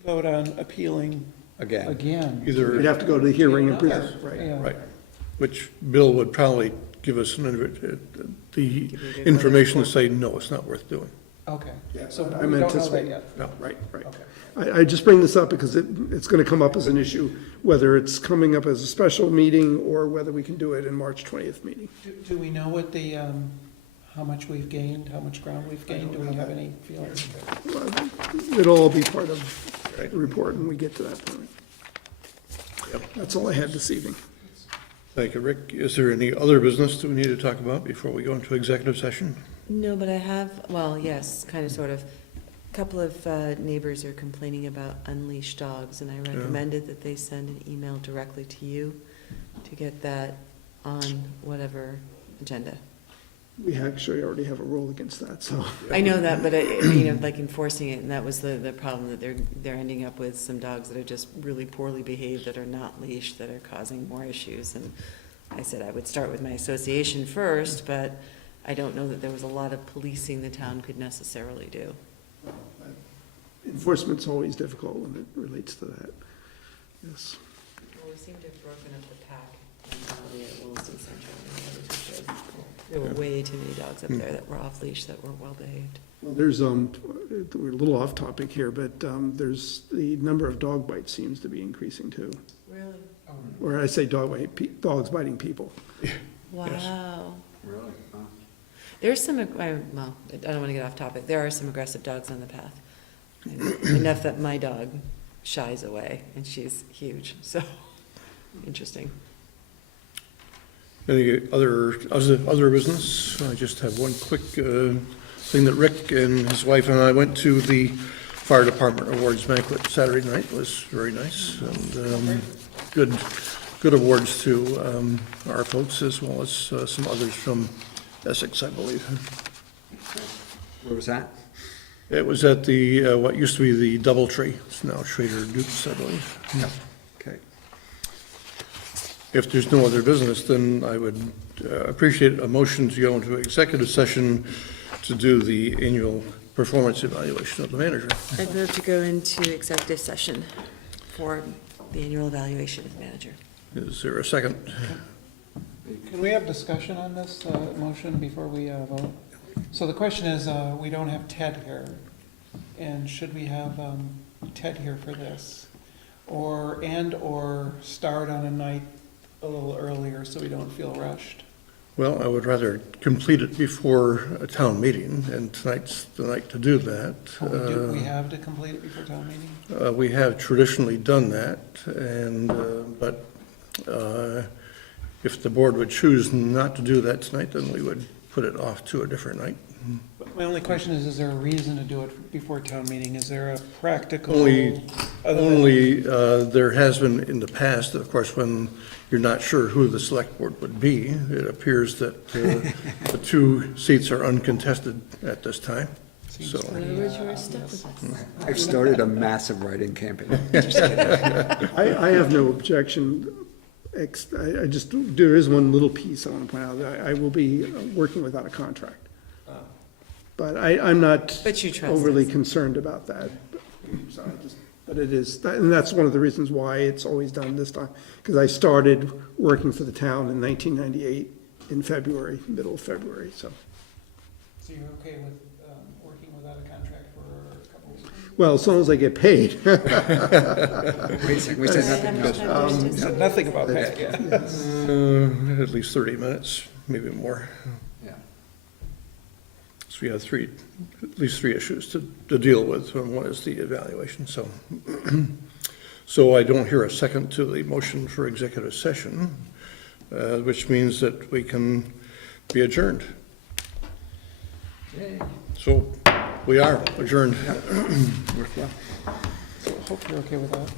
vote on appealing Again. again. Either. we'd have to go to the hearing and present, right? Yeah. Right, which Bill would probably give us the information to say, no, it's not worth doing. Okay, Yeah, so I'm we don't know that anticipating- yet. No. Right, right. Okay. I just bring this up because it's going to come up as an issue, whether it's coming up as a special meeting or whether we can do it in March 20th meeting. Do we know what the, how much we've gained, how much ground we've gained? Do we have any feelings? It'll all be part of the report when we get to that point. That's all I had this evening. Thank you, Rick. Is there any other business that we need to talk about before we go into executive session? No, but I have, well, yes, kind of, sort of. A couple of neighbors are complaining about unleashed dogs, and I recommended that they send an email directly to you to get that on whatever agenda. We actually already have a rule against that, so. I know that, but like enforcing it, and that was the problem, that they're ending up with some dogs that are just really poorly behaved, that are not leashed, that are causing more issues. And I said I would start with my association first, but I don't know that there was a lot of policing the town could necessarily do. Enforcement's always difficult when it relates to that. Yes. Well, we seem to have broken up the pack mentality at Williston Central. There were way too many dogs up there that were off leash, that were well behaved. Well, there's, we're a little off topic here, but there's, the number of dog bites seems to be increasing too. Really? Or I say dogs biting people. Wow. Really? Huh. There's some, well, I don't want to get off topic. There are some aggressive dogs on the path. Enough that my dog shies away, and she's huge, so, interesting. Any other business? I just have one quick thing that Rick and his wife and I went to the fire department awards banquet Saturday night. It was very nice, and good awards to our folks, as well as some others from Essex, I believe. Where was that? It was at the, what used to be the Doubletree. It's now Schrader Dukes, I believe. No. Okay. If there's no other business, then I would appreciate a motion to go into executive session to do the annual performance evaluation of the manager. I'd move to go into executive session for the annual evaluation of the manager. Is there a second? Can we have discussion on this motion before we vote? So the question is, we don't have Ted here, and should we have Ted here for this? Or start on a night a little earlier so we don't feel rushed? Well, I would rather complete it before a town meeting, and tonight's the night to do that. We have to complete it before town meeting? We have traditionally done that, and, but if the board would choose not to do that tonight, then we would put it off to a different night. My only question is there a reason to do it before town meeting? Is there a practical? Only there has been in the past, of course, when you're not sure who the select board would be, it appears that the two seats are uncontested at this time. So. In other words, you're stuck with us. I've started a massive write-in campaign. I have no objection. I just, there is one little piece I want to point out. I will be working without a contract. But I'm not But you trust overly us. concerned about that. So but it is, and that's one of the reasons why it's always done this time. Because I started working for the town in 1998 in February, middle of February, so. So you're okay with working without a contract for a couple of weeks? Well, as long as I get paid. Wait a second, we said nothing. Said nothing about that yet. At least 30 minutes, maybe more. Yeah. So we have at least three issues to deal with, and one is the evaluation, so. So I don't hear a second to the motion for executive session, which means that we can be adjourned. So we are adjourned. Worked well. hope you're okay with that.